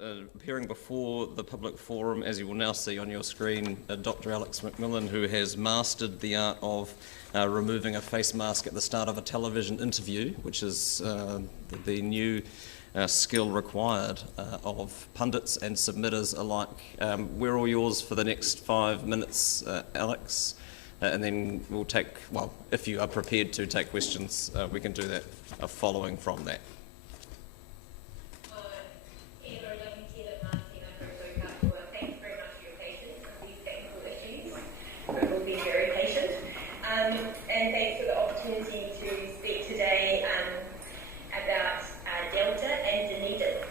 appearing before the public forum, as you will now see on your screen, Dr. Alex McMillan, who has mastered the art of removing a face mask at the start of a television interview, which is the new skill required of pundits and submitters alike. We're all yours for the next 5 minutes, Alex, and then we'll take, well, if you are prepared to take questions, we can do that following from that. And thanks for the opportunity to speak today about Delta and Dunedin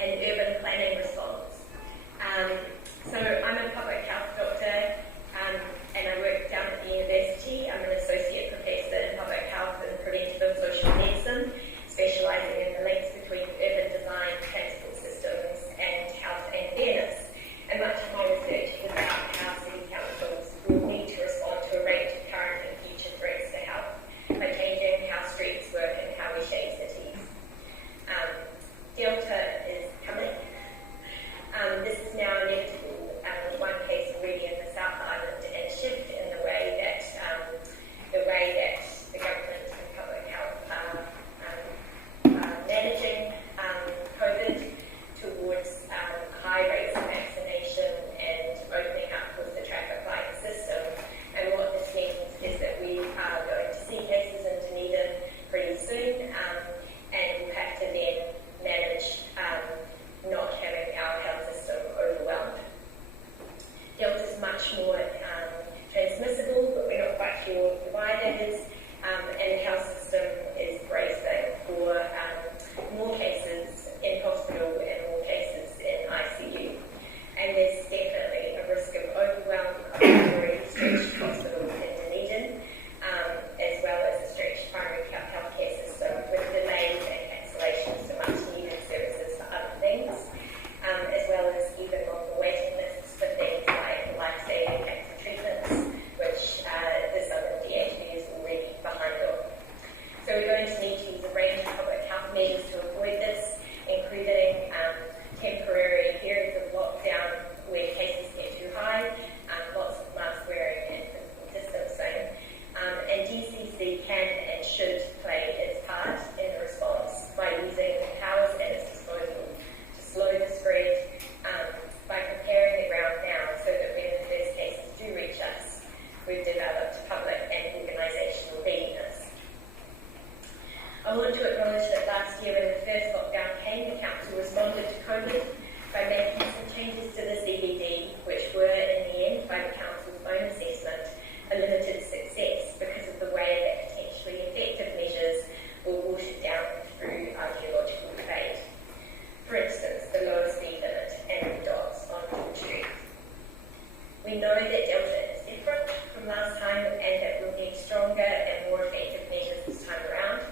and urban planning response. So I'm a public health doctor and I work down at the university. I'm an associate professor in public health and preventative social medicine, specialising in the links between urban design, transport systems and health and fairness. And much of my research is about how city councils will need to respond to a range of current and future threats to health by changing how streets work and how we shape cities. Delta is coming. This is now inevitable, one case already in the South Island, and a shift in the way that the government and public health are managing COVID towards high rates of vaccination and opening up with the traffic light system. And what this means is that we are going to see cases in Dunedin pretty soon, and we'll have to then manage not having our health system overwhelmed. Delta is much more transmissible, but we're not quite sure why that is, and the health system is bracing for more cases in hospital and more cases in ICU. And there's definitely a risk of overwhelm of a very stretched hospital in Dunedin, as well as a stretched primary healthcare system with delays and cancellations to much needed services for other things, as well as even longer waiting lists for things like life-saving cancer treatments, which the Southern DHB is already behind on. So we're going to need to use a range of public health measures to avoid this, including temporary periods of lockdown where cases get too high, lots of mask wearing and physical distancing. And DCC can and should play its part in the response by using the powers at its disposal to slow the spread, by preparing the ground now so that when the first cases do reach us, we've developed public and organisational readiness. I want to acknowledge that last year when the first lockdown came, the Council responded to COVID by making some changes to the CBD, which were in the end, by the Council's own assessment, a limited success because of the way that potentially effective measures were watered down through ideological debate. For instance, the lower speed limit and the dots on George Street. We know that Delta is different from last time and that we'll need stronger and more effective measures this time around,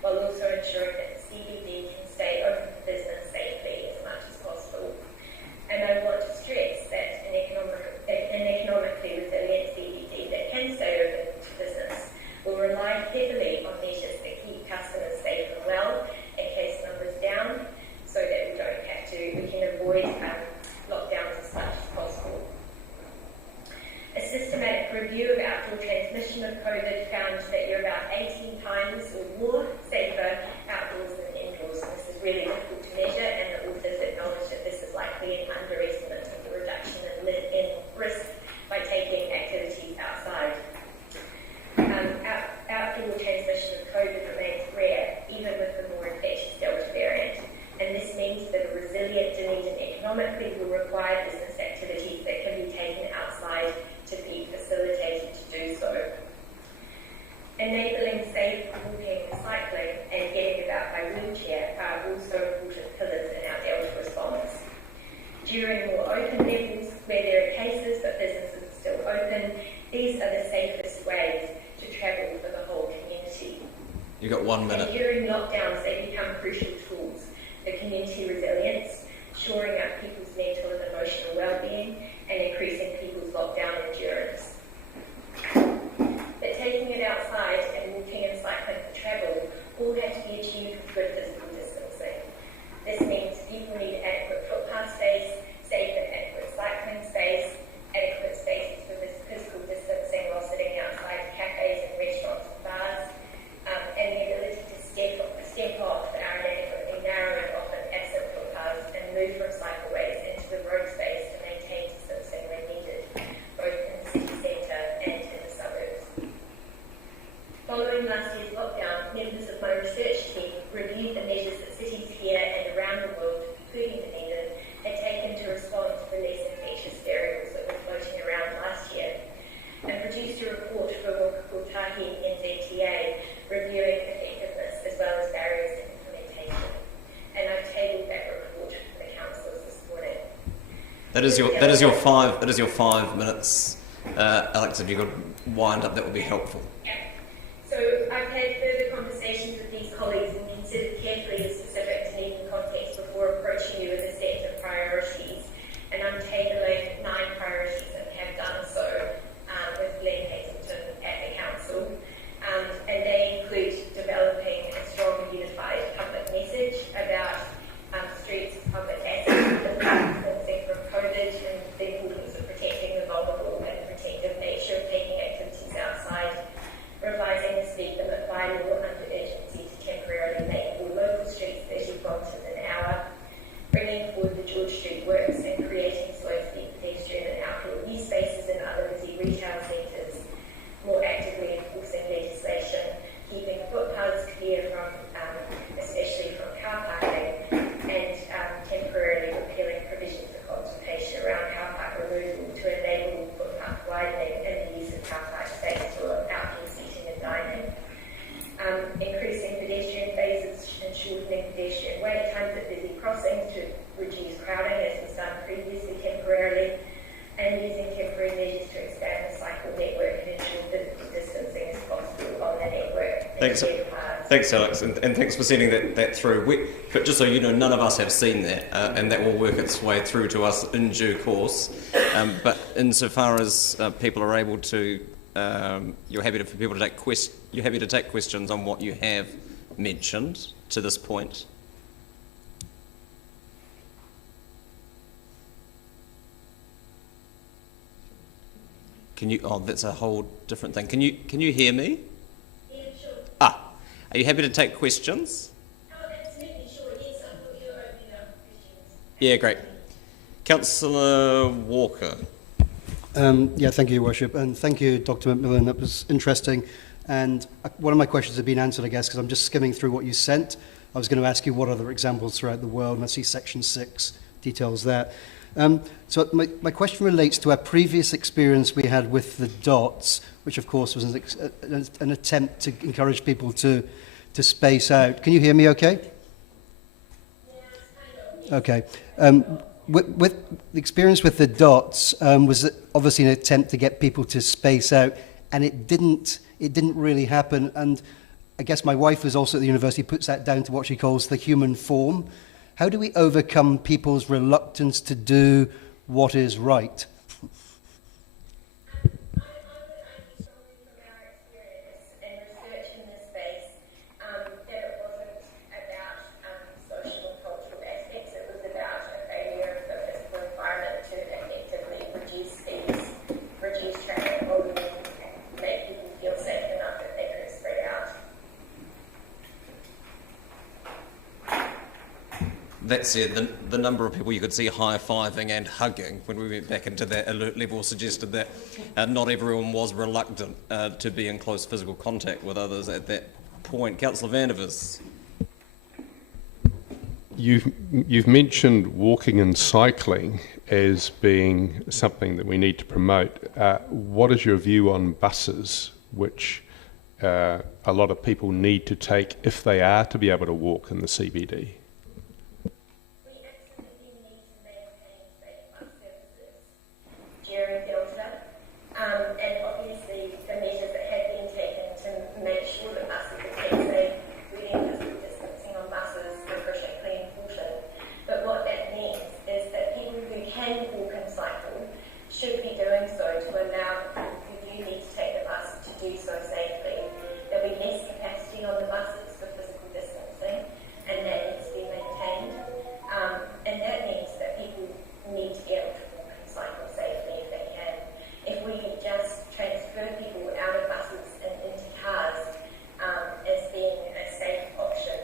while also ensuring that the CBD can stay open for business safely as much as possible. And I want to stress that an economically resilient CBD that can stay open to business will rely heavily on measures that keep customers safe and well and case numbers down, so that we can avoid lockdowns as much as possible. A systematic review of outdoor transmission of COVID found that you're about 18 times or more safer outdoors than indoors. And this is really difficult to measure, and the authors acknowledge that this is likely an underestimate of the reduction in risk by taking activities outside. Outdoor transmission of COVID remains rare, even with the more infectious Delta variant. And this means that a resilient Dunedin economically will require business activities that can be taken outside to be facilitated to do so. Enabling safe walking, cycling and getting about by wheelchair are also important pillars in our Delta response. During more open levels where there are cases but businesses are still open, these are the safest ways to travel for the whole community. You've got 1 minute. And during lockdowns, they become crucial tools for community resilience, shoring up people's mental and emotional well-being, and increasing people's lockdown endurance. But taking it outside and walking and cycling for travel all have to be achieved with good physical distancing. This means people need adequate That is your 5 minutes, Alex. If you could wind up, that would be helpful. Yeah. So I've had further conversations with these colleagues and considered carefully the specific Dunedin context before approaching you with a set of priorities. And I'm tabling 9 priorities and have done so with Glenn Hazelton at the council. And they include developing a strong and unified public message about streets, public assets, distancing from COVID, and the importance of protecting the vulnerable and protective nature of taking activities outside, revising the speed limit bylaw under urgency to temporarily make all local streets 30 kilometres an hour, bringing forward the George Street works and creating slow-speed pedestrian and outdoor use spaces in other busy retail centres, more actively enforcing legislation, keeping footpaths clear from, especially from car parking, and temporarily repealing provisions of consultation around car park removal to enable footpath widening and the use of car park space for outdoor seating and dining. Increasing pedestrian phases and shortening pedestrian wait times at busy crossings to reduce crowding, as was done previously temporarily, and using temporary measures to expand the cycle network and ensure physical distancing is possible on the network. Thanks, Alex, and thanks for sending that through. But just so you know, none of us have seen that, and that will work its way through to us in due course. But insofar as people are able to, you're happy to take questions on what you have mentioned to this point. Can you? Oh, that's a whole different thing. Can you hear me? Yeah, sure. Are you happy to take questions? Oh, absolutely, sure. Yes, I thought you were opening up questions. Yeah, great. Councillor Walker. Yeah, thank you, Your Worship, and thank you, Dr. McMillan. That was interesting. And one of my questions have been answered, I guess, because I'm just skimming through what you sent. I was going to ask you what other examples throughout the world, and I see Section 6 details that. So my question relates to our previous experience we had with the dots, which of course was an attempt to encourage people to space out. Can you hear me okay? Okay. With the experience with the dots, was obviously an attempt to get people to space out, and it didn't really happen. And I guess my wife, who's also at the university, puts that down to what she calls the human form. How do we overcome people's reluctance to do what is right? That's it. The number of people you could see high-fiving and hugging when we went back into that alert level suggested that not everyone was reluctant to be in close physical contact with others at that point. Councillor Vandervis. You've mentioned walking and cycling as being something that we need to promote. What is your view on buses, which a lot of people need to take if they are to be able to walk in the CBD? And obviously the measures that have been taken to make sure that buses are kept safe, including physical distancing on buses, are critically important. But what that means is that people who can walk and cycle should be doing so to allow people who do need to take the bus to do so safely. There'll be less capacity on the buses for physical distancing, and that needs to be maintained. And that means that people need to be able to walk and cycle safely if they can. If we just transfer people out of buses and into cars as being a safe option,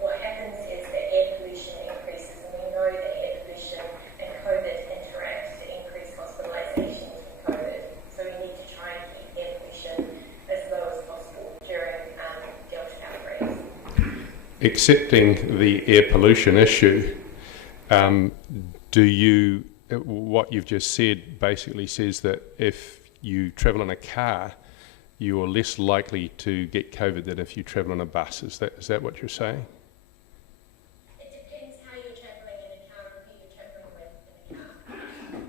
what happens is that air pollution increases, and we know that air pollution and COVID interact to increase hospitalisations from COVID. So we need to try and keep air pollution as low as possible during Delta outbreaks. Accepting the air pollution issue, what you've just said basically says that if you travel in a car, you're less likely to get COVID than if you travel in a bus. Is that what you're saying? It depends how you're travelling in a car and who you're travelling with in a car.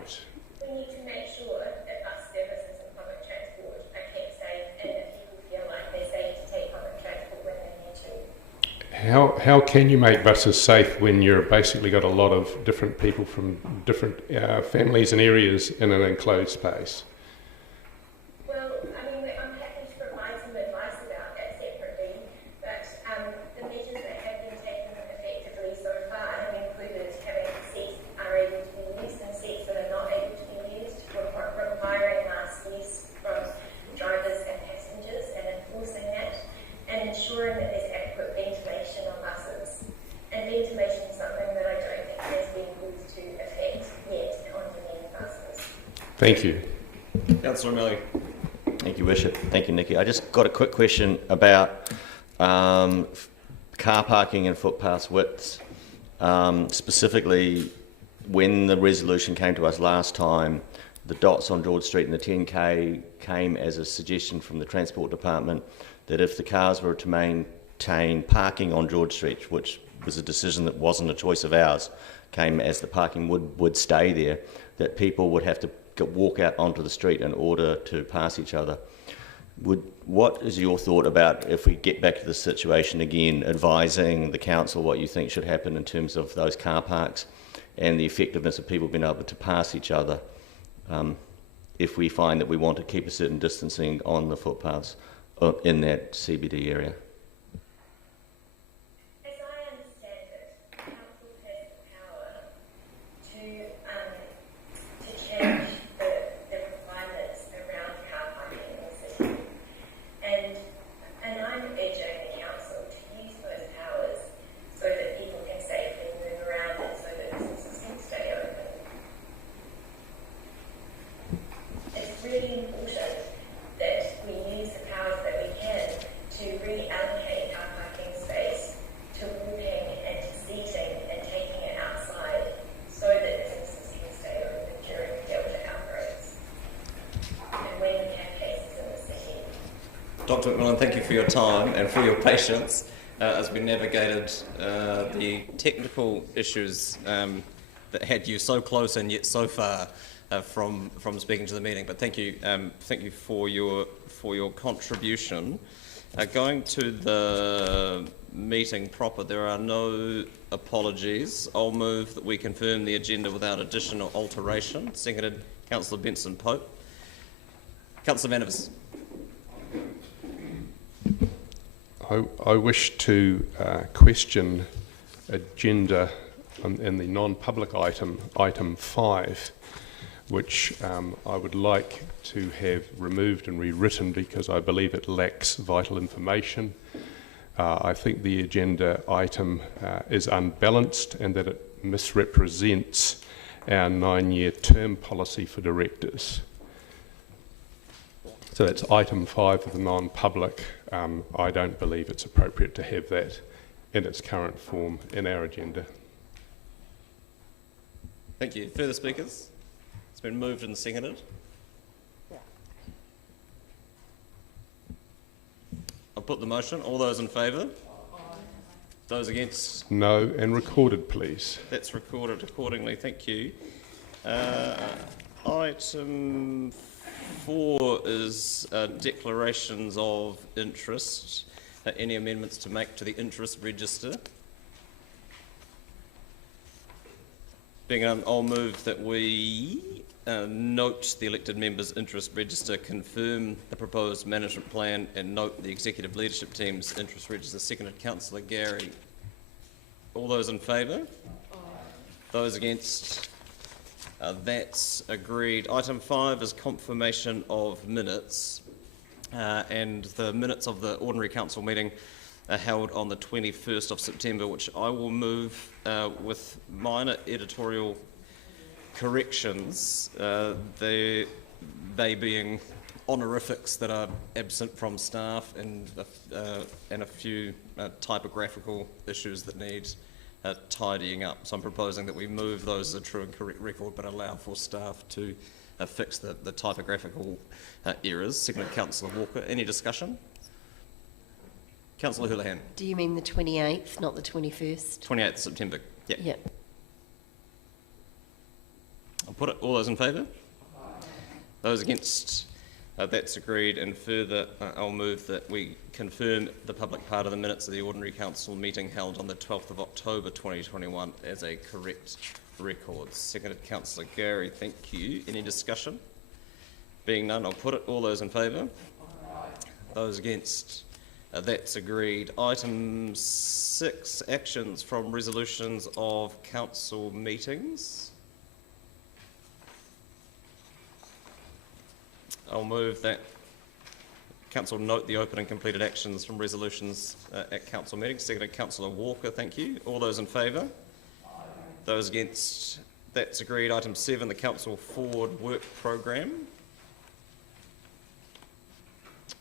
Right. We need to make sure that bus services and public transport are kept safe, and that people feel like they're safe to take public transport when they need to. How can you make buses safe when you're basically got a lot of different people from different families and areas in an enclosed space? Well, I mean, I'm happy to provide some advice about that separately, but the measures that have been taken effectively so far have included having seats that are able to be used and seats that are not able to be used, requiring mask use from drivers and passengers and enforcing that, and ensuring that there's adequate ventilation on buses. And ventilation is something that I don't think has been put to effect yet on Dunedin buses. Thank you. Councillor O'Malley. Thank you, Bishop. Thank you, Nikki. I just got a quick question about car parking and footpath widths. Specifically, when the resolution came to us last time, the dots on George Street and the 10K came as a suggestion from the Transport Department that if the cars were to maintain parking on George Street, which was a decision that wasn't a choice of ours, came as the parking would stay there, that people would have to walk out onto the street in order to pass each other. What is your thought about if we get back to this situation again, advising the council what you think should happen in terms of those car parks and the effectiveness of people being able to pass each other if we find that we want to keep a certain distancing on the footpaths in that CBD area? As I understand it, council has the power to change the requirements around car parking in the city. And I'm urging the council to use those powers so that people can safely move around and so that businesses can stay open. It's really important that we use the powers that we can to reallocate car parking space to walking and to seating and taking it outside so that businesses can stay open during Delta outbreaks and when we have cases in the city. Dr. McMillan, thank you for your time and for your patience as we navigated the technical issues that had you so close and yet so far from speaking to the meeting. But thank you for your contribution. Going to the meeting proper, there are no apologies. I'll move that we confirm the agenda without additional alteration. Seconded, Councillor Benson Pope. Councillor Manovis. I wish to question agenda in the non-public item 5, which I would like to have removed and rewritten because I believe it lacks vital information. I think the agenda item is unbalanced and that it misrepresents our 9-year term policy for directors. So that's item 5 of the non-public. I don't believe it's appropriate to have that in its current form in our agenda. Thank you. Further speakers? It's been moved and seconded. I'll put the motion. All those in favour? Those against? No, and recorded, please. That's recorded accordingly. Thank you. Item 4 is declarations of interest. Any amendments to make to the interest register? Being none, I'll move that we note the elected members' interest register, confirm the proposed management plan, and note the executive leadership team's interest register. Seconded, Councillor Gary. All those in favour? Those against? That's agreed. Item 5 is confirmation of minutes, and the minutes of the ordinary council meeting are held on the 21st of September, which I will move with minor editorial corrections, they being honorifics that are absent from staff and a few typographical issues that need tidying up. So I'm proposing that we move those as a true and correct record, but allow for staff to fix the typographical errors. Seconded, Councillor Walker. Any discussion? Councillor Houlihan. Do you mean the 28th, not the 21st? 28th September. Yeah. Yep. I'll put it. All those in favour? Those against? That's agreed. And further, I'll move that we confirm the public part of the minutes of the ordinary council meeting held on the 12th of October 2021 as a correct record. Seconded Councillor Gary. Thank you. Any discussion? Being none, I'll put it. All those in favour? Those against? That's agreed. Item 6, actions from resolutions of council meetings. I'll move that council note the open and completed actions from resolutions at council meetings. Seconded Councillor Walker, thank you. All those in favour? Those against? That's agreed. Item 7, the council forward work programme.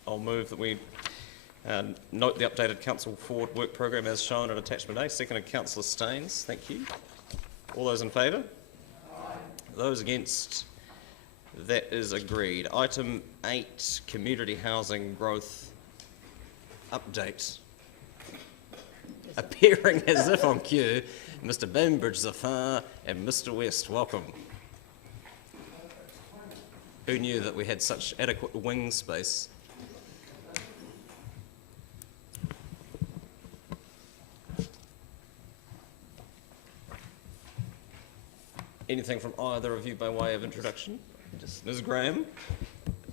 I'll move that we note the updated council forward work programme as shown at attachment A. Seconded Councillor Staines, thank you. All those in favour? Those against? That is agreed. Item 8, community housing growth update. Appearing as if on cue, Mr. Bainbridge Zafar and Mr. West, welcome. Who knew that we had such adequate wing space? Anything from either of you by way of introduction? Ms. Graham.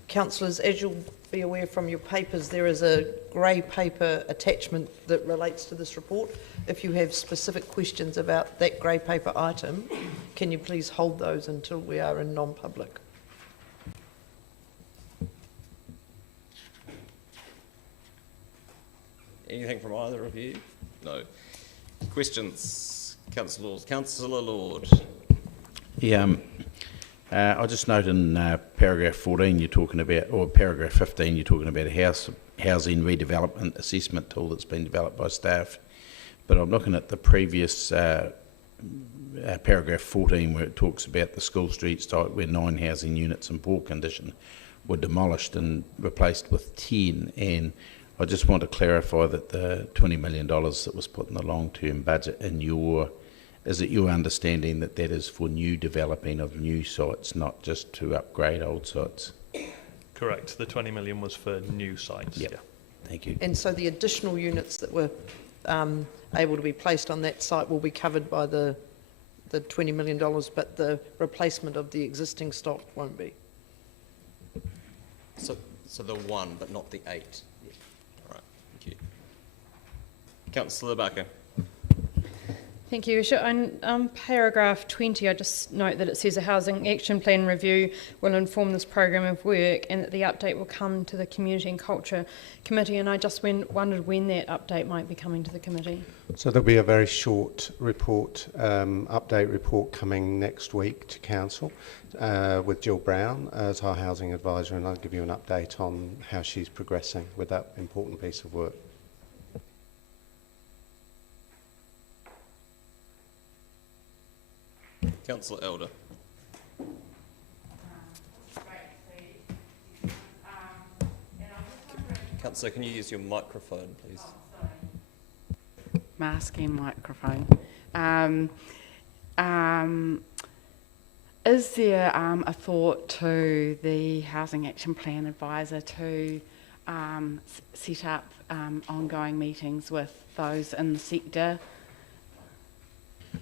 Councillors, as you'll be aware from your papers, there is a grey paper attachment that relates to this report. If you have specific questions about that grey paper item, can you please hold those until we are in non-public? Anything from either of you? No. Questions? Councillor Lord. Yeah, I just note in paragraph 14 you're talking about, or paragraph 15 you're talking about a housing redevelopment assessment tool that's been developed by staff. But I'm looking at the previous paragraph 14 where it talks about the School Street site where 9 housing units in poor condition were demolished and replaced with 10. And I just want to clarify that the $20 million that was put in the long-term budget is it your understanding that that is for new developing of new sites, not just to upgrade old sites? Correct. The 20 million was for new sites. Yep. Yeah. Thank you. And so the additional units that were able to be placed on that site will be covered by the $20 million, but the replacement of the existing stock won't be. So the 1, but not the 8. Yeah. All right. Thank you. Councillor Barker. Thank you. Sure. On paragraph 20, I just note that it says a housing action plan review will inform this program of work and that the update will come to the Community and Culture Committee, and I just wondered when that update might be coming to the committee. So there'll be a very short report, update report coming next week to Council with Jill Brown as our housing advisor, and I'll give you an update on how she's progressing with that important piece of work. Councillor Elder. Councillor, can you use your microphone, please? Masking microphone. Is there a thought to the Housing Action Plan Advisor to set up ongoing meetings with those in the sector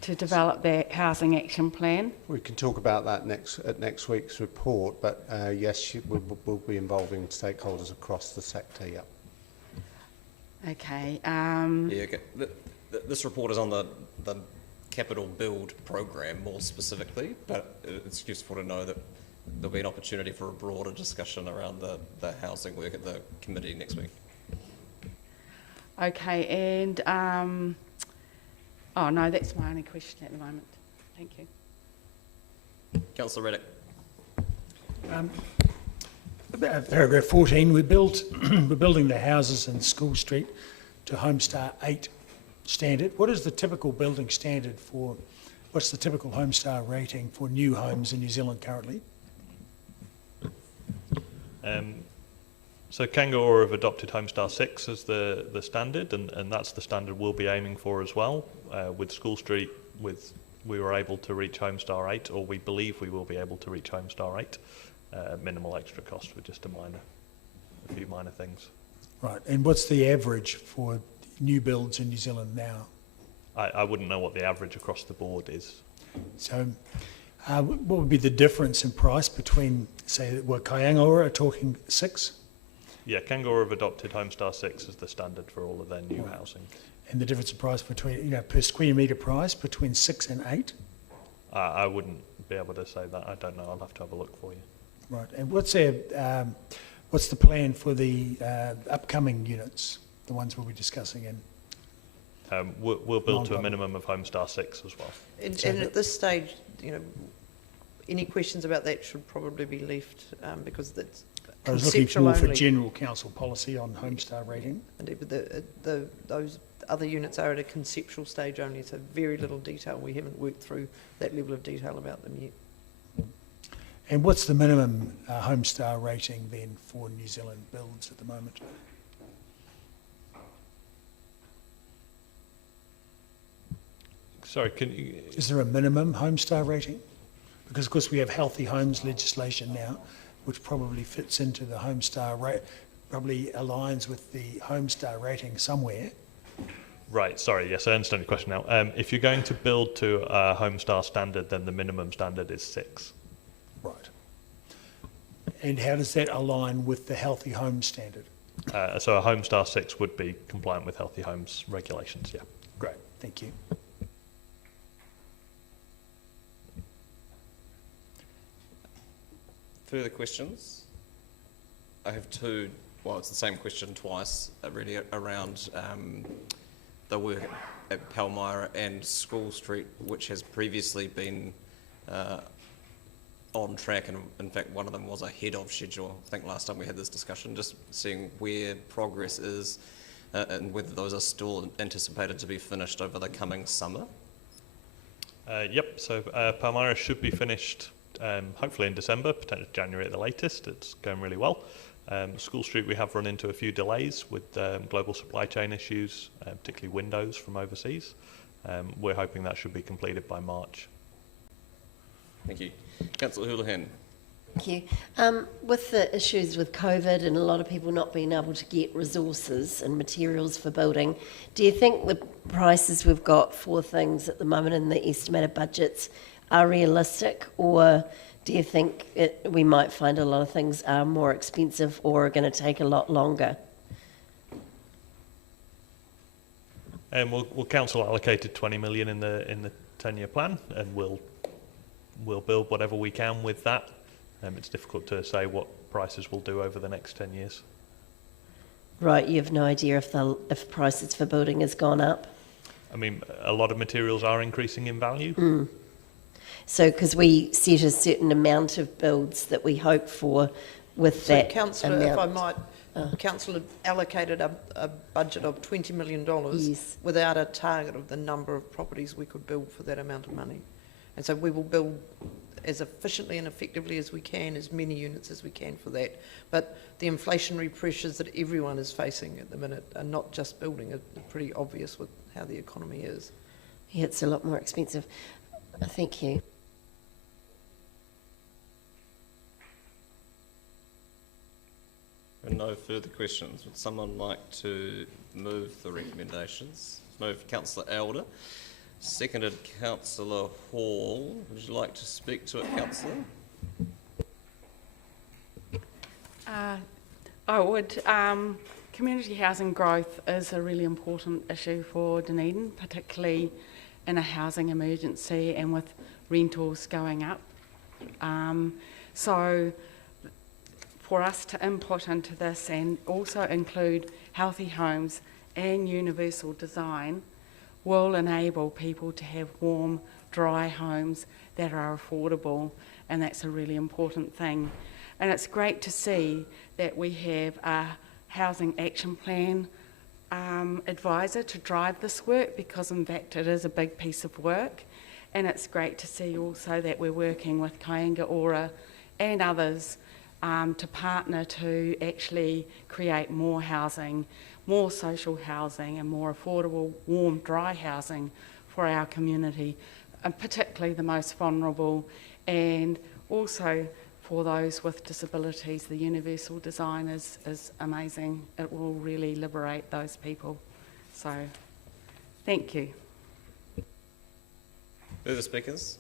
to develop their housing action plan? We can talk about that at next week's report, but yes, we'll be involving stakeholders across the sector, yeah. Okay. Yeah, okay. This report is on the capital build program more specifically, but it's useful to know that there'll be an opportunity for a broader discussion around the housing work at the committee next week. Okay, and oh no, that's my only question at the moment. Thank you. Councillor Reddick. Paragraph 14, we're building the houses in School Street to Homestar 8 standard. What is the typical building standard for, what's the typical Homestar rating for new homes in New Zealand currently? So Kangaroo have adopted Homestar 6 as the standard, and that's the standard we'll be aiming for as well. With School Street, with we were able to reach Homestar 8, or we believe we will be able to reach Homestar 8, minimal extra cost with just a few minor things. Right, and what's the average for new builds in New Zealand now? I wouldn't know what the average across the board is. So what would be the difference in price between, say, Kaiangaora are talking 6? Yeah, Kangaroo have adopted Homestar 6 as the standard for all of their new housing. And the difference in price between, per square metre price between 6 and 8? I wouldn't be able to say that. I don't know. I'll have to have a look for you. Right, and what's the plan for the upcoming units, the ones we'll be discussing in? We'll build to a minimum of Homestar 6 as well. And at this stage, any questions about that should probably be left because that's I was looking conceptual more for only. general council policy on Homestar rating. Indeed, but those other units are at a conceptual stage only, so very little detail. We haven't worked through that level of detail about them yet. And what's the minimum Homestar rating then for New Zealand builds at the moment? Sorry, can you... Is there a minimum Homestar rating? Because, of course, we have healthy homes legislation now, which probably fits into the Homestar rate, probably aligns with the Homestar rating somewhere. Right, sorry, yes, I understand your question now. If you're going to build to a Homestar standard, then the minimum standard is 6. Right. And how does that align with the Healthy Homes standard? So a Homestar 6 would be compliant with Healthy Homes regulations, yeah. Great, thank you. Further questions? I have two, well, it's the same question twice, really around the work at Palmyra and School Street, which has previously been on track, and in fact one of them was ahead of schedule. I think last time we had this discussion, just seeing where progress is and whether those are still anticipated to be finished over the coming summer. Yep, so Palmyra should be finished hopefully in December, potentially January at the latest. It's going really well. School Street, we have run into a few delays with global supply chain issues, particularly windows from overseas. We're hoping that should be completed by March. Thank you. Councillor Houlihan. Thank you. With the issues with COVID and a lot of people not being able to get resources and materials for building, do you think the prices we've got for things at the moment in the estimated budgets are realistic, or do you think we might find a lot of things are more expensive or are going to take a lot longer? Well, council allocated 20 million in the 10-year plan, and we'll build whatever we can with that. It's difficult to say what prices will do over the next 10 years. Right, you have no idea if prices for building has gone up? I mean, a lot of materials are increasing in value. Mm. So, because we set a certain amount of builds that we hope for with that Councillor, amount. if I might, Council had allocated a budget of $20 million Yes. without a target of the number of properties we could build for that amount of money. And so we will build as efficiently and effectively as we can, as many units as we can for that. But the inflationary pressures that everyone is facing at the minute are not just building, are pretty obvious with how the economy is. Yeah, it's a lot more expensive. Thank you. And no further questions. Would someone like to move the recommendations? Moved Councillor Elder. Seconded Councillor Hall. Would you like to speak to it, Councillor? I would. Community housing growth is a really important issue for Dunedin, particularly in a housing emergency and with rentals going up. So for us to input into this and also include healthy homes and universal design will enable people to have warm, dry homes that are affordable, and that's a really important thing. And it's great to see that we have a housing action plan advisor to drive this work, because in fact it is a big piece of work. And it's great to see also that we're working with Kaiangaora and others to partner to actually create more housing, more social housing and more affordable, warm, dry housing for our community. and particularly the most vulnerable, and also for those with disabilities. The universal design is amazing. It will really liberate those people. So, thank you. Further speakers?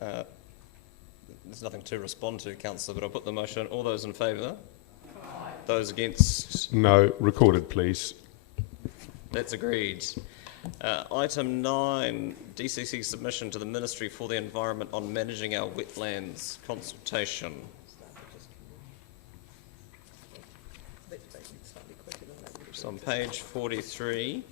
There's nothing to respond to, Councillor, but I'll put the motion. All those in favour? Aye. Those against? No. Recorded, please. That's agreed. Item 9, DCC submission to the Ministry for the Environment on managing our wetlands consultation. It's on page 43.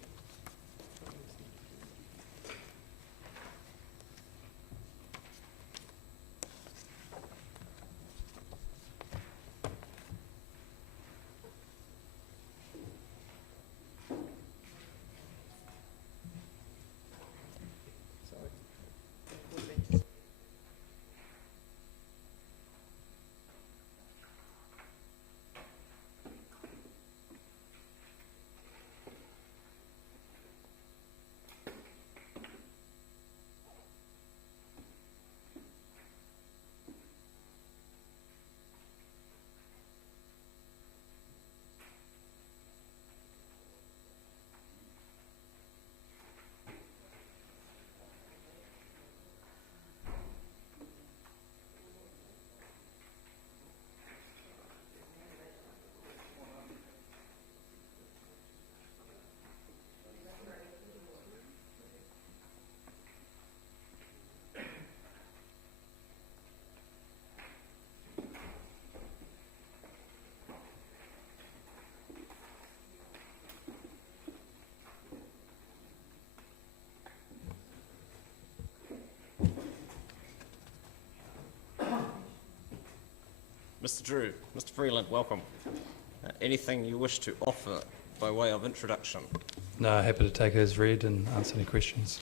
Mr. Drew, Mr. Freeland, welcome. Anything you wish to offer by way of introduction? No, happy to take it as read and answer any questions.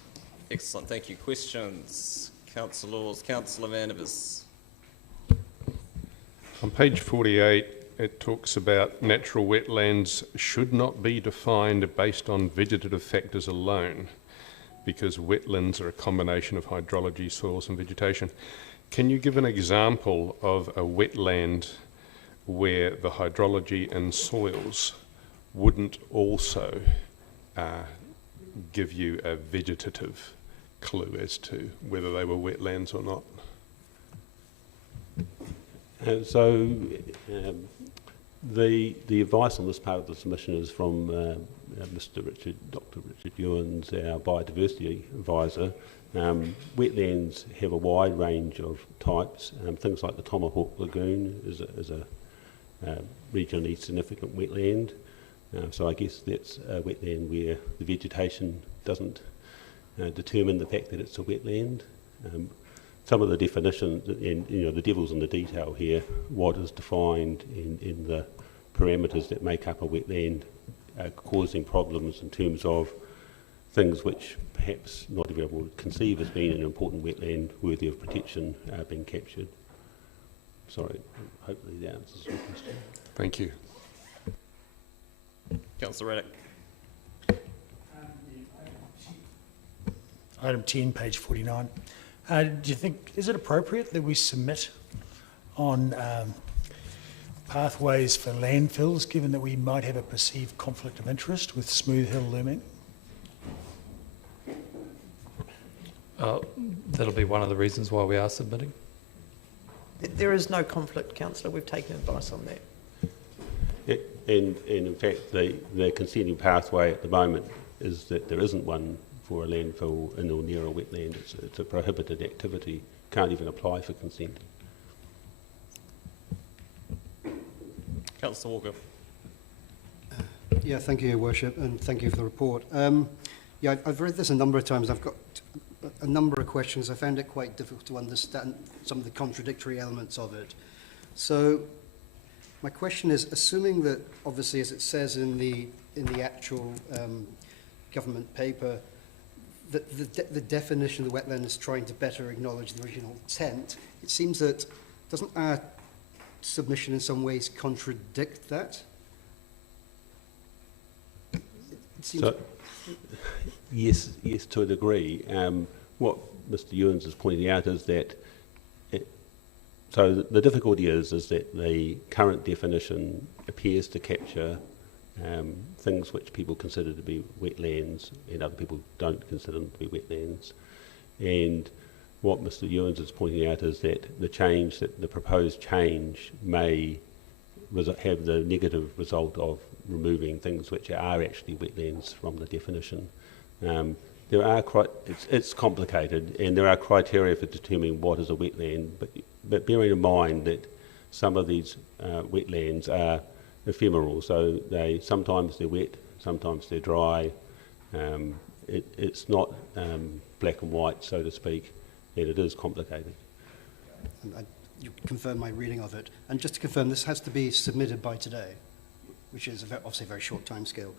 Excellent, thank you. Questions? Councillors, Councillor Vandervis. On page 48, it talks about natural wetlands should not be defined based on vegetative factors alone, because wetlands are a combination of hydrology, soils and vegetation. Can you give an example of a wetland where the hydrology and soils wouldn't also give you a vegetative clue as to whether they were wetlands or not? The advice on this part of the submission is from Dr. Richard Ewins, our biodiversity advisor. Wetlands have a wide range of types. Things like the Tomahawk Lagoon is a regionally significant wetland. So I guess that's a wetland where the vegetation doesn't determine the fact that it's a wetland. Some of the definitions, and the devil's in the detail here, what is defined in the parameters that make up a wetland causing problems in terms of things which perhaps not everyone would conceive as being an important wetland worthy of protection being captured. Sorry, hopefully that answers your question. Thank you. Councillor Raddick. Item 10, page 49. Do you think, is it appropriate that we submit on pathways for landfills, given that we might have a perceived conflict of interest with Smooth Hill looming? That'll be one of the reasons why we are submitting. There is no conflict, Councillor. We've taken advice on that. And in fact, the consenting pathway at the moment is that there isn't one for a landfill in or near a wetland. It's a prohibited activity. Can't even apply for consent. Councillor Walker. Yeah, thank you, Your Worship, and thank you for the report. Yeah, I've read this a number of times. I've got a number of questions. I found it quite difficult to understand some of the contradictory elements of it. So my question is, assuming that, obviously, as it says in the actual government paper, that the definition of the wetland is trying to better acknowledge the original intent, it seems that, doesn't our submission in some ways contradict that? So, yes, to a degree. What Mr. Ewens is pointing out is that the difficulty is that the current definition appears to capture things which people consider to be wetlands and other people don't consider them to be wetlands. And what Mr. Ewens is pointing out is that the proposed change may have the negative result of removing things which are actually wetlands from the definition. It's complicated, and there are criteria for determining what is a wetland, but bearing in mind that some of these wetlands are ephemeral, so sometimes they're wet, sometimes they're dry. It's not black and white, so to speak, and it is complicated. You confirm my reading of it. And just to confirm, this has to be submitted by today, which is obviously a very short time scale.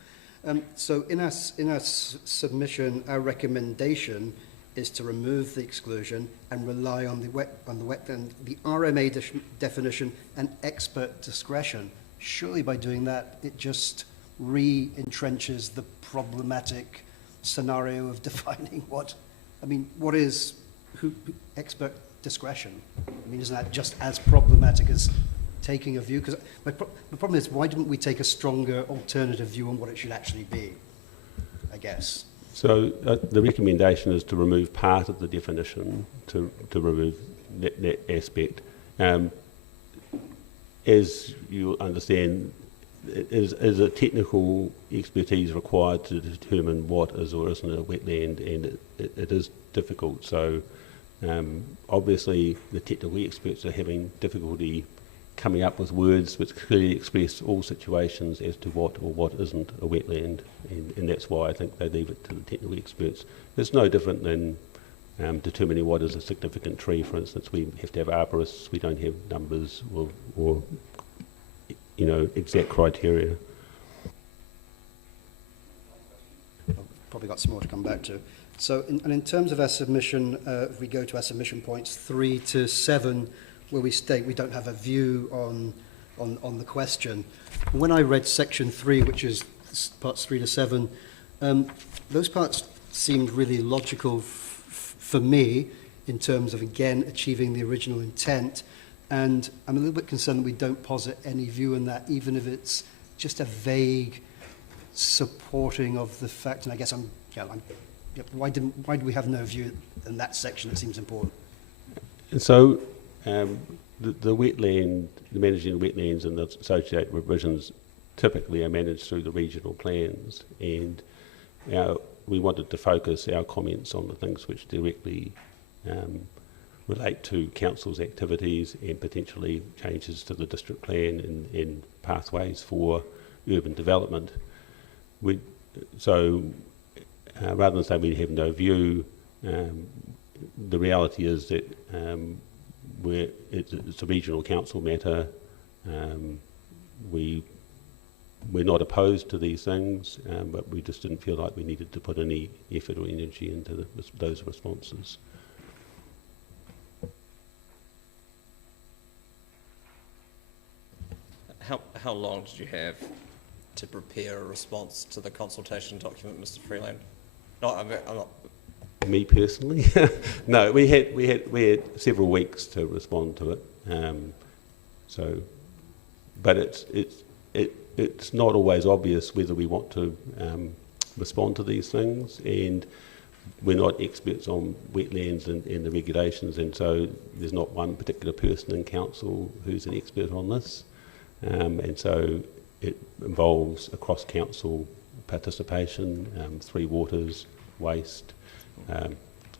So in our submission, our recommendation is to remove the exclusion and rely on the wetland, the RMA definition and expert discretion. Surely by doing that, it just re-entrenches the problematic scenario of defining what is expert discretion? I mean, isn't that just as problematic as taking a view? Because the problem is, why didn't we take a stronger alternative view on what it should actually be, I guess? So the recommendation is to remove part of the definition, to remove that aspect. As you understand, is a technical expertise required to determine what is or isn't a wetland, and it is difficult. So obviously the technical experts are having difficulty coming up with words which clearly express all situations as to what or what isn't a wetland, and that's why I think they leave it to the technical experts. It's no different than determining what is a significant tree. For instance, we have to have arborists, we don't have numbers or exact criteria. I've probably got some more to come back to. So in terms of our submission, if we go to our submission points 3 to 7, where we state we don't have a view on the question. When I read section 3, which is parts 3 to 7, those parts seemed really logical for me in terms of, again, achieving the original intent. And I'm a little bit concerned that we don't posit any view in that, even if it's just a vague supporting of the fact. And I guess why do we have no view in that section? It seems important. And so the wetland, the managing the wetlands and the associated revisions typically are managed through the regional plans, and we wanted to focus our comments on the things which directly relate to council's activities and potentially changes to the district plan and pathways for urban development. Rather than say we have no view, the reality is that it's a regional council matter. We're not opposed to these things, but we just didn't feel like we needed to put any effort or energy into those responses. How long did you have to prepare a response to the consultation document, Mr. Freeland? No, I'm not. Me personally, no. We had several weeks to respond to it. But it's not always obvious whether we want to respond to these things, and we're not experts on wetlands and the regulations, and so there's not one particular person in council who's an expert on this. And so it involves across council participation, Three Waters, waste,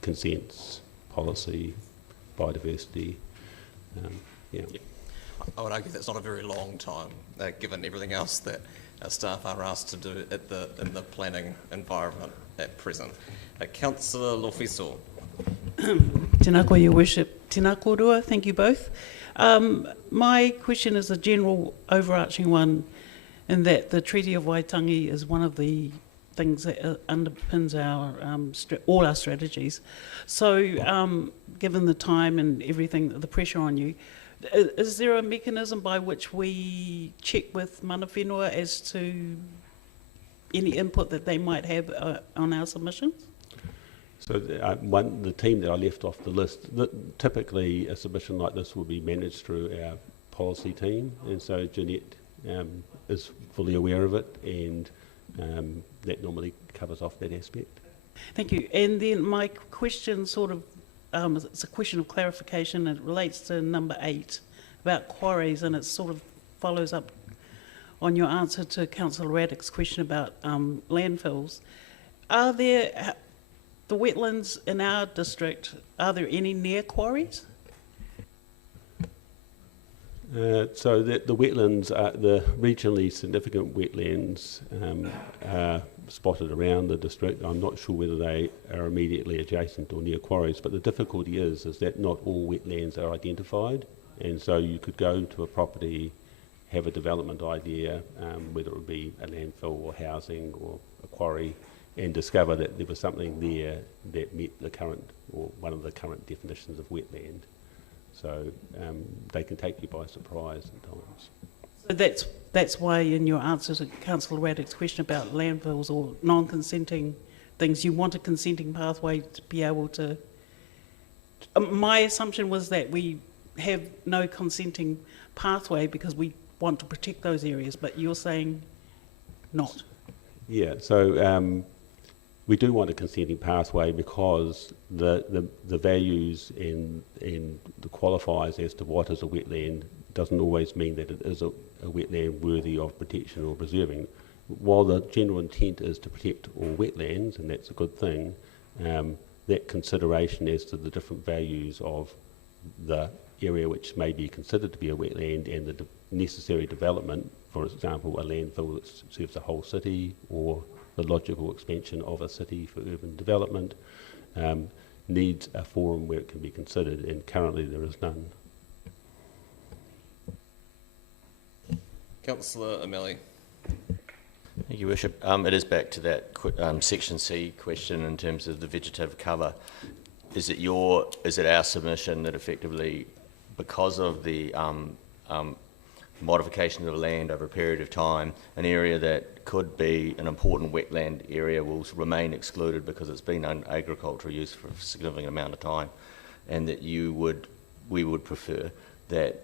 consents, policy, biodiversity. I would argue that's not a very long time, given everything else that staff are asked to do in the planning environment at present. Councillor Lofiso. Tēnā koe, Your Worship. Tēnā kōrua, thank you both. My question is a general overarching one, in that the Treaty of Waitangi is one of the things that underpins all our strategies. So given the time and everything, the pressure on you, is there a mechanism by which we check with mana whenua as to any input that they might have on our submissions? So the team that I left off the list, typically a submission like this will be managed through our policy team, and so Jeanette is fully aware of it, and that normally covers off that aspect. Thank you. And then my question sort of, it's a question of clarification. It relates to number 8 about quarries, and it sort of follows up on your answer to Councillor Raddick's question about landfills. Are there, the wetlands in our district, are there any near quarries? So the wetlands, the regionally significant wetlands are spotted around the district. I'm not sure whether they are immediately adjacent or near quarries, but the difficulty is that not all wetlands are identified, and so you could go to a property, have a development idea, whether it would be a landfill or housing or a quarry, and discover that there was something there that met the current or one of the current definitions of wetland. So they can take you by surprise sometimes. So that's why in your answer to Councillor Raddick's question about landfills or non-consenting things, you want a consenting pathway to be able to... my assumption was that we have no consenting pathway because we want to protect those areas, but you're saying not. Yeah, so we do want a consenting pathway because the values and the qualifiers as to what is a wetland doesn't always mean that it is a wetland worthy of protection or preserving. While the general intent is to protect all wetlands, and that's a good thing, that consideration as to the different values of the area which may be considered to be a wetland and the necessary development, for example, a landfill that serves a whole city or the logical expansion of a city for urban development, needs a forum where it can be considered, and currently there is none. Councillor O'Malley. Thank you, Worship. It is back to that Section C question in terms of the vegetative cover. Is it our submission that effectively, because of the modification of the land over a period of time, an area that could be an important wetland area will remain excluded because it's been under agricultural use for a significant amount of time, and that we would prefer that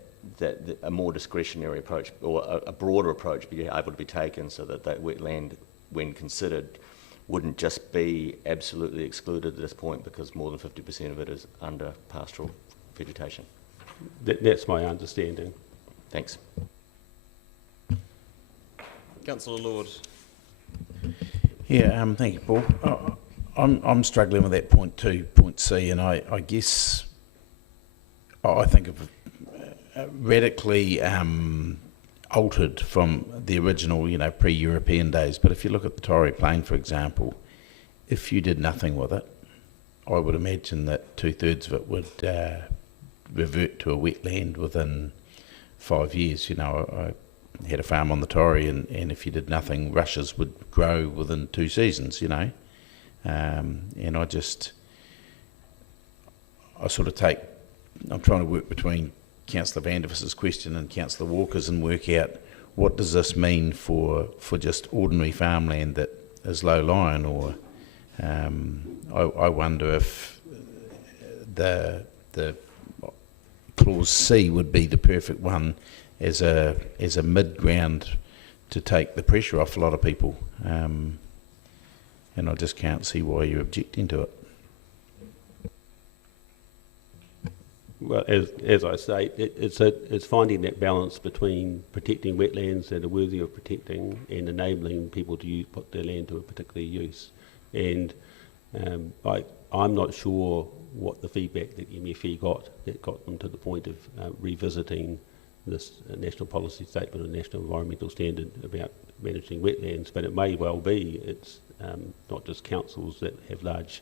a more discretionary approach or a broader approach be able to be taken so that wetland, when considered, wouldn't just be absolutely excluded at this point because more than 50% of it is under pastoral vegetation. That's my understanding. Thanks. Councillor Lord. Yeah, thank you, Paul. I'm struggling with that point 2, point C, and I guess I think of radically altered from the original, pre-European days. But if you look at the Torrey Plain, for example, if you did nothing with it, I would imagine that 2/3 of it would revert to a wetland within 5 years. I had a farm on the Torrey, and if you did nothing, rushes would grow within 2 seasons, and I'm trying to work between Councillor Vandervis's question and Councillor Walker's and work out what does this mean for just ordinary farmland that is low-lying, or I wonder if the clause C would be the perfect one as a mid-ground to take the pressure off a lot of people, and I just can't see why you're objecting to it. Well, as I say, it's finding that balance between protecting wetlands that are worthy of protecting and enabling people to put their land to a particular use. And I'm not sure what the feedback that MFE got that got them to the point of revisiting this national policy statement and national environmental standard about managing wetlands, but it may well be it's not just councils that have large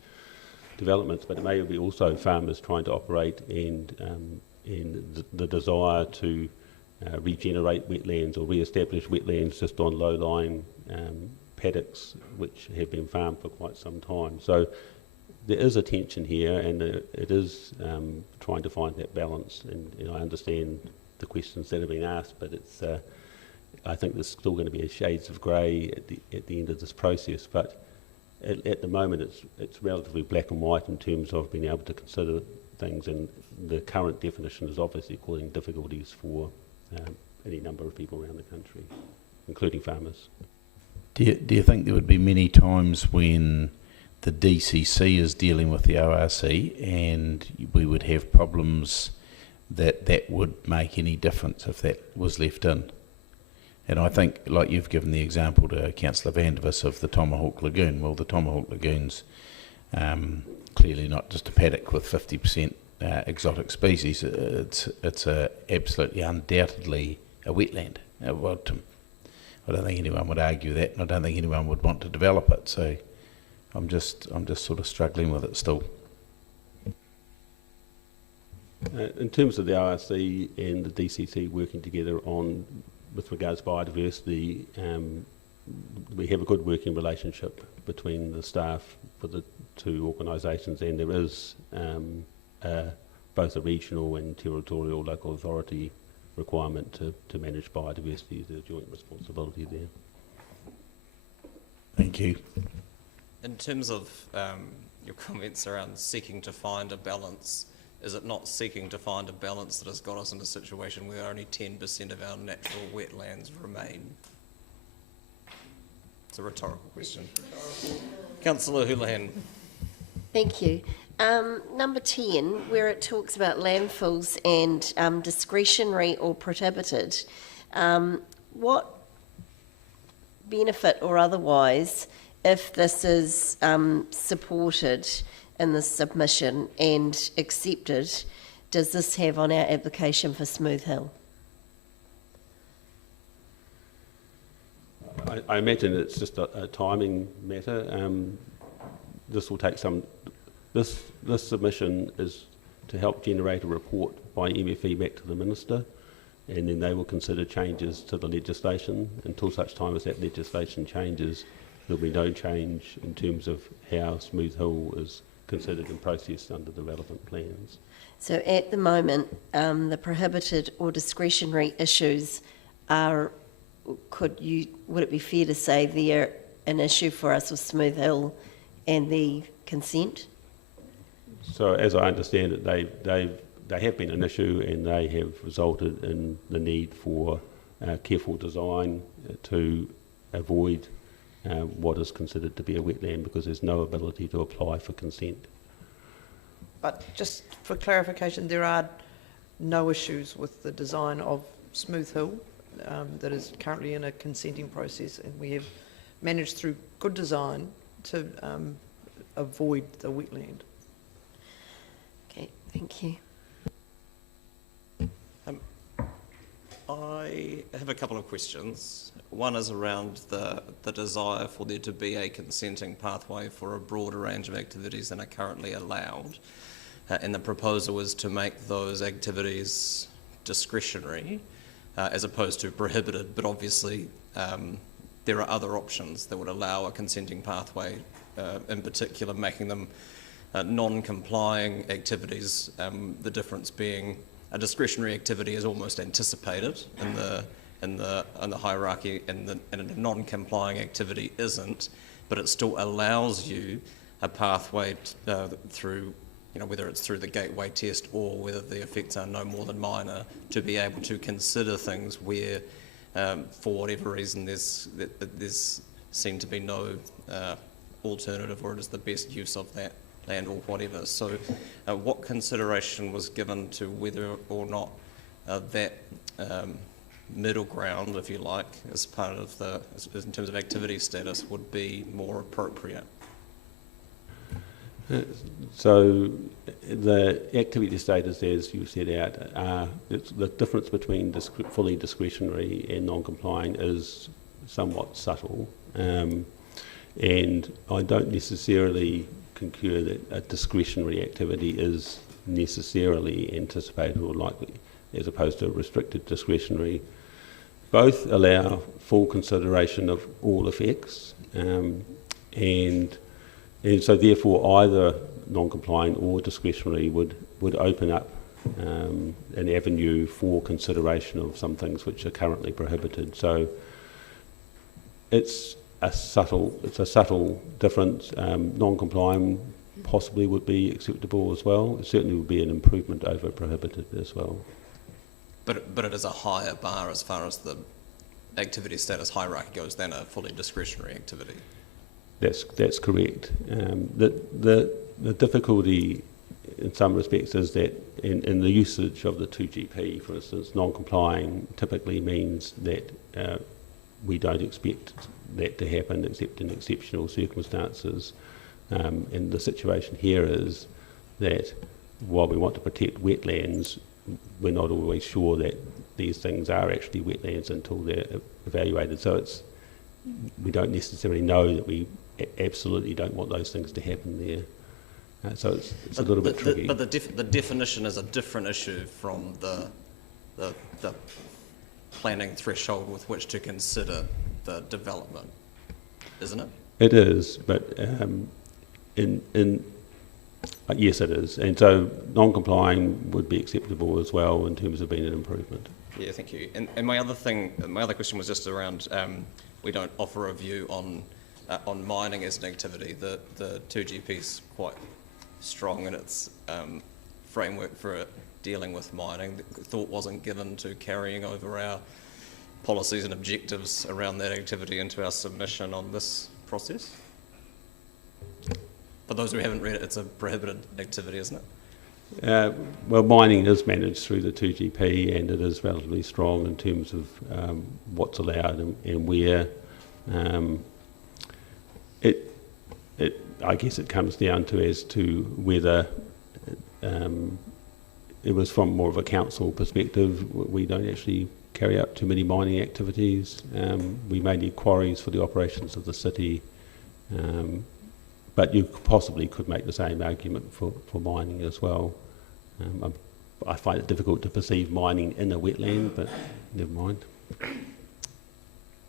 developments, but it may be also farmers trying to operate and the desire to regenerate wetlands or re-establish wetlands just on low-lying paddocks which have been farmed for quite some time. So there is a tension here, and it is trying to find that balance, and I understand the questions that have been asked, but I think there's still going to be a shades of grey at the end of this process, but at the moment it's relatively black and white in terms of being able to consider things, and the current definition is obviously causing difficulties for any number of people around the country, including farmers. Do you think there would be many times when the DCC is dealing with the ORC and we would have problems that would make any difference if that was left in? And I think, like you've given the example to Councillor Vandervis of the Tomahawk Lagoon, well, the Tomahawk Lagoon's clearly not just a paddock with 50% exotic species. It's absolutely undoubtedly a wetland. Well, I don't think anyone would argue that, and I don't think anyone would want to develop it. So I'm just sort of struggling with it still. In terms of the RRC and the DCC working together with regards to biodiversity, we have a good working relationship between the staff for the two organisations, and there is both a regional and territorial local authority requirement to manage biodiversity. There's a joint responsibility there. Thank you. In terms of your comments around seeking to find a balance, is it not seeking to find a balance that has got us in a situation where only 10% of our natural wetlands remain? It's a rhetorical question. Councillor Houlihan. Thank you. Number 10, where it talks about landfills and discretionary or prohibited, what benefit or otherwise, if this is supported in the submission and accepted, does this have on our application for Smooth Hill? I imagine it's just a timing matter. This will take some. This submission is to help generate a report by MFE back to the Minister, and then they will consider changes to the legislation. Until such time as that legislation changes, there'll be no change in terms of how Smooth Hill is considered and processed under the relevant plans. So at the moment, the prohibited or discretionary issues are, would it be fair to say they're an issue for us with Smooth Hill and the consent? So as I understand it, they have been an issue, and they have resulted in the need for careful design to avoid what is considered to be a wetland, because there's no ability to apply for consent. But just for clarification, there are no issues with the design of Smooth Hill that is currently in a consenting process, and we have managed through good design to avoid the wetland. Okay, thank you. I have a couple of questions. One is around the desire for there to be a consenting pathway for a broader range of activities than are currently allowed. And the proposal is to make those activities discretionary as opposed to prohibited, but obviously there are other options that would allow a consenting pathway, in particular making them non-complying activities, the difference being a discretionary activity is almost anticipated in the hierarchy, and a non-complying activity isn't, but it still allows you a pathway through, whether it's through the gateway test or whether the effects are no more than minor, to be able to consider things where, for whatever reason, there's seemed to be no alternative, or it is the best use of that land or whatever. So what consideration was given to whether or not that middle ground, if you like, as part of in terms of activity status, would be more appropriate? So the activity status, as you set out, the difference between fully discretionary and non-complying is somewhat subtle, and I don't necessarily concur that a discretionary activity is necessarily anticipated or likely, as opposed to a restricted discretionary. Both allow full consideration of all effects, and so therefore either non-compliant or discretionary would open up an avenue for consideration of some things which are currently prohibited. So it's a subtle difference. Non-compliant possibly would be acceptable as well. It certainly would be an improvement over prohibited as well. But it is a higher bar as far as the activity status hierarchy goes than a fully discretionary activity. That's correct. The difficulty in some respects is that in the usage of the 2GP, for instance, non-complying typically means that we don't expect that to happen except in exceptional circumstances. And the situation here is that while we want to protect wetlands, we're not always sure that these things are actually wetlands until they're evaluated. So we don't necessarily know that we absolutely don't want those things to happen there. So it's a little bit tricky. But the definition is a different issue from the planning threshold with which to consider the development, isn't it? It is, but yes, it is. And so non-complying would be acceptable as well in terms of being an improvement. Yeah, thank you. And my other question was just around, we don't offer a view on mining as an activity. The 2GP is quite strong in its framework for dealing with mining. The thought wasn't given to carrying over our policies and objectives around that activity into our submission on this process. For those who haven't read it, it's a prohibited activity, isn't it? Well, mining is managed through the 2GP, and it is relatively strong in terms of what's allowed and where. I guess it comes down to as to whether it was from more of a council perspective. We don't actually carry out too many mining activities. We may need quarries for the operations of the city. But you possibly could make the same argument for mining as well. I find it difficult to perceive mining in a wetland, but never mind.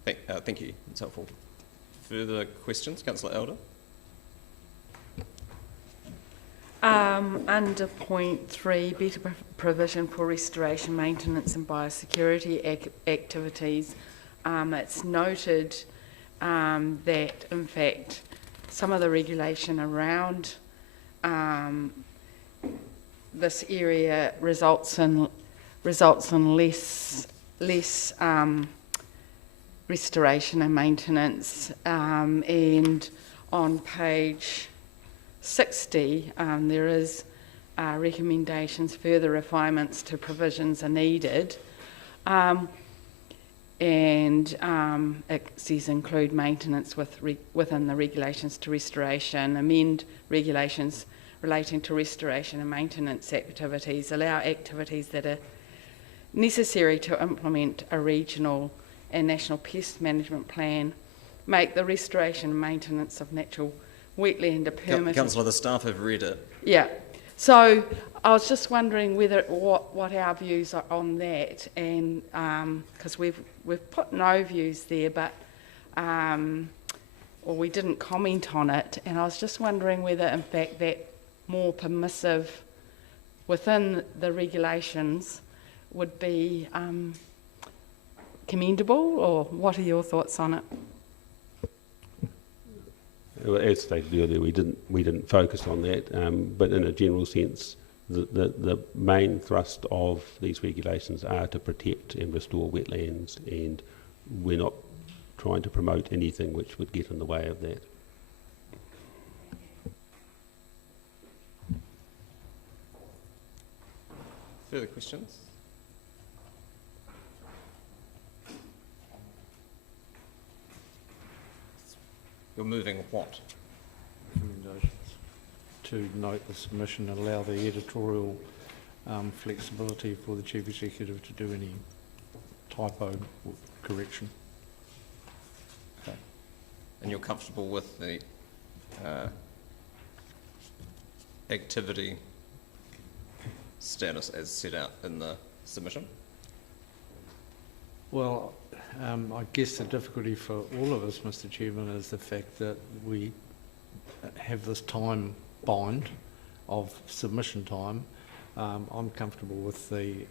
Thank you. It's helpful. Further questions? Councillor Elder? Under point 3, better provision for restoration, maintenance and biosecurity activities, it's noted that, in fact, some of the regulation around this area results in less restoration and maintenance. And on page 60, there is recommendations, further refinements to provisions are needed. And it says include maintenance within the regulations to restoration, amend regulations relating to restoration and maintenance activities, allow activities that are necessary to implement a regional and national pest management plan, make the restoration and maintenance of natural wetland a permitted... Councillor, the staff have read it. Yeah. So I was just wondering whether what our views are on that, and because we've put no views there, but or we didn't comment on it, and I was just wondering whether, in fact, that more permissive within the regulations would be commendable, or what are your thoughts on it? As stated earlier, we didn't focus on that, but in a general sense, the main thrust of these regulations are to protect and restore wetlands, and we're not trying to promote anything which would get in the way of that. Further questions? You're moving what? Recommendations to note the submission and allow the editorial flexibility for the Chief Executive to do any typo correction. Okay. And you're comfortable with the activity status as set out in the submission? Well, I guess the difficulty for all of us, Mr. Chairman, is the fact that we have this time bind of submission time, I'm comfortable with the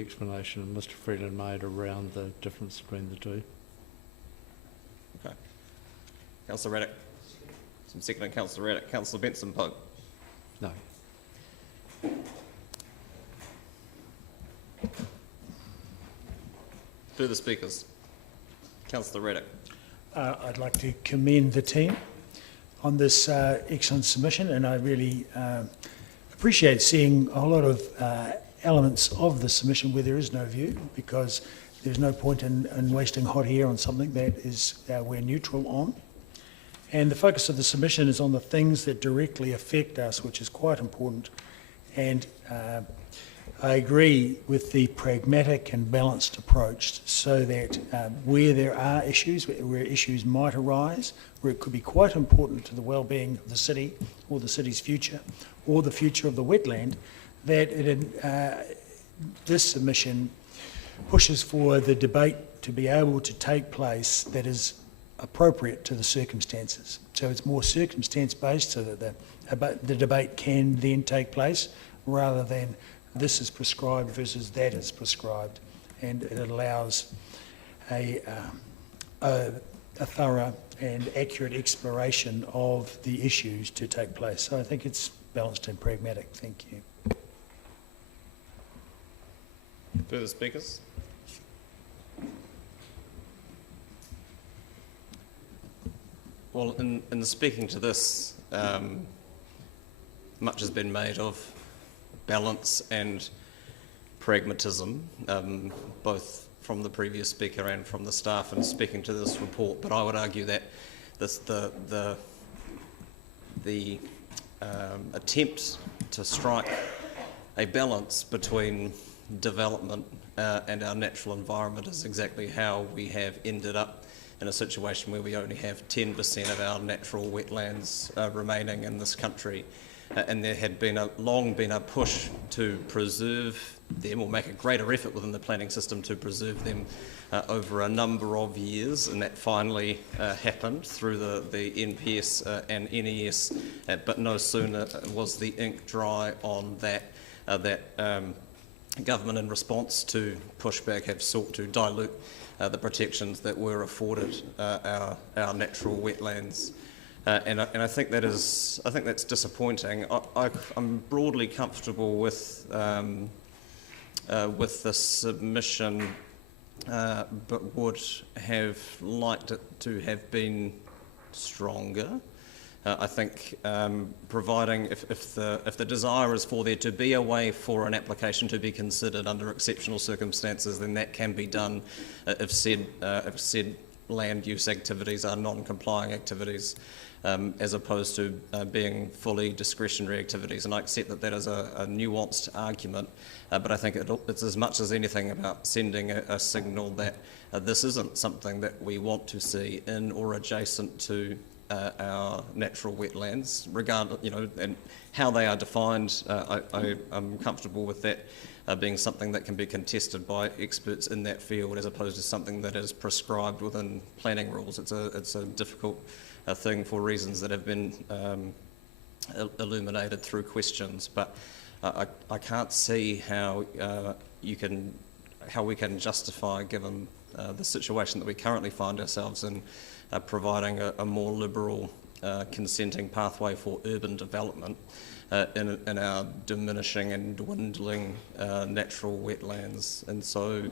explanation Mr. Freeland made around the difference between the two. Okay. Councillor Raddick. Some second, Councillor Raddick. Councillor Benson-Pogue. No. Further speakers. Councillor Raddick. I'd like to commend the team on this excellent submission, and I really appreciate seeing a lot of elements of the submission where there is no view, because there's no point in wasting hot air on something that is we're neutral on. And the focus of the submission is on the things that directly affect us, which is quite important. And I agree with the pragmatic and balanced approach, so that where there are issues, where issues might arise, where it could be quite important to the well-being of the city or the city's future or the future of the wetland, that this submission pushes for the debate to be able to take place that is appropriate to the circumstances. So it's more circumstance-based, so that the debate can then take place, rather than this is prescribed versus that is prescribed. And it allows a thorough and accurate exploration of the issues to take place. So I think it's balanced and pragmatic. Thank you. Further speakers? Well, in speaking to this, much has been made of balance and pragmatism, both from the previous speaker and from the staff in speaking to this report. But I would argue that the attempt to strike a balance between development and our natural environment is exactly how we have ended up in a situation where we only have 10% of our natural wetlands remaining in this country. And there had long been a push to preserve them, or make a greater effort within the planning system to preserve them over a number of years, and that finally happened through the NPS and NES, but no sooner was the ink dry on that, government, in response to pushback, have sought to dilute the protections that were afforded our natural wetlands. And I think that's disappointing. I'm broadly comfortable with the submission, but would have liked it to have been stronger. I think providing if the desire is for there to be a way for an application to be considered under exceptional circumstances, then that can be done if said land use activities are non-complying activities, as opposed to being fully discretionary activities. And I accept that is a nuanced argument, but I think it's as much as anything about sending a signal that this isn't something that we want to see in or adjacent to our natural wetlands, regardless, and how they are defined. I'm comfortable with that being something that can be contested by experts in that field, as opposed to something that is prescribed within planning rules. It's a difficult thing for reasons that have been illuminated through questions, but I can't see how we can justify, given the situation that we currently find ourselves in, providing a more liberal consenting pathway for urban development in our diminishing and dwindling natural wetlands. And so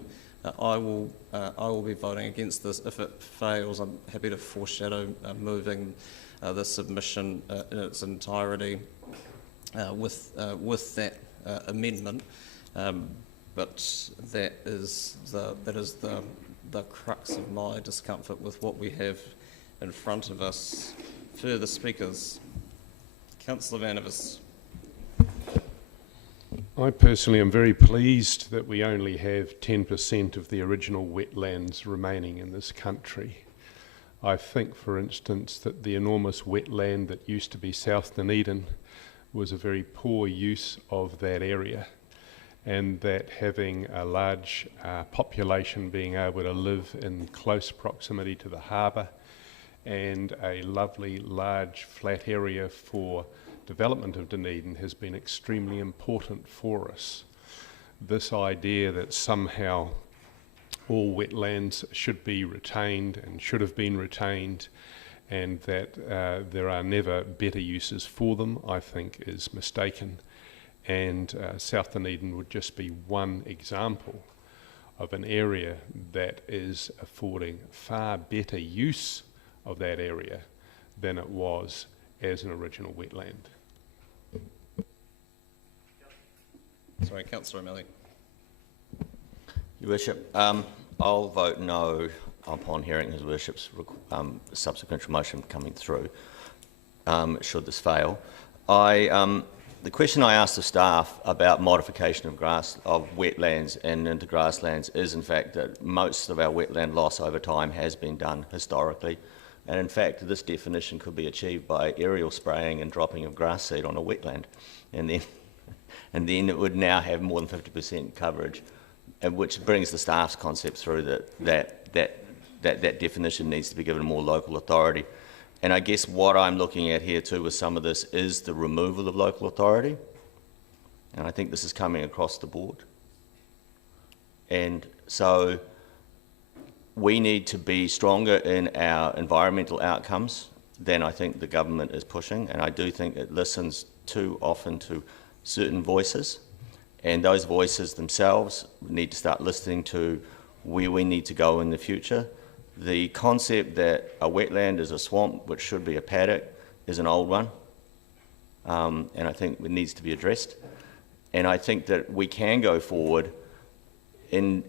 I will be voting against this. If it fails, I'm happy to foreshadow moving the submission in its entirety with that amendment. But that is the crux of my discomfort with what we have in front of us. Further speakers. Councillor Van Ivers. I personally am very pleased that we only have 10% of the original wetlands remaining in this country. I think, for instance, that the enormous wetland that used to be South Dunedin was a very poor use of that area, and that having a large population being able to live in close proximity to the harbour, and a lovely large flat area for development of Dunedin has been extremely important for us. This idea that somehow all wetlands should be retained and should have been retained, and that there are never better uses for them, I think is mistaken. And South Dunedin would just be one example of an area that is affording far better use of that area than it was as an original wetland. Sorry, Councillor O'Malley. Your Worship, I'll vote no upon hearing His Worship's subsequent motion coming through, should this fail. The question I asked the staff about modification of wetlands and into grasslands is in fact that most of our wetland loss over time has been done historically, and in fact this definition could be achieved by aerial spraying and dropping of grass seed on a wetland, and then it would now have more than 50% coverage, which brings the staff's concept through that definition needs to be given more local authority. And I guess what I'm looking at here too with some of this is the removal of local authority. And I think this is coming across the board. And so we need to be stronger in our environmental outcomes than I think the government is pushing. And I do think it listens too often to certain voices. And those voices themselves need to start listening to where we need to go in the future. The concept that a wetland is a swamp, which should be a paddock, is an old one, and I think it needs to be addressed. And I think that we can go forward in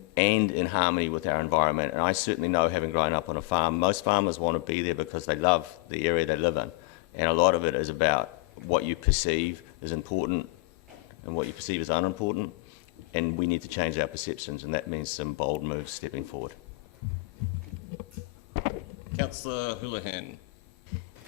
harmony with our environment. And I certainly know, having grown up on a farm, most farmers want to be there because they love the area they live in. And a lot of it is about what you perceive is important and what you perceive as unimportant. And we need to change our perceptions, and that means some bold moves stepping forward. Councillor Houlihan.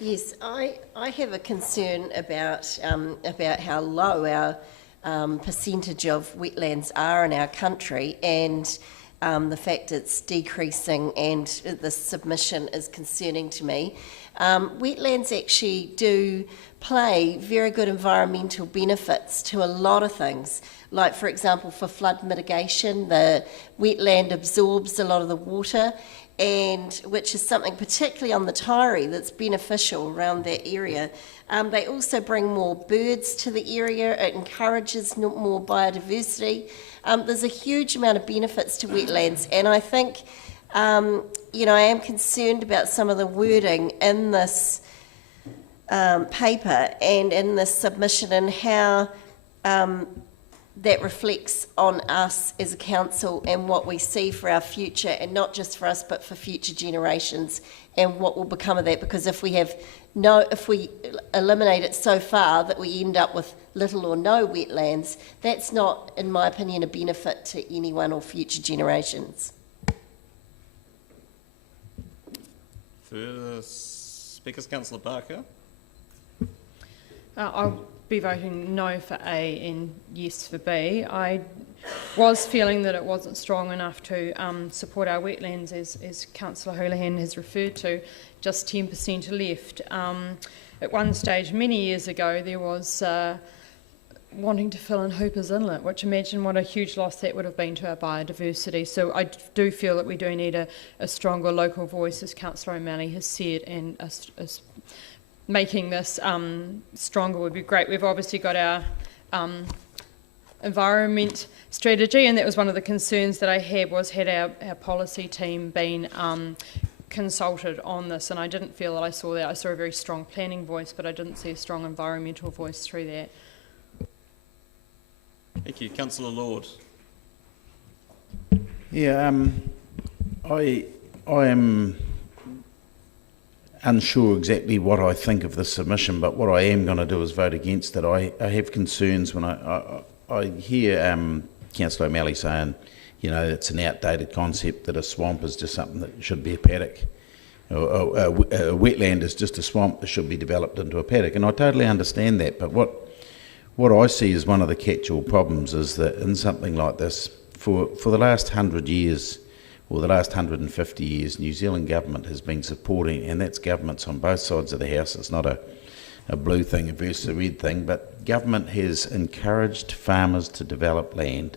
Yes, I have a concern about how low our percentage of wetlands are in our country, and the fact it's decreasing and the submission is concerning to me. Wetlands actually do play very good environmental benefits to a lot of things. Like, for example, for flood mitigation, the wetland absorbs a lot of the water, and which is something particularly on the Tairi that's beneficial around that area. They also bring more birds to the area. It encourages more biodiversity. There's a huge amount of benefits to wetlands, and I think, I am concerned about some of the wording in this paper and in this submission, and how that reflects on us as a council and what we see for our future, and not just for us but for future generations, and what will become of that. Because if we eliminate it so far that we end up with little or no wetlands, that's not, in my opinion, a benefit to anyone or future generations. Further speakers, Councillor Barker. I'll be voting no for A and yes for B. I was feeling that it wasn't strong enough to support our wetlands, as Councillor Houlihan has referred to, just 10% left. At one stage, many years ago, there was wanting to fill in Hooper's Inlet, which, imagine what a huge loss that would have been to our biodiversity. So I do feel that we do need a stronger local voice, as Councillor O'Malley has said, and making this stronger would be great. We've obviously got our environment strategy, and that was one of the concerns that I had, was had our policy team been consulted on this, and I didn't feel that I saw that. I saw a very strong planning voice, but I didn't see a strong environmental voice through that. Thank you. Councillor Lord. Yeah, I am unsure exactly what I think of this submission, but what I am going to do is vote against it. I have concerns when I hear Councillor O'Malley saying, it's an outdated concept that a swamp is just something that should be a paddock. Or a wetland is just a swamp that should be developed into a paddock, and I totally understand that. But what I see as one of the catch-all problems is that in something like this, for the last 100 years, or the last 150 years, New Zealand government has been supporting, and that's governments on both sides of the house. It's not a blue thing versus a red thing, but government has encouraged farmers to develop land.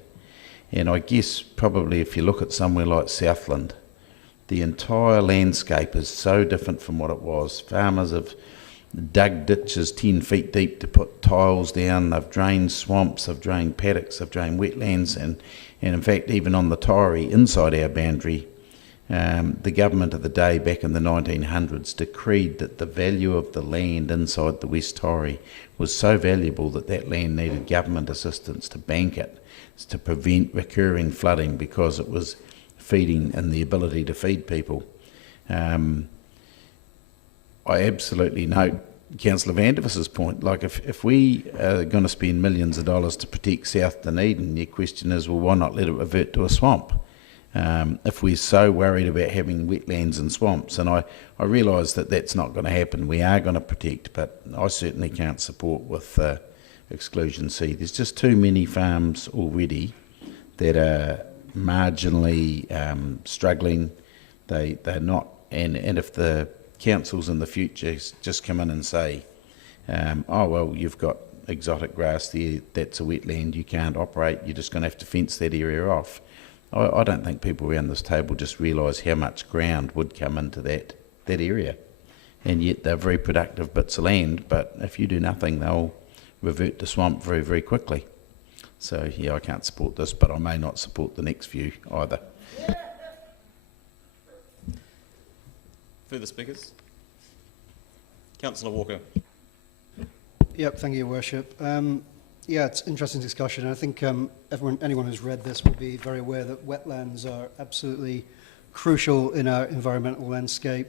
And I guess probably if you look at somewhere like Southland, the entire landscape is so different from what it was. Farmers have dug ditches 10 feet deep to put tiles down, they've drained swamps, they've drained paddocks, they've drained wetlands, and in fact even on the Taieri inside our boundary, the government of the day back in the 1900s decreed that the value of the land inside the West Taieri was so valuable that that land needed government assistance to bank it, to prevent recurring flooding because it was feeding and the ability to feed people. I absolutely note Councillor Vandeviss's point. Like if we are going to spend millions of dollars to protect South Dunedin, the question is, well, why not let it revert to a swamp? If we're so worried about having wetlands and swamps, and I realise that that's not going to happen. We are going to protect, but I certainly can't support with Exclusion C. There's just too many farms already that are marginally struggling. They're not, and if the councils in the future just come in and say, oh well, you've got exotic grass there, that's a wetland, you can't operate, you're just going to have to fence that area off. I don't think people around this table just realise how much ground would come into that area, and yet they're very productive bits of land, but if you do nothing they'll revert to swamp very, very quickly. So yeah, I can't support this, but I may not support the next view either. Further speakers? Councillor Walker. Yep, thank you, Your Worship. Yeah, it's an interesting discussion. I think anyone who's read this will be very aware that wetlands are absolutely crucial in our environmental landscape.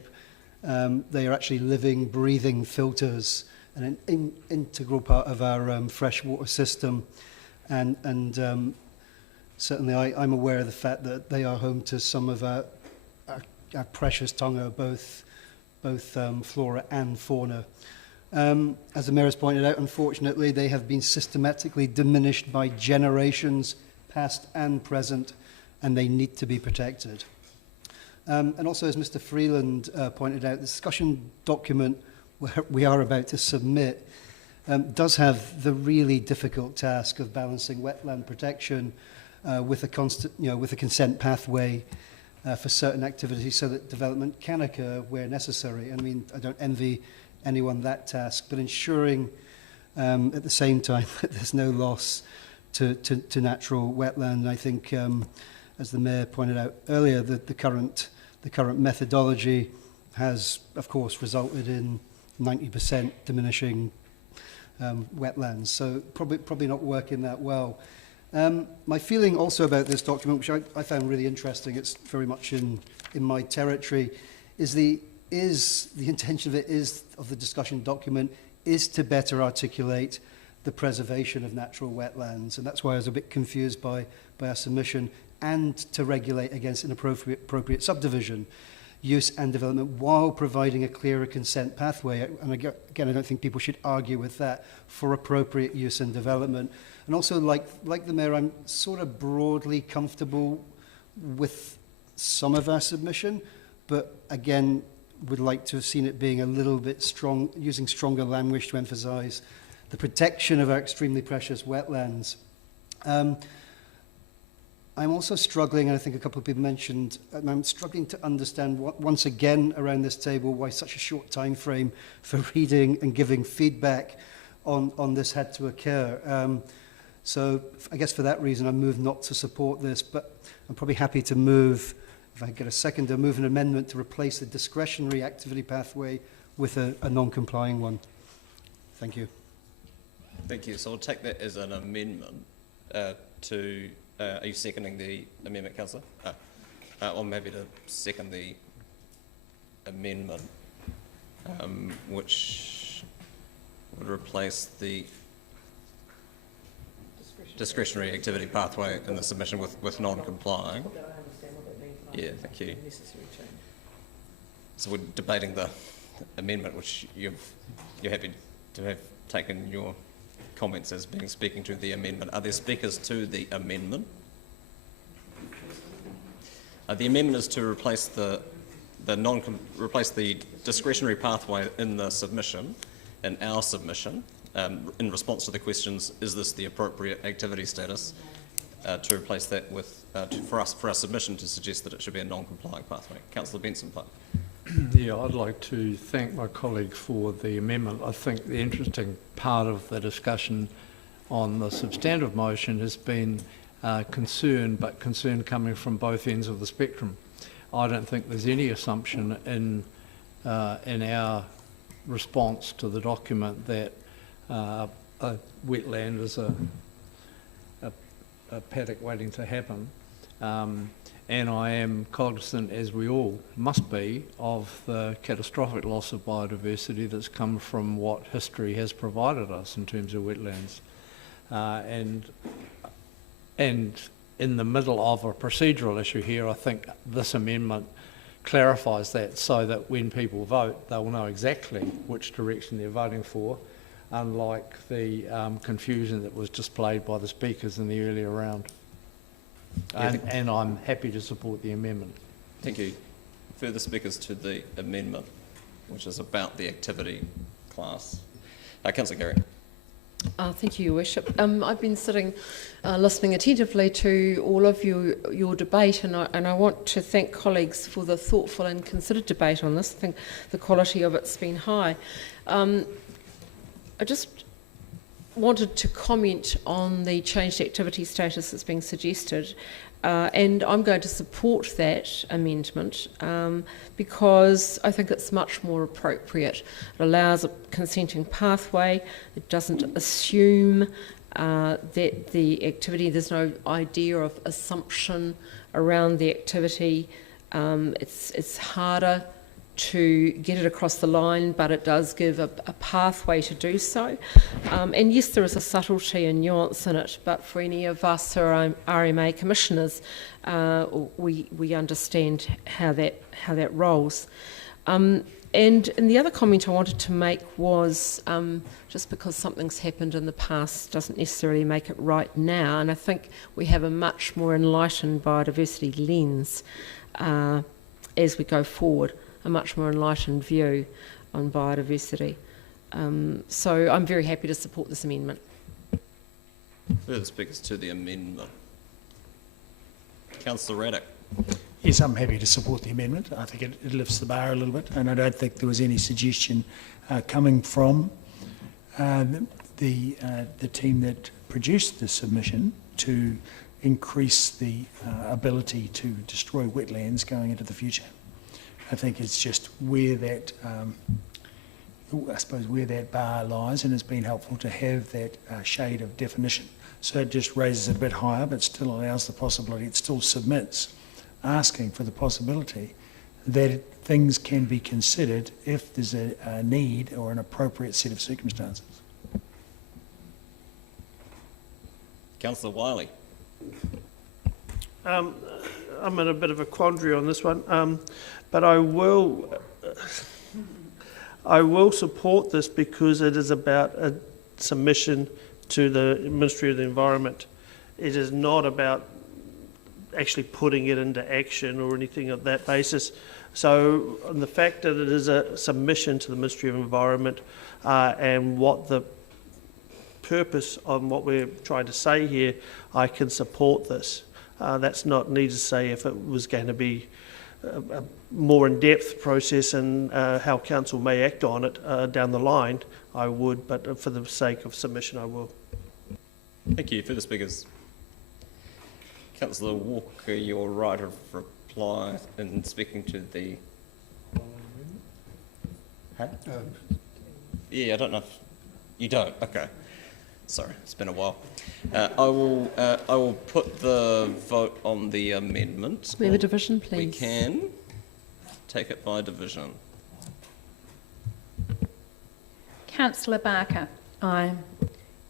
They are actually living, breathing filters and an integral part of our freshwater system. And certainly I'm aware of the fact that they are home to some of our precious taonga, both flora and fauna. As the Mayor has pointed out, unfortunately, they have been systematically diminished by generations, past and present, and they need to be protected. And also, as Mr. Freeland pointed out, the discussion document we are about to submit does have the really difficult task of balancing wetland protection with a consent pathway for certain activities so that development can occur where necessary. I mean, I don't envy anyone that task, but ensuring at the same time that there's no loss to natural wetland. I think, as the Mayor pointed out earlier, that the current methodology has, of course, resulted in 90% diminishing wetlands, so probably not working that well. My feeling also about this document, which I found really interesting, it's very much in my territory, is the intention of the discussion document is to better articulate the preservation of natural wetlands, and that's why I was a bit confused by our submission, and to regulate against inappropriate subdivision, use and development while providing a clearer consent pathway. And again, I don't think people should argue with that, for appropriate use and development. And also, like the Mayor, I'm sort of broadly comfortable with some of our submission, but again, would like to have seen it being a little bit strong, using stronger language to emphasise the protection of our extremely precious wetlands. I'm also struggling, and I think a couple of people mentioned, I'm struggling to understand once again around this table why such a short time frame for reading and giving feedback on this had to occur. So I guess for that reason I move not to support this, but I'm probably happy to move, if I get a second, to move an amendment to replace the discretionary activity pathway with a non-complying one. Thank you. Thank you. So I'll take that as an amendment to... are you seconding the amendment, Councillor? I'm happy to second the amendment, which would replace the discretionary activity pathway in the submission with non-complying. Yeah, thank you. So we're debating the amendment, which you're happy to have taken your comments as being speaking to the amendment. Are there speakers to the amendment? The amendment is to replace the discretionary pathway in the submission in our submission, in response to the questions, is this the appropriate activity status, to replace that with, for our submission to suggest that it should be a non-compliant pathway. Councillor Benson-Pope. Yeah, I'd like to thank my colleague for the amendment. I think the interesting part of the discussion on the substantive motion has been concern, but concern coming from both ends of the spectrum. I don't think there's any assumption in our response to the document that a wetland is a paddock waiting to happen. And I am cognizant, as we all must be, of the catastrophic loss of biodiversity that's come from what history has provided us in terms of wetlands. And in the middle of a procedural issue here, I think this amendment clarifies that so that when people vote, they'll know exactly which direction they're voting for, unlike the confusion that was displayed by the speakers in the earlier round. And I'm happy to support the amendment. Thank you. Further speakers to the amendment, which is about the activity class. Councillor Gary. Thank you, Your Worship. I've been sitting, listening attentively to all of your debate, and I want to thank colleagues for the thoughtful and considered debate on this. I think the quality of it's been high. I just wanted to comment on the changed activity status that's being suggested, and I'm going to support that amendment because I think it's much more appropriate. It allows a consenting pathway. It doesn't assume that the activity, there's no idea of assumption around the activity. It's harder to get it across the line, but it does give a pathway to do so. And yes, there is a subtlety and nuance in it, but for any of us who are RMA commissioners, we understand how that rolls. And the other comment I wanted to make was just because something's happened in the past doesn't necessarily make it right now, and I think we have a much more enlightened biodiversity lens as we go forward, a much more enlightened view on biodiversity. So I'm very happy to support this amendment. Further speakers to the amendment. Councillor Raddick. Yes, I'm happy to support the amendment. I think it lifts the bar a little bit, and I don't think there was any suggestion coming from the team that produced the submission to increase the ability to destroy wetlands going into the future. I think it's just where that, where that bar lies, and it's been helpful to have that shade of definition. So it just raises it a bit higher, but still allows the possibility, it still submits, asking for the possibility that things can be considered if there's a need or an appropriate set of circumstances. Councillor Wiley. I'm in a bit of a quandary on this one, but I will support this because it is about a submission to the Ministry of the Environment. It is not about actually putting it into action or anything of that basis. So the fact that it is a submission to the Ministry of Environment and what the purpose on what we're trying to say here, I can support this. That's not need to say if it was going to be a more in-depth process and how council may act on it down the line, I would, but for the sake of submission, I will. Thank you. Further speakers. Councillor Walker, your right of reply in speaking to the... Huh? Yeah, I don't know if... You don't? Okay. Sorry, it's been a while. I will put the vote on the amendment. We have a division, please. We can take it by division. Councillor Barker. Aye.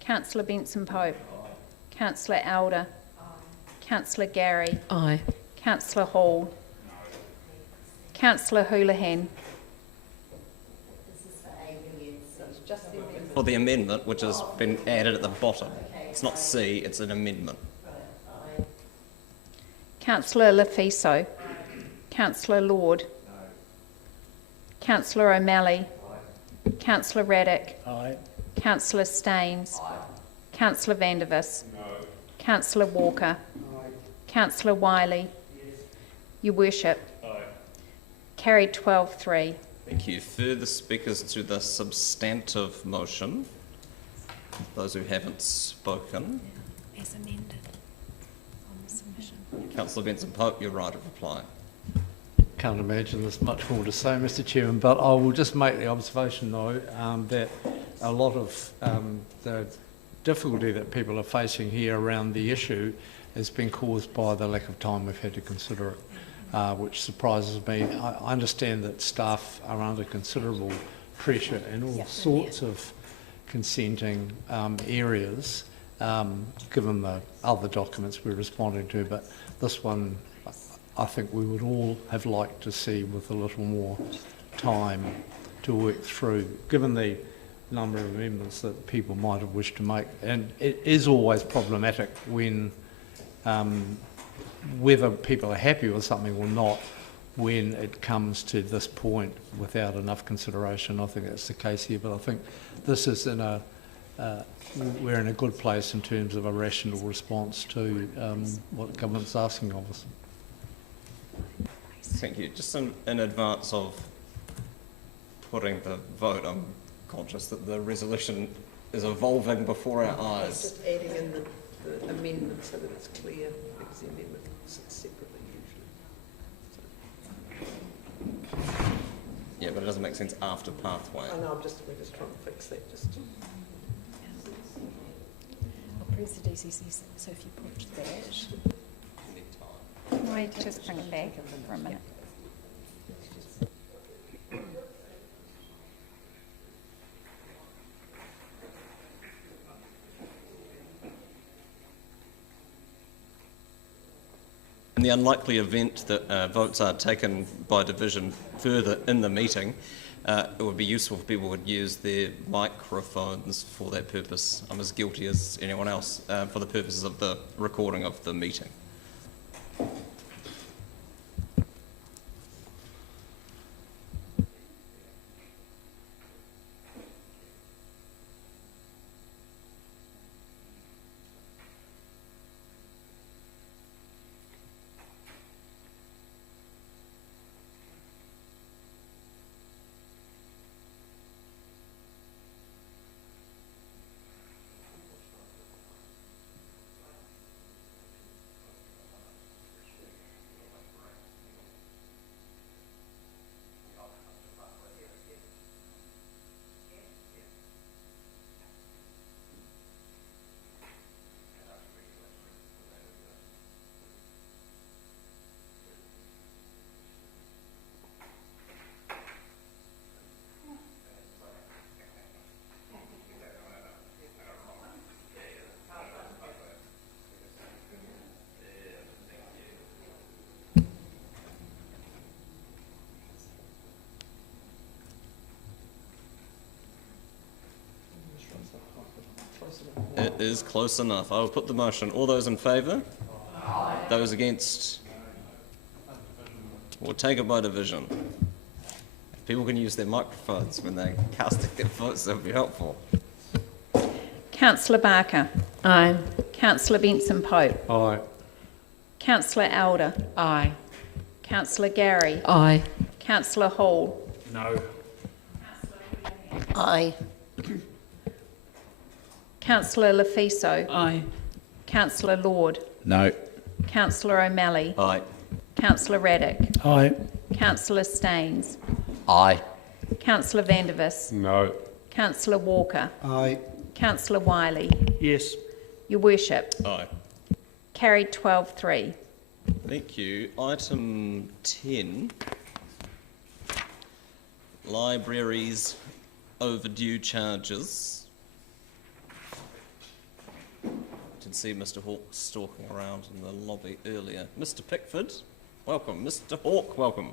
Councillor Benson-Pope. Councillor Elder. Councillor Gary. Aye. Councillor Hall. Councillor Houlihan. For the amendment, which has been added at the bottom. It's not C, it's an amendment. Councillor Lefiso. Councillor Lord. Councillor O'Malley. Councillor Raddick. Aye. Councillor Staines. Councillor Vandervis. Councillor Walker. Councillor Wiley. Your Worship. Carried 12-3. Thank you. Further speakers to the substantive motion? Those who haven't spoken. As amended on the submission. Councillor Benson-Pope, your right of reply. Can't imagine there's much more to say, Mr. Chairman, but I will just make the observation, though, that a lot of the difficulty that people are facing here around the issue has been caused by the lack of time we've had to consider it, which surprises me. I understand that staff are under considerable pressure in all sorts of consenting areas, given the other documents we're responding to, but this one I think we would all have liked to see with a little more time to work through, given the number of amendments that people might have wished to make. And it is always problematic when, whether people are happy with something or not, when it comes to this point without enough consideration. I think that's the case here, but I think this is in a, we're in a good place in terms of a rational response to what the government's asking of us. Thank you. Just in advance of putting the vote, I'm conscious that the resolution is evolving before our eyes. Just adding in the amendment so that it's clear, because the amendment sits separately usually. Yeah, but it doesn't make sense after pathway. I know, we're just trying to fix that. I'll press the DCC, so if you put that. Can we just bring it back for a minute? In the unlikely event that votes are taken by division further in the meeting, it would be useful if people would use their microphones for that purpose. I'm as guilty as anyone else for the purposes of the recording of the meeting. It is close enough. I will put the motion. All those in favour? Aye. Those against? We'll take it by division. If people can use their microphones when they're casting their votes, that would be helpful. Councillor Barker. Aye. Councillor Benson-Pope. Aye. Councillor Elder. Aye. Councillor Gary. Aye. Councillor Hall. No. Aye. Councillor Lefiso. Aye. Councillor Lord. No. Councillor O'Malley. Aye. Councillor Raddick. Aye. Councillor Staines. Aye. Councillor Vandervis. No. Councillor Walker. Aye. Councillor Wiley. Yes. Your Worship. Aye. Carried 12-3. Thank you. Item 10. Libraries overdue charges. Did see Mr. Hawke stalking around in the lobby earlier. Mr. Pickford, welcome. Mr. Hawke, welcome.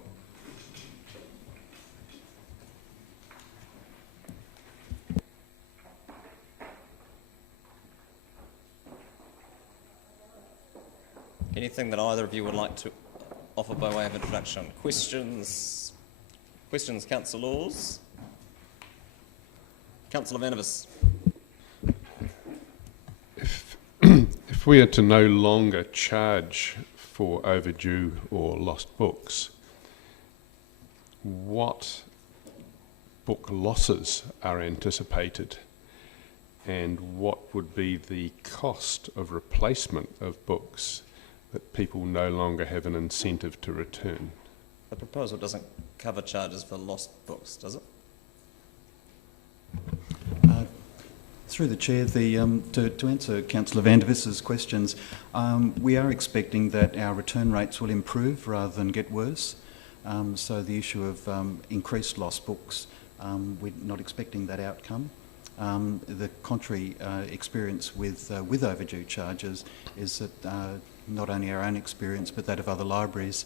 Anything that either of you would like to offer by way of introduction? Questions? Questions, councillors? Councillor Vandervis. If we are to no longer charge for overdue or lost books, what book losses are anticipated, and what would be the cost of replacement of books that people no longer have an incentive to return? The proposal doesn't cover charges for lost books, does it? Through the Chair, to answer Councillor Vandervis's questions, we are expecting that our return rates will improve rather than get worse. So the issue of increased lost books, we're not expecting that outcome. The contrary experience with overdue charges is that not only our own experience but that of other libraries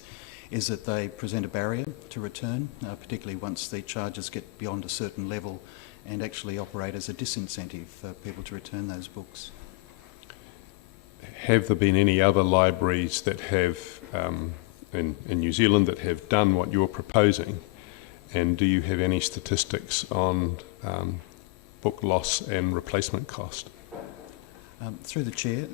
is that they present a barrier to return, particularly once the charges get beyond a certain level, and actually operate as a disincentive for people to return those books. Have there been any other libraries that have, in New Zealand, that have done what you're proposing? And do you have any statistics on book loss and replacement cost? Through the Chair,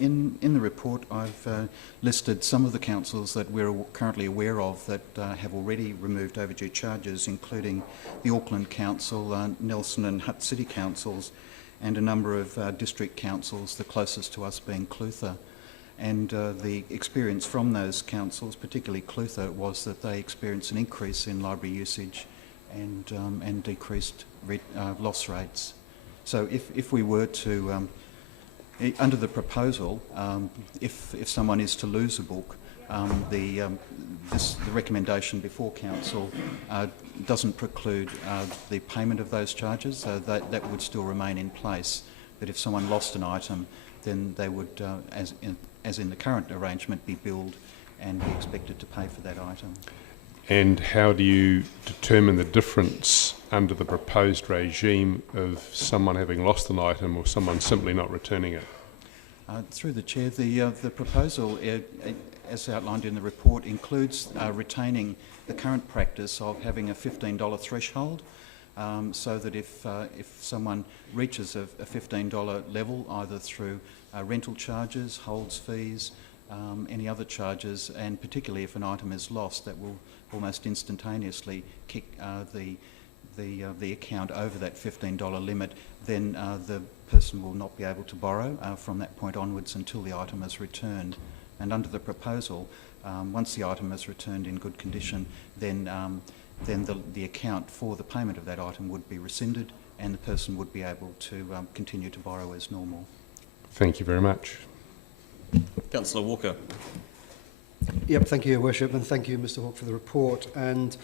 in the report I've listed some of the councils that we're currently aware of that have already removed overdue charges, including the Auckland Council, Nelson and Hutt City Councils, and a number of district councils, the closest to us being Clutha. And the experience from those councils, particularly Clutha, was that they experienced an increase in library usage and decreased loss rates. So if we were to under the proposal, if someone is to lose a book, the recommendation before council doesn't preclude the payment of those charges, so that would still remain in place. But if someone lost an item, then they would, as in the current arrangement, be billed and be expected to pay for that item. And how do you determine the difference under the proposed regime of someone having lost an item or someone simply not returning it? Through the Chair, the proposal, as outlined in the report, includes retaining the current practice of having a $15 threshold, so that if someone reaches a $15 level, either through rental charges, holds fees, any other charges, and particularly if an item is lost, that will almost instantaneously kick the account over that $15 limit, then the person will not be able to borrow from that point onwards until the item is returned. And under the proposal, once the item is returned in good condition, then the account for the payment of that item would be rescinded and the person would be able to continue to borrow as normal. Thank you very much. Councillor Walker. Yep, thank you, Your Worship, and thank you, Mr Hawke, for the report. And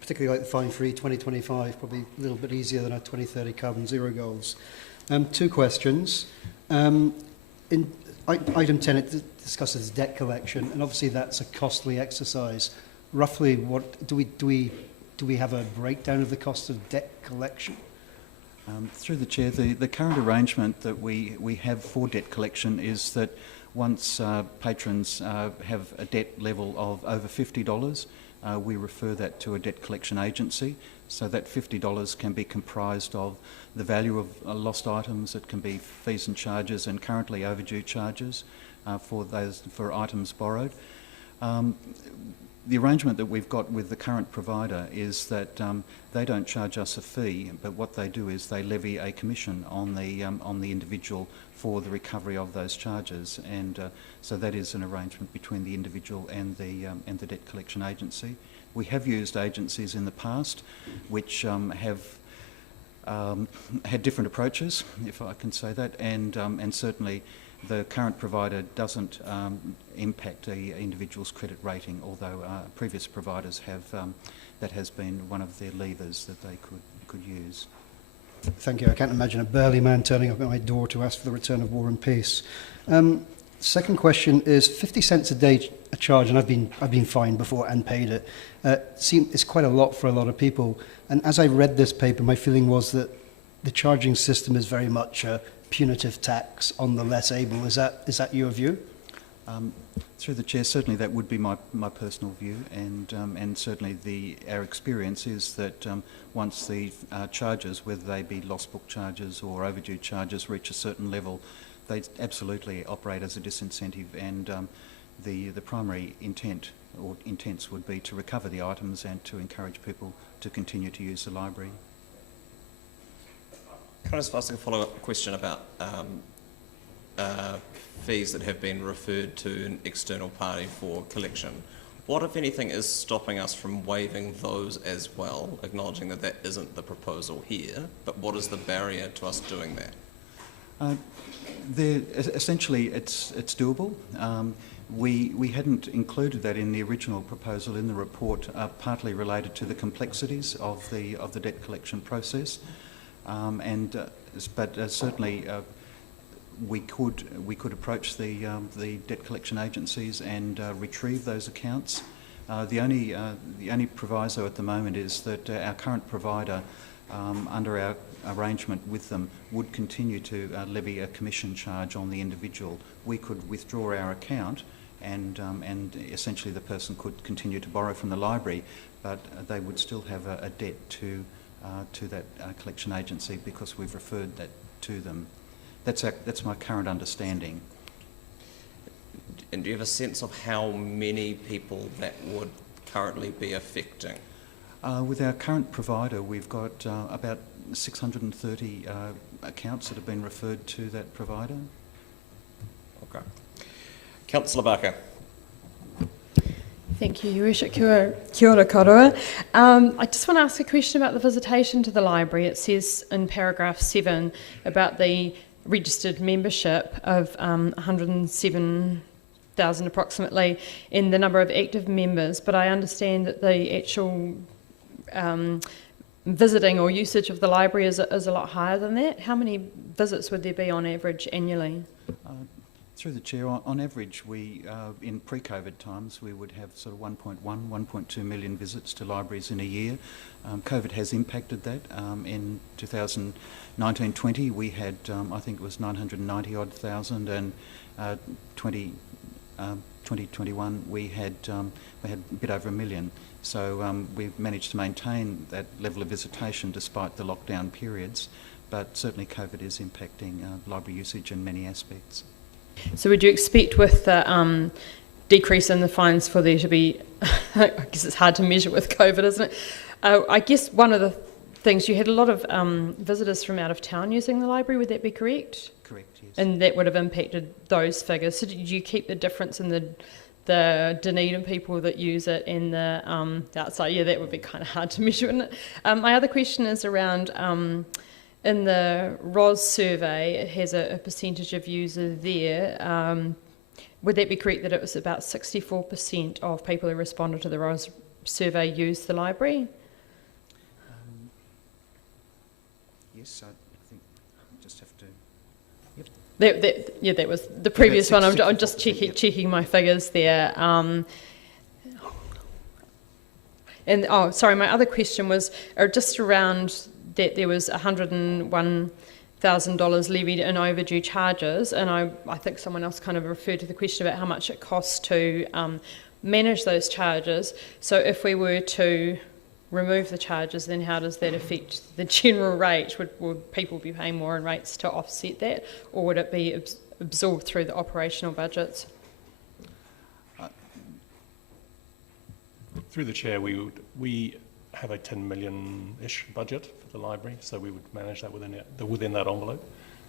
particularly like the fine-free 2025, probably a little bit easier than our 2030 carbon zero goals. Two questions. In item 10, it discusses debt collection, and obviously that's a costly exercise. Roughly, what do we have a breakdown of the cost of debt collection? Through the Chair, the current arrangement that we have for debt collection is that once patrons have a debt level of over $50, we refer that to a debt collection agency. So that $50 can be comprised of the value of lost items. It can be fees and charges, and currently overdue charges for items borrowed. The arrangement that we've got with the current provider is that they don't charge us a fee, but what they do is they levy a commission on the individual for the recovery of those charges, and so that is an arrangement between the individual and the debt collection agency. We have used agencies in the past which have had different approaches, if I can say that, and certainly the current provider doesn't impact the individual's credit rating, although previous providers have. That has been one of their levers that they could use. Thank you. I can't imagine a burly man turning up at my door to ask for the return of War and Peace. Second question is 50 cents a day a charge, and I've been fined before and paid it. It's quite a lot for a lot of people. And as I read this paper, my feeling was that the charging system is very much a punitive tax on the less able. Is that your view? Through the chair, certainly that would be my personal view, and certainly our experience is that once the charges, whether they be lost book charges or overdue charges, reach a certain level, they absolutely operate as a disincentive, and the primary intent or intents would be to recover the items and to encourage people to continue to use the library. Can I just ask a follow-up question about fees that have been referred to an external party for collection? What, if anything, is stopping us from waiving those as well, acknowledging that that isn't the proposal here, but what is the barrier to us doing that? Essentially, it's doable. We hadn't included that in the original proposal in the report, partly related to the complexities of the debt collection process, but certainly we could approach the debt collection agencies and retrieve those accounts. The only proviso at the moment is that our current provider, under our arrangement with them, would continue to levy a commission charge on the individual. We could withdraw our account, and essentially the person could continue to borrow from the library, but they would still have a debt to that collection agency because we've referred that to them. That's my current understanding. And do you have a sense of how many people that would currently be affecting? With our current provider, we've got about 630 accounts that have been referred to that provider. Okay. Councillor Barker. Thank you, Your Worship. Kia ora koroa. I just want to ask a question about the visitation to the library. It says in paragraph 7 about the registered membership of 107,000 approximately, and the number of active members, but I understand that the actual visiting or usage of the library is a lot higher than that. How many visits would there be on average annually? Through the chair, on average, we in pre-COVID times we would have sort of 1.2 million visits to libraries in a year. COVID has impacted that. In 2019-20 we had I think it was 990 odd thousand, and 2021 we had a bit over 1 million. So we've managed to maintain that level of visitation despite the lockdown periods, but certainly COVID is impacting library usage in many aspects. So would you expect with the decrease in the fines for there to be, I guess it's hard to measure with COVID, isn't it? I guess one of the things, you had a lot of visitors from out of town using the library, would that be correct? Correct, yes. And that would have impacted those figures. So did you keep the difference in the Dunedin people that use it and the outside? Yeah, that would be kind of hard to measure, wouldn't it? My other question is around in the ROS survey, it has a percentage of users there. Would that be correct that it was about 64% of people who responded to the ROS survey used the library? Yes, I think we just have to... Yep. That was the previous one. I'm just checking my figures there. Sorry, my other question was just around that there was $101,000 levied in overdue charges, and I think someone else kind of referred to the question about how much it costs to manage those charges. So if we were to remove the charges, then how does that affect the general rate? Would people be paying more in rates to offset that, or would it be absorbed through the operational budgets? Through the chair, we have a 10 million-ish budget for the library, so we would manage that within that envelope.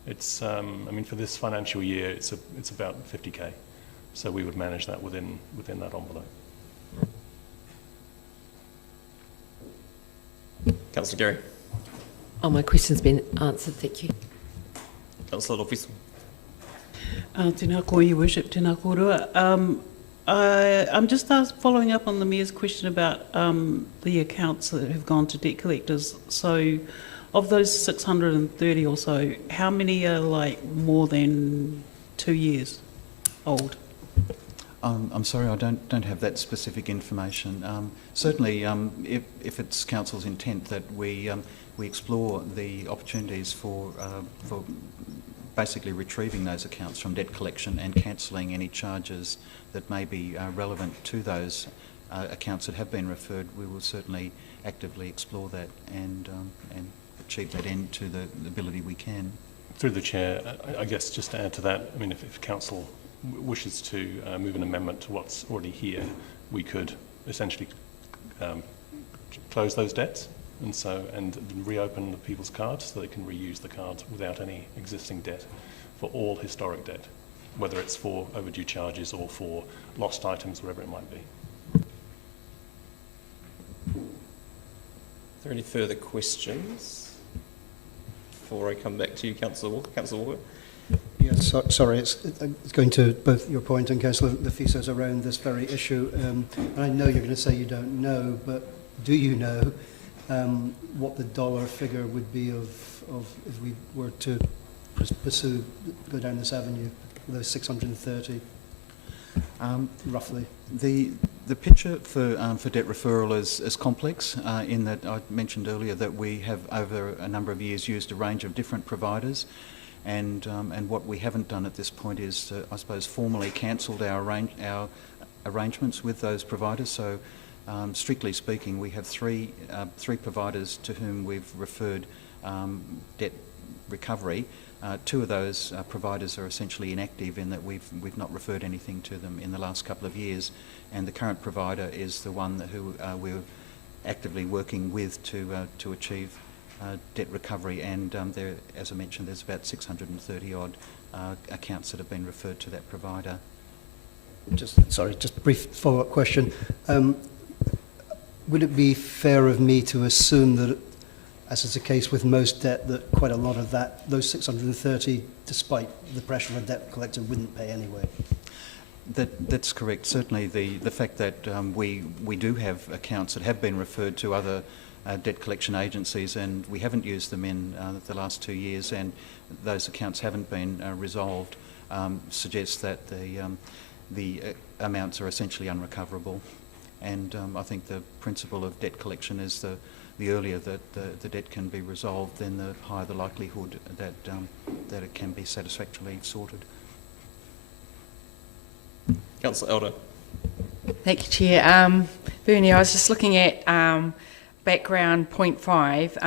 It's, I mean, for this financial year, it's about 50k, so we would manage that within that envelope. Councillor Gary. Oh, my question's been answered, thank you. Councillor Lofis. Tēnā koe, Your Worship, tēnā kōrua. I'm just following up on the Mayor's question about the accounts that have gone to debt collectors. So of those 630 or so, how many are like more than 2 years old? I'm sorry, I don't have that specific information. Certainly, if it's Council's intent that we explore the opportunities for basically retrieving those accounts from debt collection and cancelling any charges that may be relevant to those accounts that have been referred. We will certainly actively explore that and achieve that end to the ability we can. Through the chair, I guess just to add to that, I mean, if council wishes to move an amendment to what's already here, we could essentially close those debts and reopen the people's cards so they can reuse the cards without any existing debt for all historic debt, whether it's for overdue charges or for lost items, whatever it might be. Are there any further questions before I come back to you, Councillor Walker? Councillor Walker? Yes, sorry, it's going to both your point and Councillor Lefiso's around this very issue. And I know you're going to say you don't know, but do you know what the dollar figure would be of if we were to go down this avenue, those 630, roughly? The picture for debt referral is complex in that I mentioned earlier that we have over a number of years used a range of different providers, and what we haven't done at this point is to, I suppose, formally cancelled our arrangements with those providers. So strictly speaking, we have three providers to whom we've referred debt recovery. Two of those providers are essentially inactive in that we've not referred anything to them in the last couple of years, and the current provider is the one who we're actively working with to achieve debt recovery. And there, as I mentioned, there's about 630 odd accounts that have been referred to that provider. Just a brief follow-up question. Would it be fair of me to assume that, as is the case with most debt, that quite a lot of those 630, despite the pressure of a debt collector, wouldn't pay anyway? That's correct. Certainly the fact that we do have accounts that have been referred to other debt collection agencies and we haven't used them in the last 2 years, and those accounts haven't been resolved, suggests that the amounts are essentially unrecoverable. And I think the principle of debt collection is the earlier that the debt can be resolved, then the higher the likelihood that it can be satisfactorily sorted. Councillor Elder. Thank you, Chair. Bernie, I was just looking at background point 5,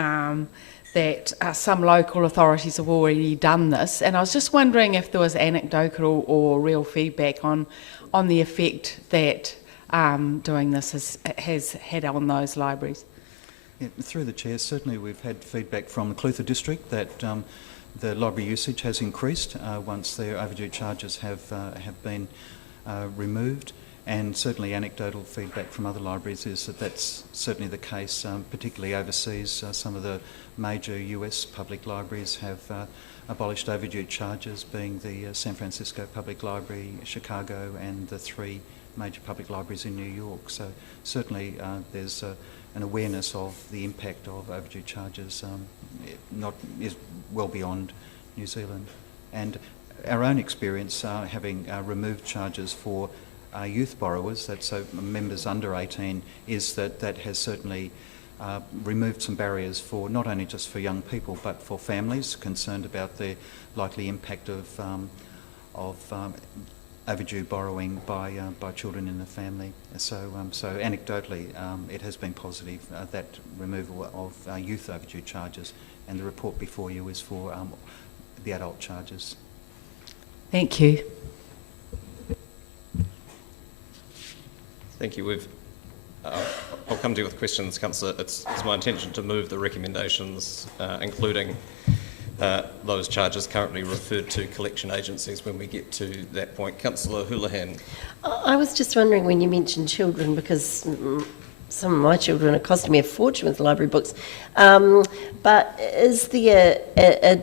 that some local authorities have already done this, and I was just wondering if there was anecdotal or real feedback on the effect that doing this has had on those libraries. Yeah, through the Chair, certainly we've had feedback from the Clutha District that the library usage has increased once their overdue charges have been removed, and certainly anecdotal feedback from other libraries is that that's certainly the case, particularly overseas. Some of the major US public libraries have abolished overdue charges, being the San Francisco Public Library, Chicago, and the 3 major public libraries in New York. So certainly there's an awareness of the impact of overdue charges is well beyond New Zealand. And our own experience having removed charges for youth borrowers, that's so members under 18, is that has certainly removed some barriers for not only just for young people but for families concerned about the likely impact of overdue borrowing by children in the family. So anecdotally, it has been positive, that removal of youth overdue charges, and the report before you is for the adult charges. Thank you. Thank you. I'll come to you with questions, Councillor. It's my intention to move the recommendations, including those charges currently referred to collection agencies when we get to that point. Councillor Houlihan. I was just wondering when you mentioned children, because some of my children are costing me a fortune with library books, but is there a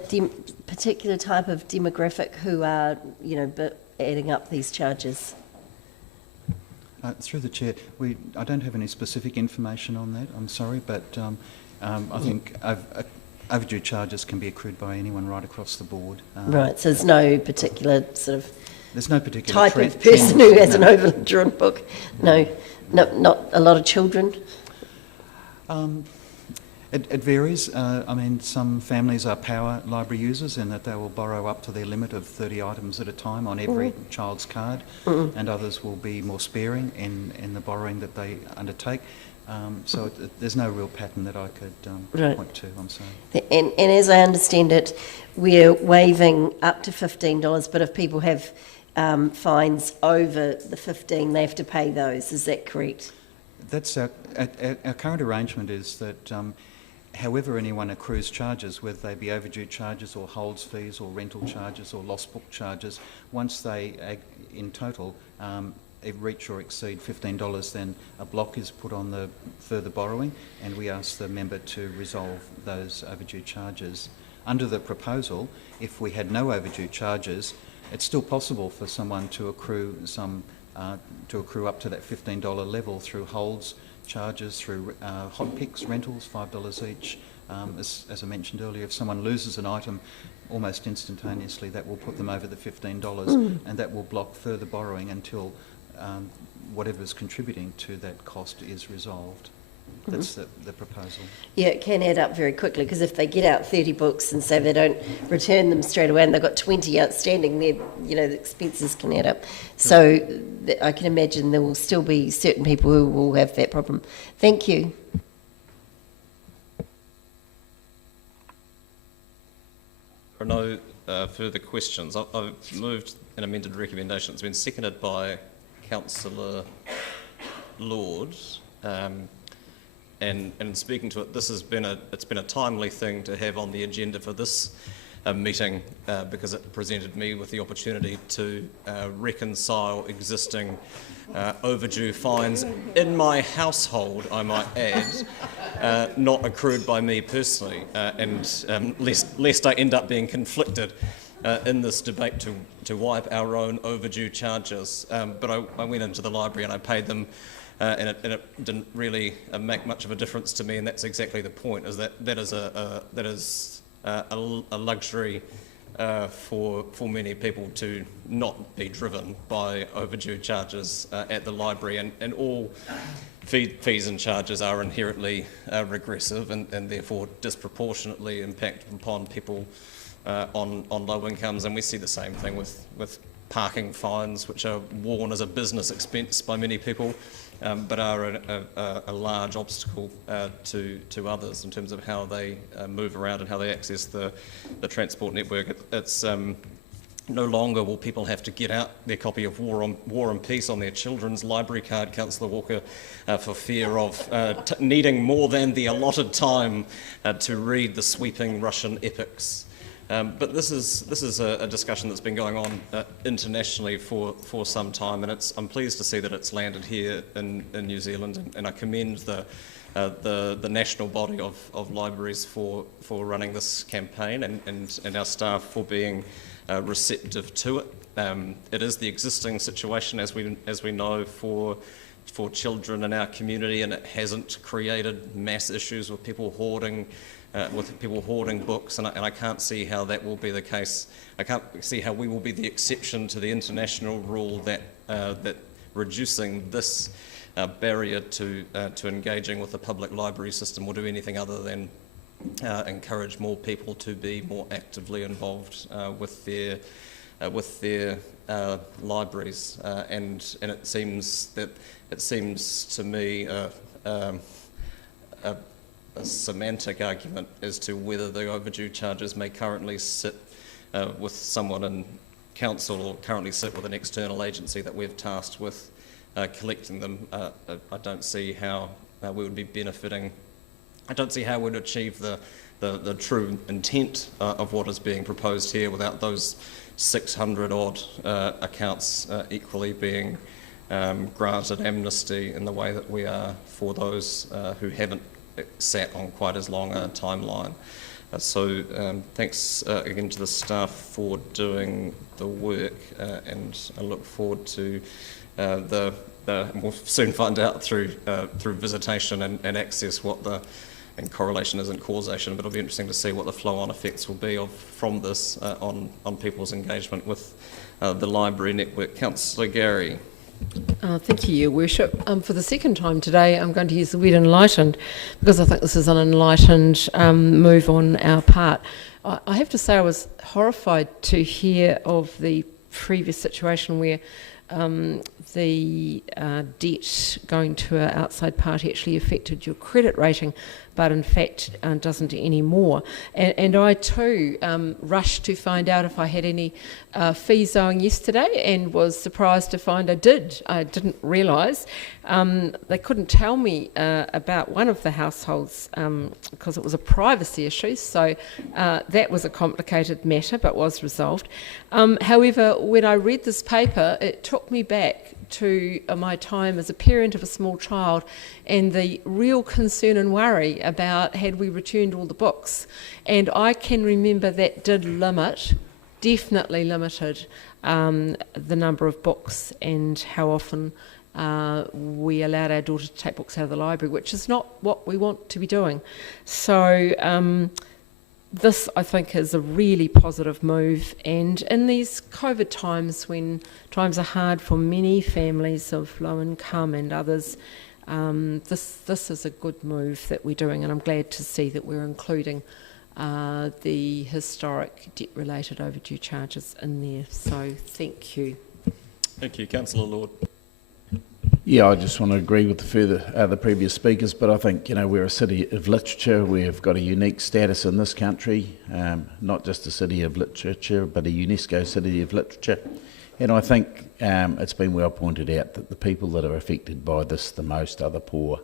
particular type of demographic who are, adding up these charges? Through the Chair, I don't have any specific information on that, I'm sorry, but I think overdue charges can be accrued by anyone right across the board. Right, so there's no particular there's no particular type of person who has an overdrawn book? No, not a lot of children? It varies. I mean, some families are power library users in that they will borrow up to their limit of 30 items at a time on every child's card, and others will be more sparing in the borrowing that they undertake. So there's no real pattern that I could point to, I'm sorry. And as I understand it, we're waiving up to $15, but if people have fines over the 15, they have to pay those. Is that correct? That's our current arrangement is that however anyone accrues charges, whether they be overdue charges or holds fees or rental charges or lost book charges, once they, in total, reach or exceed $15, then a block is put on the further borrowing, and we ask the member to resolve those overdue charges. Under the proposal, if we had no overdue charges, it's still possible for someone to accrue up to that $15 level through holds charges, through hot picks rentals, $5 each. As I mentioned earlier, if someone loses an item almost instantaneously, that will put them over the $15, and that will block further borrowing until whatever is contributing to that cost is resolved. That's the proposal. Yeah, it can add up very quickly, because if they get out 30 books and say they don't return them straight away and they've got 20 outstanding, the expenses can add up. So I can imagine there will still be certain people who will have that problem. Thank you. There are no further questions. I've moved an amended recommendation. It's been seconded by Councillor Lord. And in speaking to it, it's been a timely thing to have on the agenda for this meeting because it presented me with the opportunity to reconcile existing overdue fines in my household, I might add, not accrued by me personally, and lest I end up being conflicted in this debate to wipe our own overdue charges. But I went into the library and I paid them. And it didn't really make much of a difference to me, and that's exactly the point. Is that is a luxury for many people to not be driven by overdue charges at the library, and all fees and charges are inherently regressive and therefore disproportionately impact upon people on low incomes. And we see the same thing with parking fines, which are worn as a business expense by many people. But are a large obstacle to others in terms of how they move around and how they access the transport network. It's no longer will people have to get out their copy of War and Peace on their children's library card, Councillor Walker, for fear of needing more than the allotted time to read the sweeping Russian epics. But this is a discussion that's been going on internationally for some time, and I'm pleased to see that it's landed here in New Zealand, and I commend the national body of libraries for running this campaign and our staff for being receptive to it. It is the existing situation, as we know, for children in our community, and it hasn't created mass issues with people hoarding books, and I can't see how that will be the case. I can't see how we will be the exception to the international rule that reducing this barrier to engaging with the public library system will do anything other than encourage more people to be more actively involved with their libraries, and it seems to me a semantic argument as to whether the overdue charges may currently sit with someone in council or currently sit with an external agency that we've tasked with collecting them. I don't see how we would be benefiting. I don't see how we'd achieve the true intent of what is being proposed here without those 600 odd accounts equally being granted amnesty in the way that we are for those who haven't sat on quite as long a timeline. So thanks again to the staff for doing the work, and I look forward to we'll soon find out through visitation and access and correlation isn't causation, but it'll be interesting to see what the flow-on effects will be from this on people's engagement with the library network. Councillor Gary. Thank you, Your Worship. For the second time today, I'm going to use the word enlightened because I think this is an enlightened move on our part. I have to say I was horrified to hear of the previous situation where the debt going to an outside party actually affected your credit rating, but in fact doesn't anymore. And I too rushed to find out if I had any fees owing yesterday and was surprised to find I did. I didn't realise. They couldn't tell me about one of the households because it was a privacy issue, so that was a complicated matter but was resolved. However, when I read this paper, it took me back to my time as a parent of a small child and the real concern and worry about had we returned all the books. And I can remember that did definitely limited the number of books and how often we allowed our daughter to take books out of the library, which is not what we want to be doing. So this, I think, is a really positive move, and in these COVID times when times are hard for many families of low income and others, this is a good move that we're doing, and I'm glad to see that we're including the historic debt-related overdue charges in there. So thank you. Thank you. Councillor Lord. Yeah, I just want to agree with the previous speakers, but I think, we're a city of literature. We've got a unique status in this country, not just a city of literature, but a UNESCO city of literature. And I think it's been well pointed out that the people that are affected by this the most are the poor.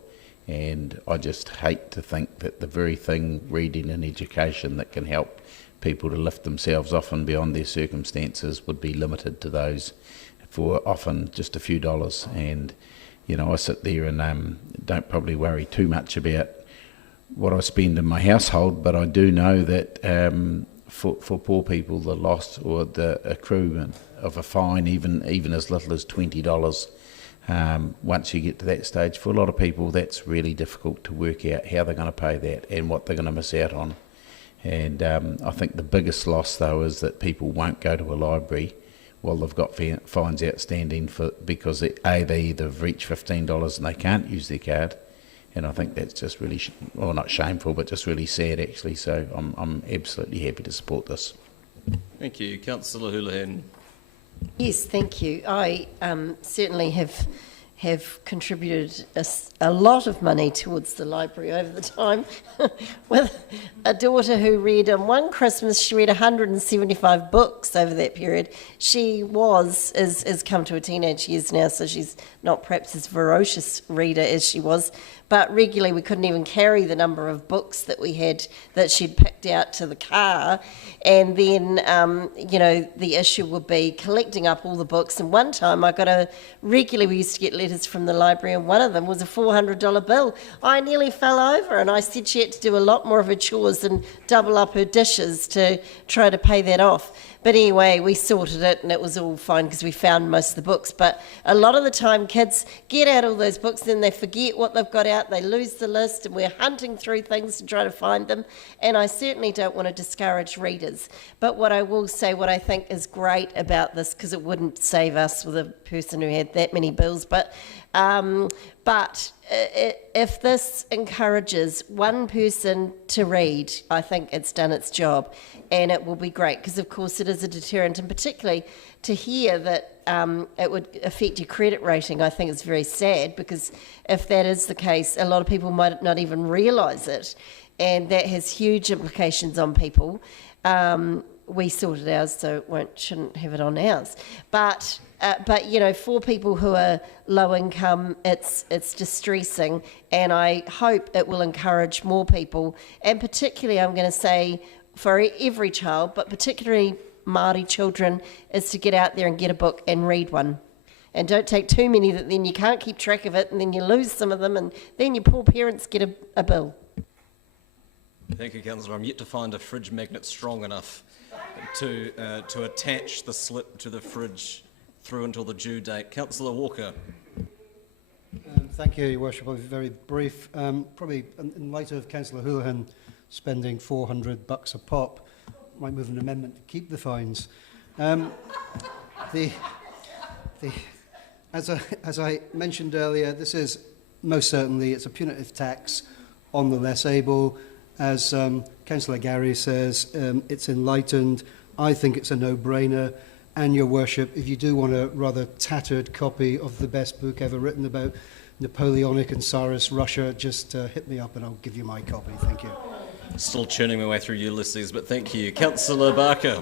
And I just hate to think that the very thing, reading and education, that can help people to lift themselves off and beyond their circumstances would be limited to those for often just a few dollars. And I sit there and don't probably worry too much about what I spend in my household, but I do know that for poor people, the loss or the accruement of a fine, even as little as $20, once you get to that stage, for a lot of people that's really difficult to work out how they're going to pay that and what they're going to miss out on. And I think the biggest loss, though, is that people won't go to a library while they've got fines outstanding because they either have reached $15 and they can't use their card, and I think that's just really, not shameful, but just really sad actually. So I'm absolutely happy to support this. Thank you. Councillor Houlihan. Yes, thank you. I certainly have contributed a lot of money towards the library over the time. With a daughter who read, on one Christmas, she read 175 books over that period. She is come to her teenage years now, so she's not perhaps as voracious reader as she was, but regularly we couldn't even carry the number of books that we had that she'd picked out to the car. And then, the issue would be collecting up all the books. And one time regularly we used to get letters from the library, and one of them was a $400 bill. I nearly fell over, and I said she had to do a lot more of her chores and double up her dishes to try to pay that off. But anyway, we sorted it and it was all fine because we found most of the books. But a lot of the time kids get out all those books, then they forget what they've got out, they lose the list, and we're hunting through things to try to find them. And I certainly don't want to discourage readers. But what I will say, what I think is great about this, because it wouldn't save us with a person who had that many bills, but if this encourages one person to read, I think it's done its job, and it will be great, because of course it is a deterrent, and particularly to hear that it would affect your credit rating, I think it's very sad, because if that is the case, a lot of people might not even realise it, and that has huge implications on people. We sorted ours, so shouldn't have it on ours. But for people who are low income, it's distressing, and I hope it will encourage more people, and particularly I'm going to say for every child, but particularly Māori children, is to get out there and get a book and read one. And don't take too many that then you can't keep track of it, and then you lose some of them, and then your poor parents get a bill. Thank you, Councillor. I'm yet to find a fridge magnet strong enough to attach the slip to the fridge through until the due date. Councillor Walker. Thank you, Your Worship. I'll be very brief. Probably in light of Councillor Houlihan spending $400 a pop, I might move an amendment to keep the fines. As I mentioned earlier, this is most certainly, it's a punitive tax on the less able. As Councillor Gary says, it's enlightened. I think it's a no-brainer. And Your Worship, if you do want a rather tattered copy of the best book ever written about Napoleonic and Tsarist Russia, just hit me up and I'll give you my copy. Thank you. Still churning my way through Ulysses, but thank you. Councillor Barker.